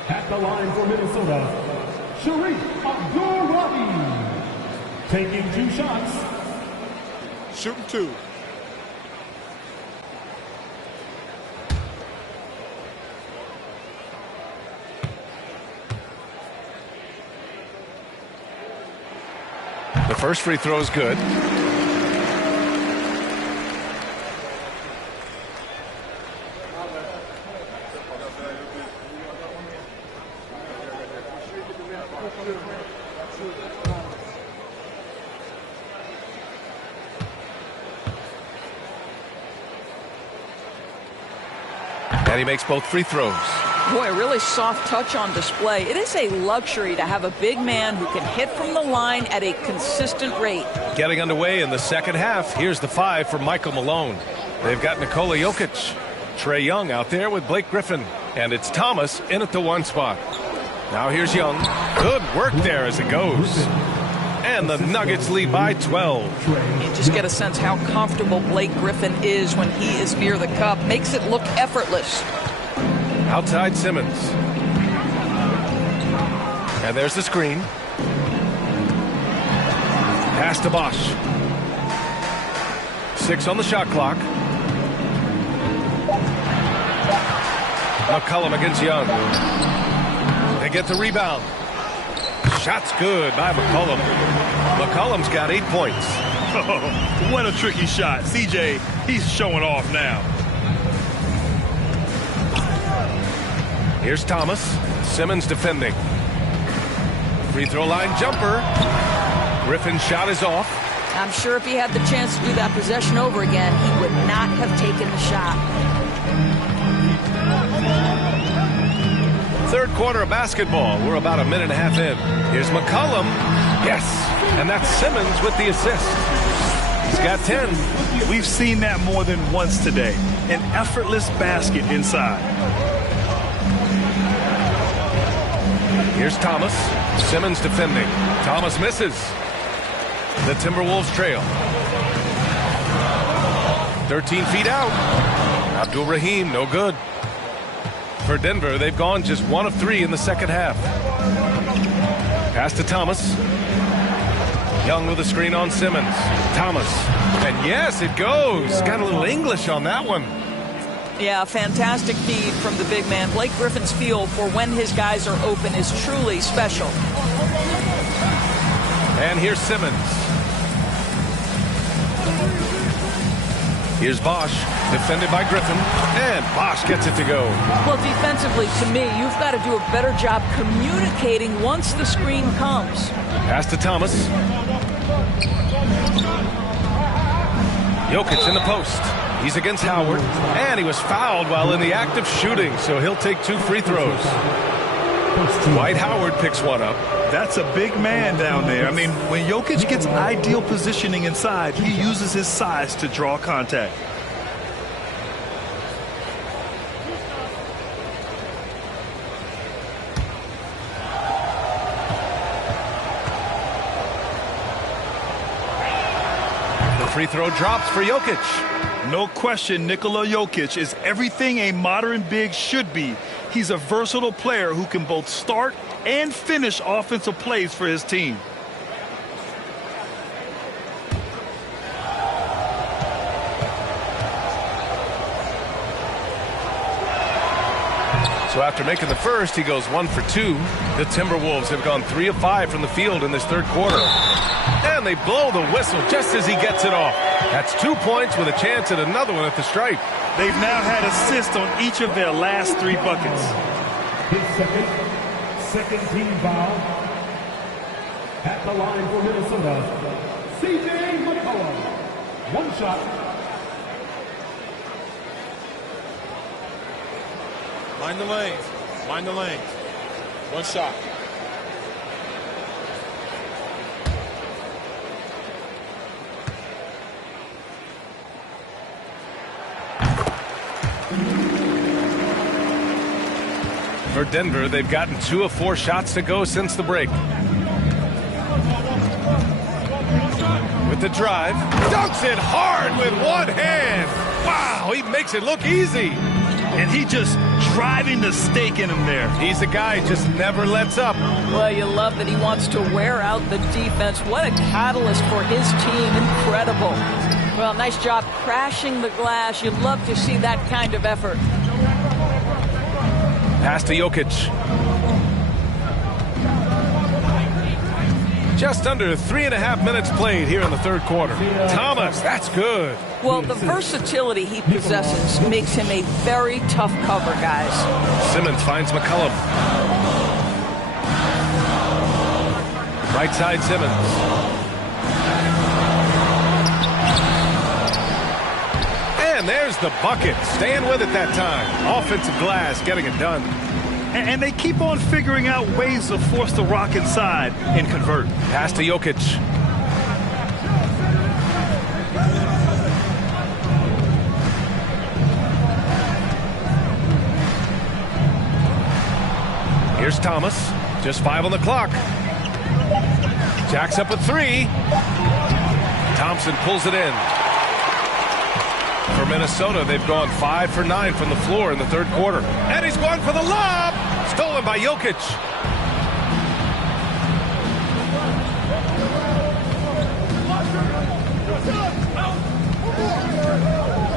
At the line for Minnesota, Sharif Abdur-Rahim. Taking 2 shots. Shooting 2. The first free throw is good. And he makes both free throws. Boy, a really soft touch on display. It is a luxury to have a big man who can hit from the line at a consistent rate. Getting underway in the second half. Here's the 5 for Michael Malone. They've got Nikola Jokic, Trae Young out there with Blake Griffin, and it's Thomas in at the 1 spot. Now here's Young. Good work there as it goes. And the Nuggets lead by 12. You just get a sense how comfortable Blake Griffin is when he is near the cup. Makes it look effortless. Outside Simmons. And there's the screen. Pass to Bosch. 6 on the shot clock. McCollum against Young. They get the rebound. Shot's good by McCollum. McCollum's got 8 points. Oh, what a tricky shot. CJ, he's showing off now. Here's Thomas. Simmons defending. Free throw line jumper. Griffin's shot is off. I'm sure if he had the chance to do that possession over again, he would not have taken the shot. Third quarter of basketball. We're about a minute and a half in. Here's McCollum. Yes. And that's Simmons with the assist. He's got 10. We've seen that more than once today. An effortless basket inside. Here's Thomas. Simmons defending. Thomas misses. The Timberwolves trail. 13 feet out. Abdul Rahim, no good. For Denver, they've gone just 1 of 3 in the second half. Pass to Thomas. Young with a screen on Simmons. Thomas. And yes, it goes. Got a little English on that one. Yeah, fantastic feed from the big man. Blake Griffin's feel for when his guys are open is truly special. And here's Simmons. Here's Bosch, defended by Griffin, and Bosch gets it to go. Well, defensively, to me, you've got to do a better job communicating once the screen comes. Pass to Thomas. Jokic in the post. He's against Howard, and he was fouled while in the act of shooting, so he'll take 2 free throws. Dwight Howard picks one up. That's a big man down there. I mean, when Jokic gets ideal positioning inside, he uses his size to draw contact. The free throw drops for Jokic. No question, Nikola Jokic is everything a modern big should be. He's a versatile player who can both start and finish offensive plays for his team. So after making the first, he goes 1 for 2. The Timberwolves have gone 3 of 5 from the field in this third quarter. And they blow the whistle just as he gets it off. That's 2 points with a chance at another one at the stripe. They've now had assists on each of their last 3 buckets. His second team foul. At the line for Minnesota, C.J. McCollum. 1 shot. Mind the lanes. Mind the lanes. 1 shot. For Denver, they've gotten 2 of 4 shots to go since the break. With the drive, dunks it hard with one hand. Wow, he makes it look easy. And he just driving the stake in him there. He's a guy who just never lets up. Well, you love that he wants to wear out the defense. What a catalyst for his team. Incredible. Well, nice job crashing the glass. You love to see that kind of effort. Pass to Jokic. Just under 3.5 minutes played here in the third quarter. Thomas, that's good. Well, the versatility he possesses makes him a very tough cover, guys. Simmons finds McCollum. Right side Simmons. And there's the bucket. Staying with it that time. Offensive glass getting it done. And they keep on figuring out ways to force the rock inside and convert. Pass to Jokic. Here's Thomas. Just 5 on the clock. Jacks up with 3. Thompson pulls it in. For Minnesota, they've gone 5 for 9 from the floor in the third quarter. And he's going for the lob. Stolen by Jokic.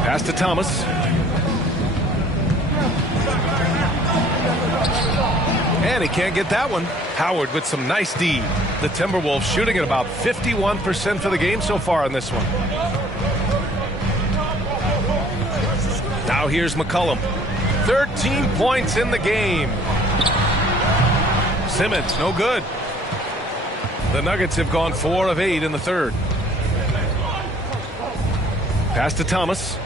Pass to Thomas. And he can't get that one. Howard with some nice D. The Timberwolves shooting at about 51% for the game so far in this one. Now here's McCollum. 13 points in the game. Simmons, no good. The Nuggets have gone 4 of 8 in the third. Pass to Thomas.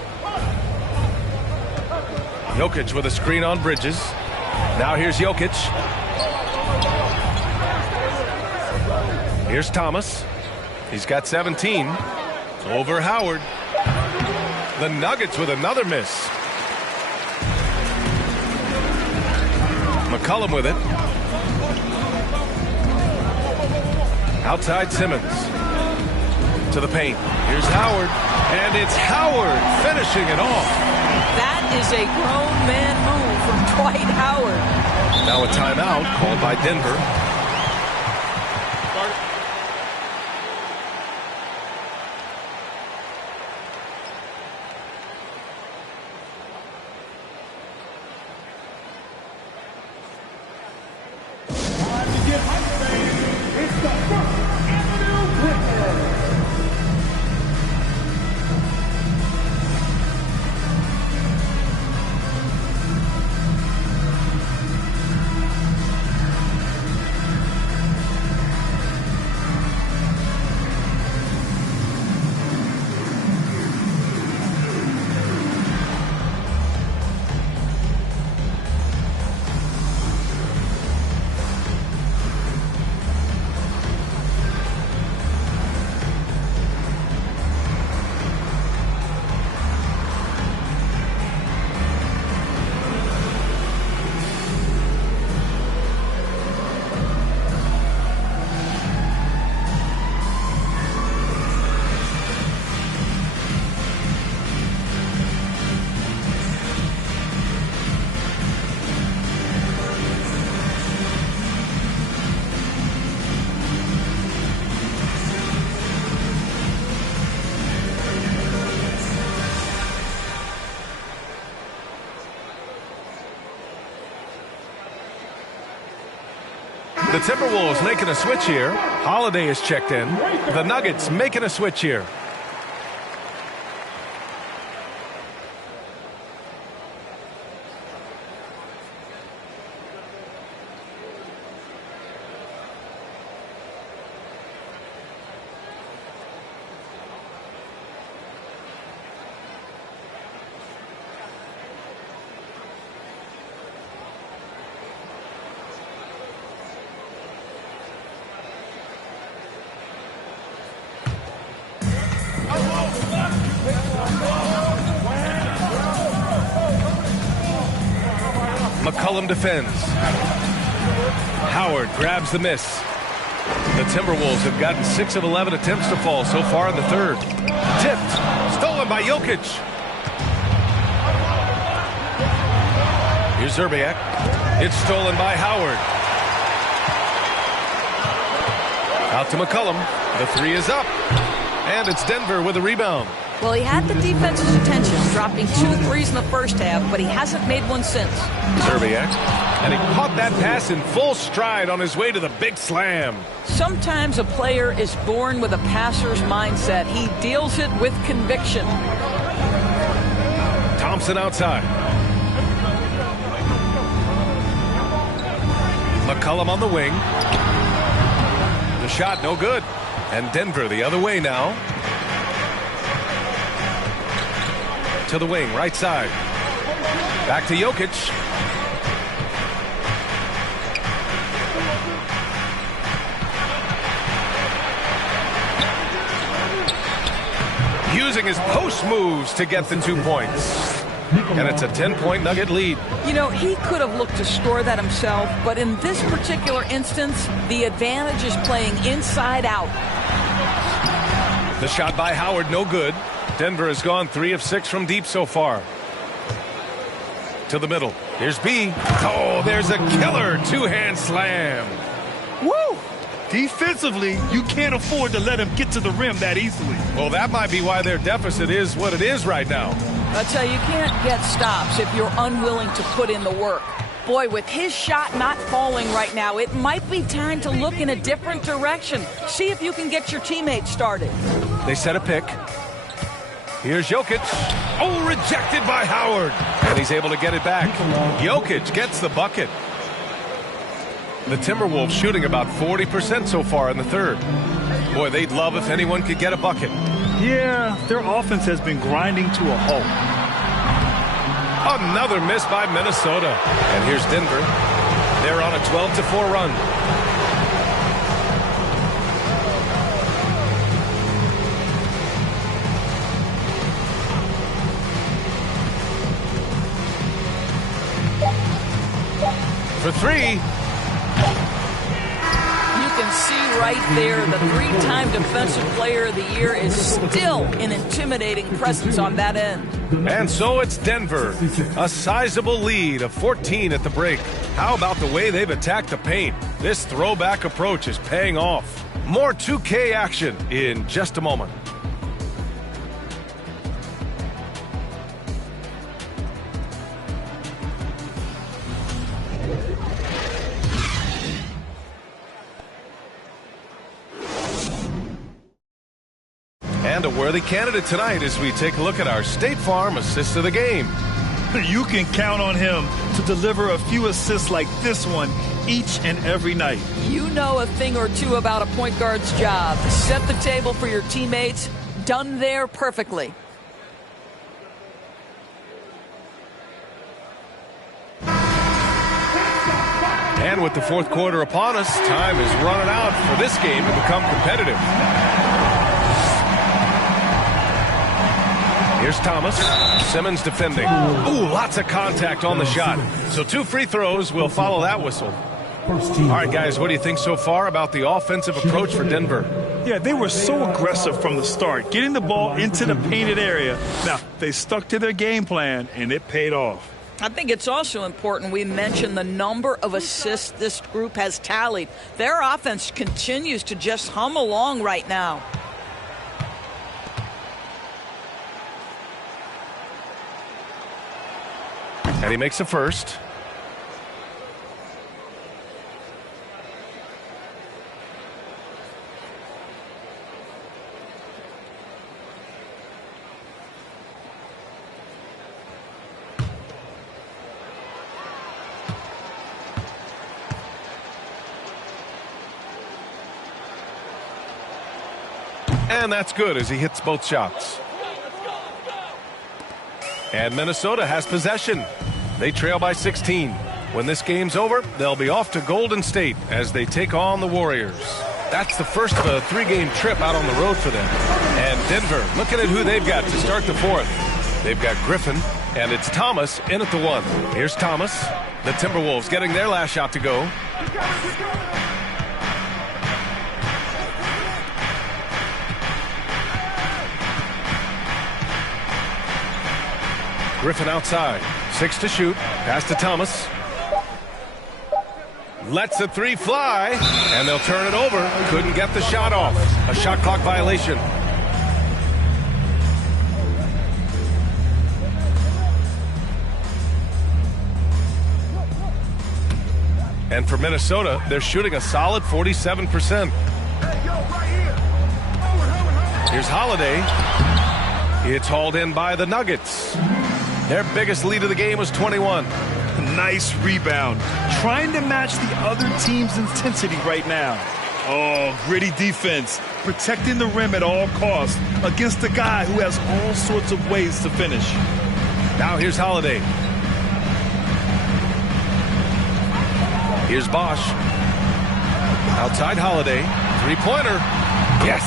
Jokic with a screen on Bridges. Now here's Jokic. Here's Thomas. He's got 17. Over Howard. The Nuggets with another miss. McCollum with it. Outside Simmons. To the paint. Here's Howard. And it's Howard finishing it off. That is a grown man move from Dwight Howard. Now a timeout called by Denver. The Timberwolves making a switch here. Holiday is checked in. The Nuggets making a switch here. McCollum defends. Howard grabs the miss. The Timberwolves have gotten 6 of 11 attempts to fall so far in the third. Tipped. Stolen by Jokic. Here's Zerbiak. It's stolen by Howard. Out to McCollum. The three is up. And it's Denver with a rebound. Well, he had the defense's attention, dropping 2 threes in the first half, but he hasn't made one since. Zerbiak. And he caught that pass in full stride on his way to the big slam. Sometimes a player is born with a passer's mindset. He deals it with conviction. Thompson outside. McCollum on the wing. The shot no good. And Denver the other way now. To the wing, right side. Back to Jokic. Using his post moves to get the 2 points. And it's a 10-point Nugget lead. You know, he could have looked to score that himself, but in this particular instance, the advantage is playing inside out. The shot by Howard, no good. Denver has gone 3 of 6 from deep so far. To the middle. Here's B. Oh, there's a killer 2-hand slam. Woo! Defensively, you can't afford to let him get to the rim that easily. Well, that might be why their deficit is what it is right now. I tell you, you can't get stops if you're unwilling to put in the work. Boy, with his shot not falling right now, it might be time to look in a different direction. See if you can get your teammates started. They set a pick. Here's Jokic. Oh, rejected by Howard. And he's able to get it back. Jokic gets the bucket. The Timberwolves shooting about 40% so far in the third. Boy, they'd love if anyone could get a bucket. Yeah, their offense has been grinding to a halt. Another miss by Minnesota. And here's Denver. They're on a 12-4 run. For three. You can see right there the three-time Defensive Player of the Year is still an intimidating presence on that end. And so it's Denver, a sizable lead of 14 at the break. How about the way they've attacked the paint? This throwback approach is paying off. More 2K action in just a moment. And a worthy candidate tonight as we take a look at our State Farm assist of the game. You can count on him to deliver a few assists like this one each and every night. You know a thing or two about a point guard's job. Set the table for your teammates. Done there perfectly. And with the fourth quarter upon us, time is running out for this game to become competitive. Here's Thomas. Simmons defending. Ooh, lots of contact on the shot. So 2 free throws will follow that whistle. All right, guys, what do you think so far about the offensive approach for Denver? Yeah, they were so aggressive from the start, getting the ball into the painted area. Now, they stuck to their game plan, and it paid off. I think it's also important we mention the number of assists this group has tallied. Their offense continues to just hum along right now. And he makes a first. And that's good as he hits both shots. And Minnesota has possession. They trail by 16. When this game's over, they'll be off to Golden State as they take on the Warriors. That's the first of a 3-game trip out on the road for them. And Denver, looking at who they've got to start the fourth. They've got Griffin, and it's Thomas in at the 1. Here's Thomas. The Timberwolves getting their last shot to go. Griffin outside. 6 to shoot. Pass to Thomas. Lets the 3 fly, and they'll turn it over. Couldn't get the shot off. A shot clock violation. And for Minnesota, they're shooting a solid 47%. Here's Holiday. It's hauled in by the Nuggets. Their biggest lead of the game was 21. Nice rebound. Trying to match the other team's intensity right now. Oh, gritty defense. Protecting the rim at all costs against a guy who has all sorts of ways to finish. Now here's Holiday. Here's Bosch. Outside Holiday. 3-pointer. Yes.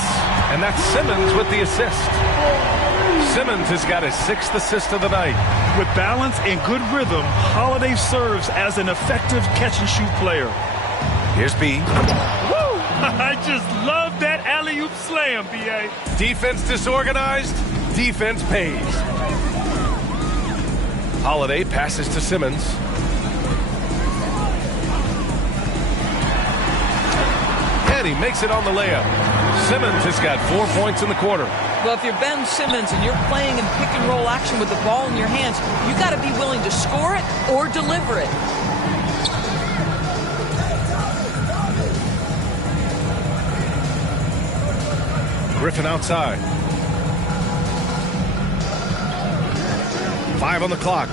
And that's Simmons with the assist. Simmons has got his 6th assist of the night. With balance and good rhythm, Holiday serves as an effective catch-and-shoot player. Here's B. Woo! I just love that alley-oop slam, B.A. Defense disorganized, defense pays. Holiday passes to Simmons. And he makes it on the layup. Simmons has got 4 points in the quarter. Well, if you're Ben Simmons and you're playing in pick-and-roll action with the ball in your hands, you got to be willing to score it or deliver it. Griffin outside. 5 on the clock.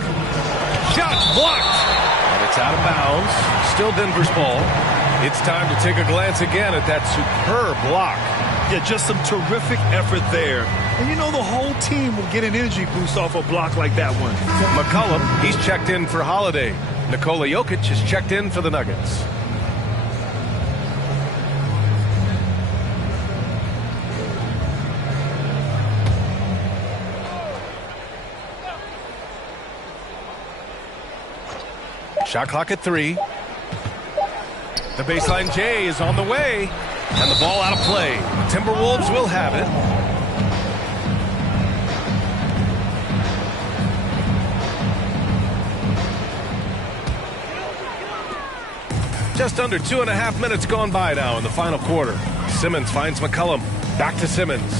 Shot blocked. And it's out of bounds. Still Denver's ball. It's time to take a glance again at that superb block. Yeah, just some terrific effort there. And you know the whole team will get an energy boost off a block like that one. McCollum, he's checked in for Holiday. Nikola Jokic is checked in for the Nuggets. Shot clock at 3. The baseline J is on the way. And the ball out of play. Timberwolves will have it. Just under 2.5 minutes gone by now in the final quarter. Simmons finds McCollum. Back to Simmons.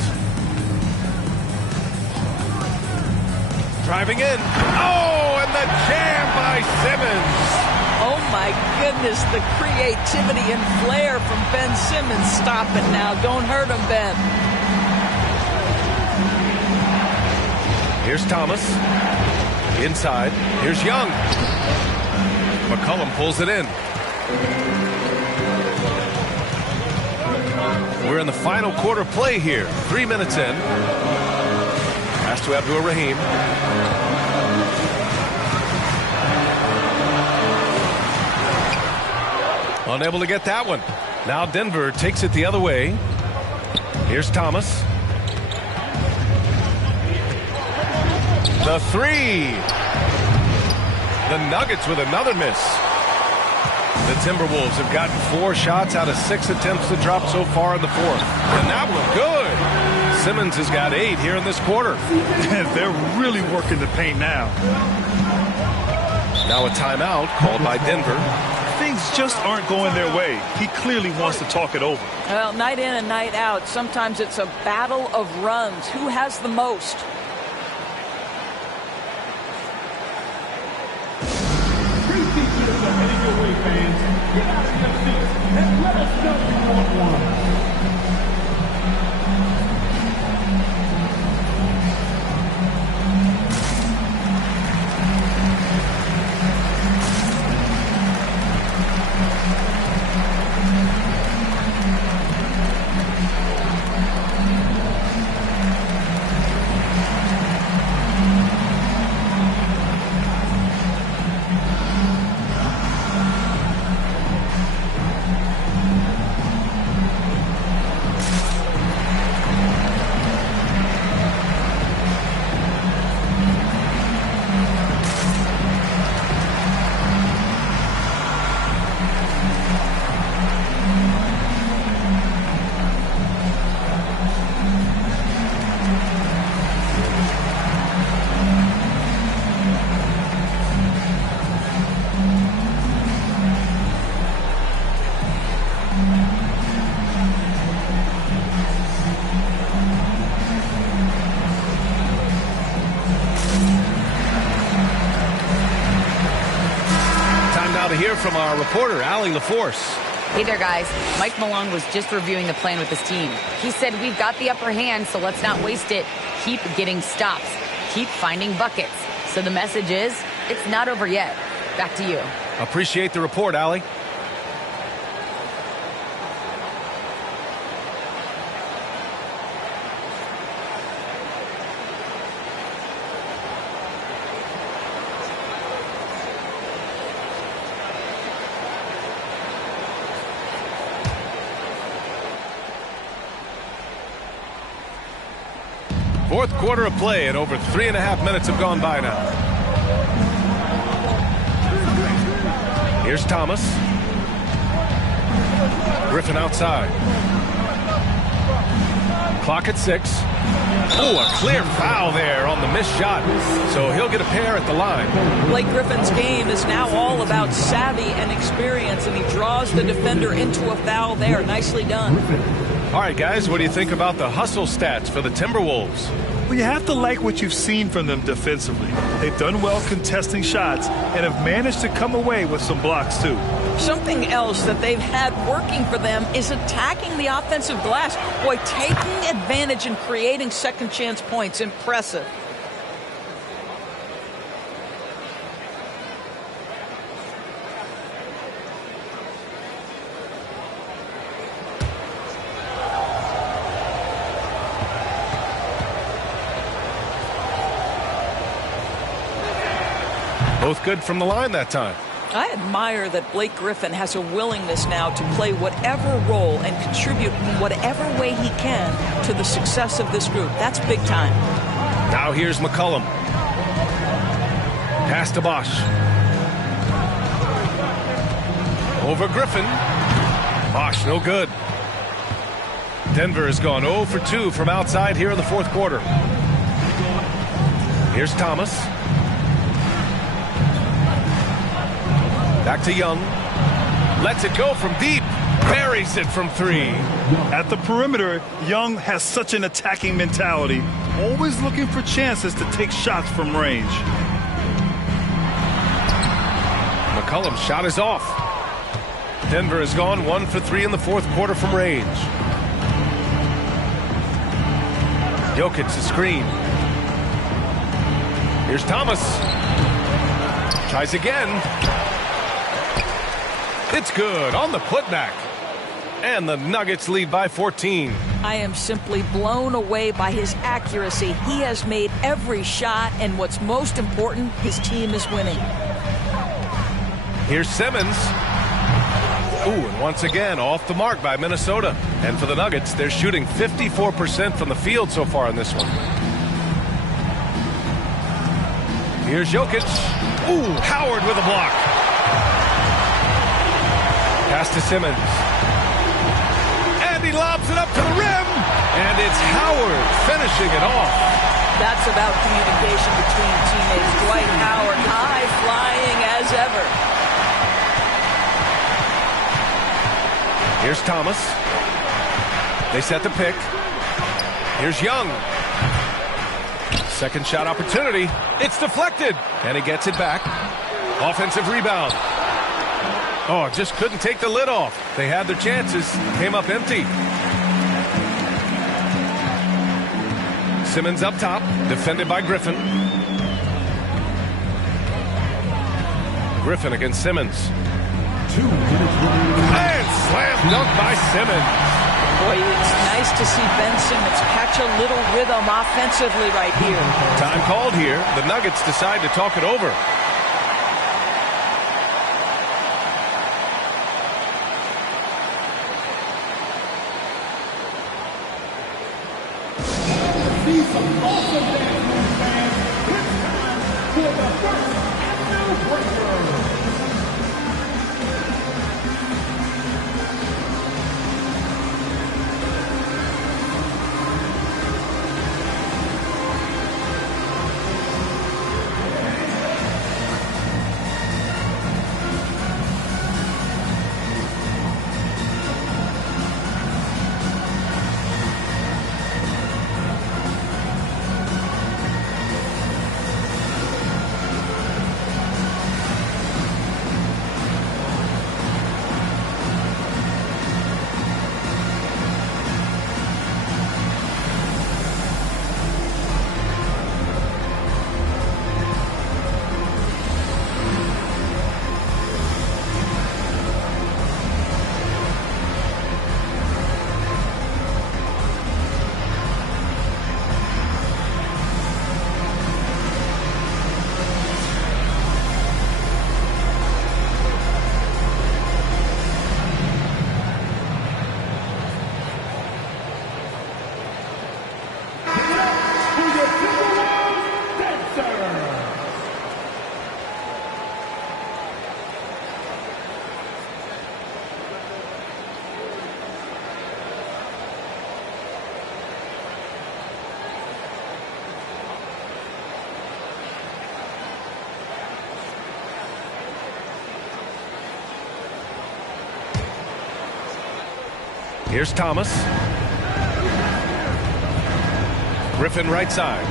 Driving in. Oh, and the jam by Simmons. Oh, my goodness, the creativity and flair from Ben Simmons. Stop it now. Don't hurt him, Ben. Here's Thomas. Inside. Here's Young. McCollum pulls it in. We're in the final quarter play here. 3 minutes in. Pass to Abdur-Rahim. Unable to get that one. Now Denver takes it the other way. Here's Thomas. The 3. The Nuggets with another miss. The Timberwolves have gotten 4 shots out of 6 attempts to drop so far in the fourth. And that one good. Simmons has got 8 here in this quarter. They're really working the paint now. Now a timeout called by Denver. Things just aren't going their way. He clearly wants to talk it over. Well, night in and night out, sometimes it's a battle of runs. Who has the most? Heading your way, fans. Get out of your seats and let us know you want one. From our reporter, Allie LaForce. Hey there, guys. Mike Malone was just reviewing the plan with his team. He said, we've got the upper hand, so let's not waste it. Keep getting stops. Keep finding buckets. So the message is, it's not over yet. Back to you. Appreciate the report, Allie. Fourth quarter of play, and over 3.5 minutes have gone by now. Here's Thomas. Griffin outside. Clock at 6. Oh, a clear foul there on the missed shot. So he'll get a pair at the line. Blake Griffin's game is now all about savvy and experience, and he draws the defender into a foul there. Nicely done. All right, guys, what do you think about the hustle stats for the Timberwolves? Well, you have to like what you've seen from them defensively. They've done well contesting shots and have managed to come away with some blocks, too. Something else that they've had working for them is attacking the offensive glass. Boy, taking advantage and creating second chance points. Impressive. Both good from the line that time. I admire that Blake Griffin has a willingness now to play whatever role and contribute in whatever way he can to the success of this group. That's big time. Now here's McCollum. Pass to Bosch. Over Griffin. Bosch, no good. Denver has gone 0 for 2 from outside here in the fourth quarter. Here's Thomas. Back to Young. Lets it go from deep. Buries it from 3. At the perimeter, Young has such an attacking mentality, always looking for chances to take shots from range. McCollum's shot is off. Denver has gone 1 for 3 in the fourth quarter from range. Jokic the screen. Here's Thomas. Tries again. It's good on the putback. And the Nuggets lead by 14. I am simply blown away by his accuracy. He has made every shot, and what's most important, his team is winning. Here's Simmons. Ooh, and once again, off the mark by Minnesota. And for the Nuggets, they're shooting 54% from the field so far in this one. Here's Jokic. Ooh, Howard with a block. Pass to Simmons. And he lobs it up to the rim. And it's Howard finishing it off. That's about communication between teammates. Dwight Howard, high flying as ever. Here's Thomas. They set the pick. Here's Young. Second shot opportunity. It's deflected. And he gets it back. Offensive rebound. Oh, just couldn't take the lid off. They had their chances. Came up empty. Simmons up top. Defended by Griffin. Griffin against Simmons. And slam dunk by Simmons. Boy, it's nice to see Ben Simmons catch a little rhythm offensively right here. Time called here. The Nuggets decide to talk it over. See some awesome dance moves, fans. It's time for the first annual breaker. Here's Thomas. Griffin right side.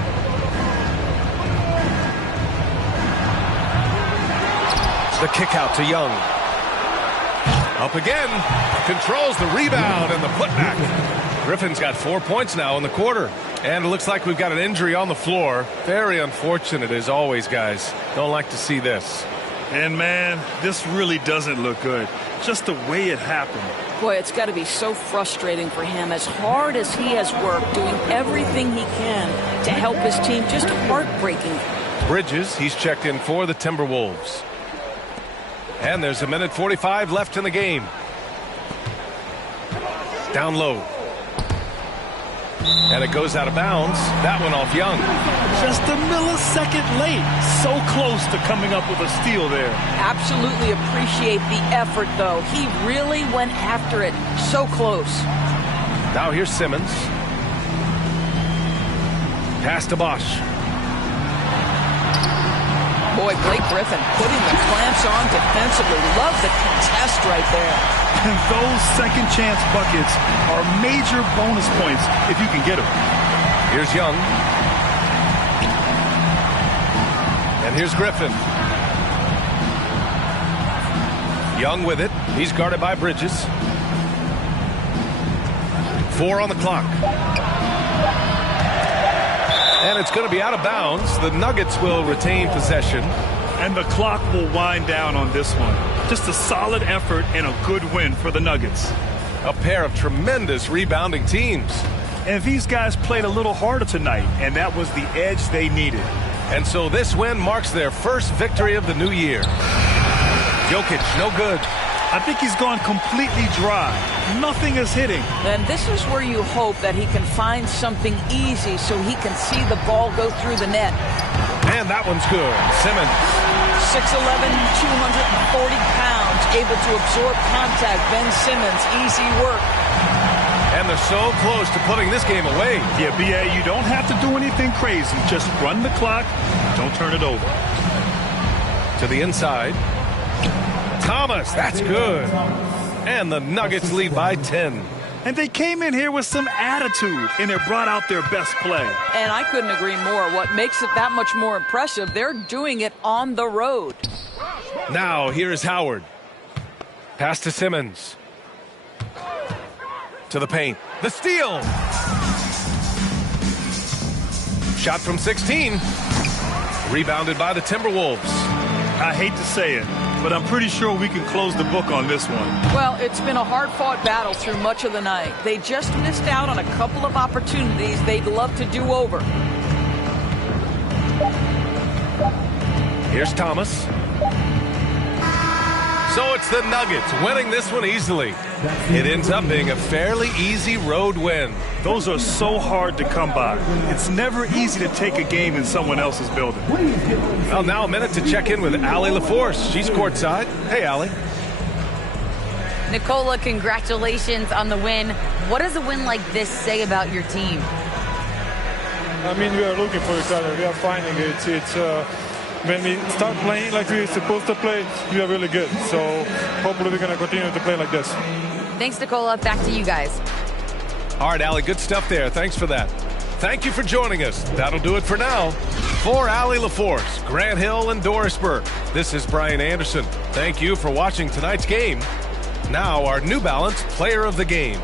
The kick out to Young. Up again. Controls the rebound and the putback. Griffin's got 4 points now in the quarter. And it looks like we've got an injury on the floor. Very unfortunate as always, guys. Don't like to see this. And man, this really doesn't look good. Just the way it happened. Boy, it's got to be so frustrating for him. As hard as he has worked, doing everything he can to help his team, just heartbreaking. Bridges, he's checked in for the Timberwolves. And there's 1:45 left in the game. Down low. And it goes out of bounds. That one off Young. Just a millisecond late. So close to coming up with a steal there. Absolutely appreciate the effort, though. He really went after it. So close. Now here's Simmons. Pass to Bosch. Boy, Blake Griffin putting the clamps on defensively. Love the contest right there. And those second chance buckets are major bonus points if you can get them. Here's Young. And here's Griffin. Young with it. He's guarded by Bridges. 4 on the clock. And it's going to be out of bounds. The Nuggets will retain possession. And the clock will wind down on this one. Just a solid effort and a good win for the Nuggets. A pair of tremendous rebounding teams. And these guys played a little harder tonight, and that was the edge they needed. And so this win marks their first victory of the new year. Jokic, no good. I think he's gone completely dry. Nothing is hitting. And this is where you hope that he can find something easy so he can see the ball go through the net. And that one's good. Simmons. 6'11", 240 pounds, able to absorb contact. Ben Simmons, easy work. And they're so close to putting this game away. Yeah, B.A., you don't have to do anything crazy. Just run the clock. Don't turn it over. To the inside. Thomas, that's good. And the Nuggets lead by 10. And they came in here with some attitude, and they brought out their best play. And I couldn't agree more. What makes it that much more impressive, they're doing it on the road. Now, here's Howard. Pass to Simmons. To the paint. The steal. Shot from 16. Rebounded by the Timberwolves. I hate to say it, but I'm pretty sure we can close the book on this one. Well, it's been a hard-fought battle through much of the night. They just missed out on a couple of opportunities they'd love to do over. Here's Thomas. So it's the Nuggets winning this one easily. It ends up being a fairly easy road win. Those are so hard to come by. It's never easy to take a game in someone else's building. Well, now a minute to check in with Allie LaForce. She's courtside. Hey, Allie. Nicola, congratulations on the win. What does a win like this say about your team? I mean, we are looking for each other. We are finding it. When we start playing like we're supposed to play, we are really good. So hopefully we're going to continue to play like this. Thanks, Nicola. Back to you guys. All right, Allie, good stuff there. Thanks for that. Thank you for joining us. That'll do it for now. For Allie LaForce, Grant Hill, and Dorisburg, this is Brian Anderson. Thank you for watching tonight's game. Now, our New Balance Player of the Game.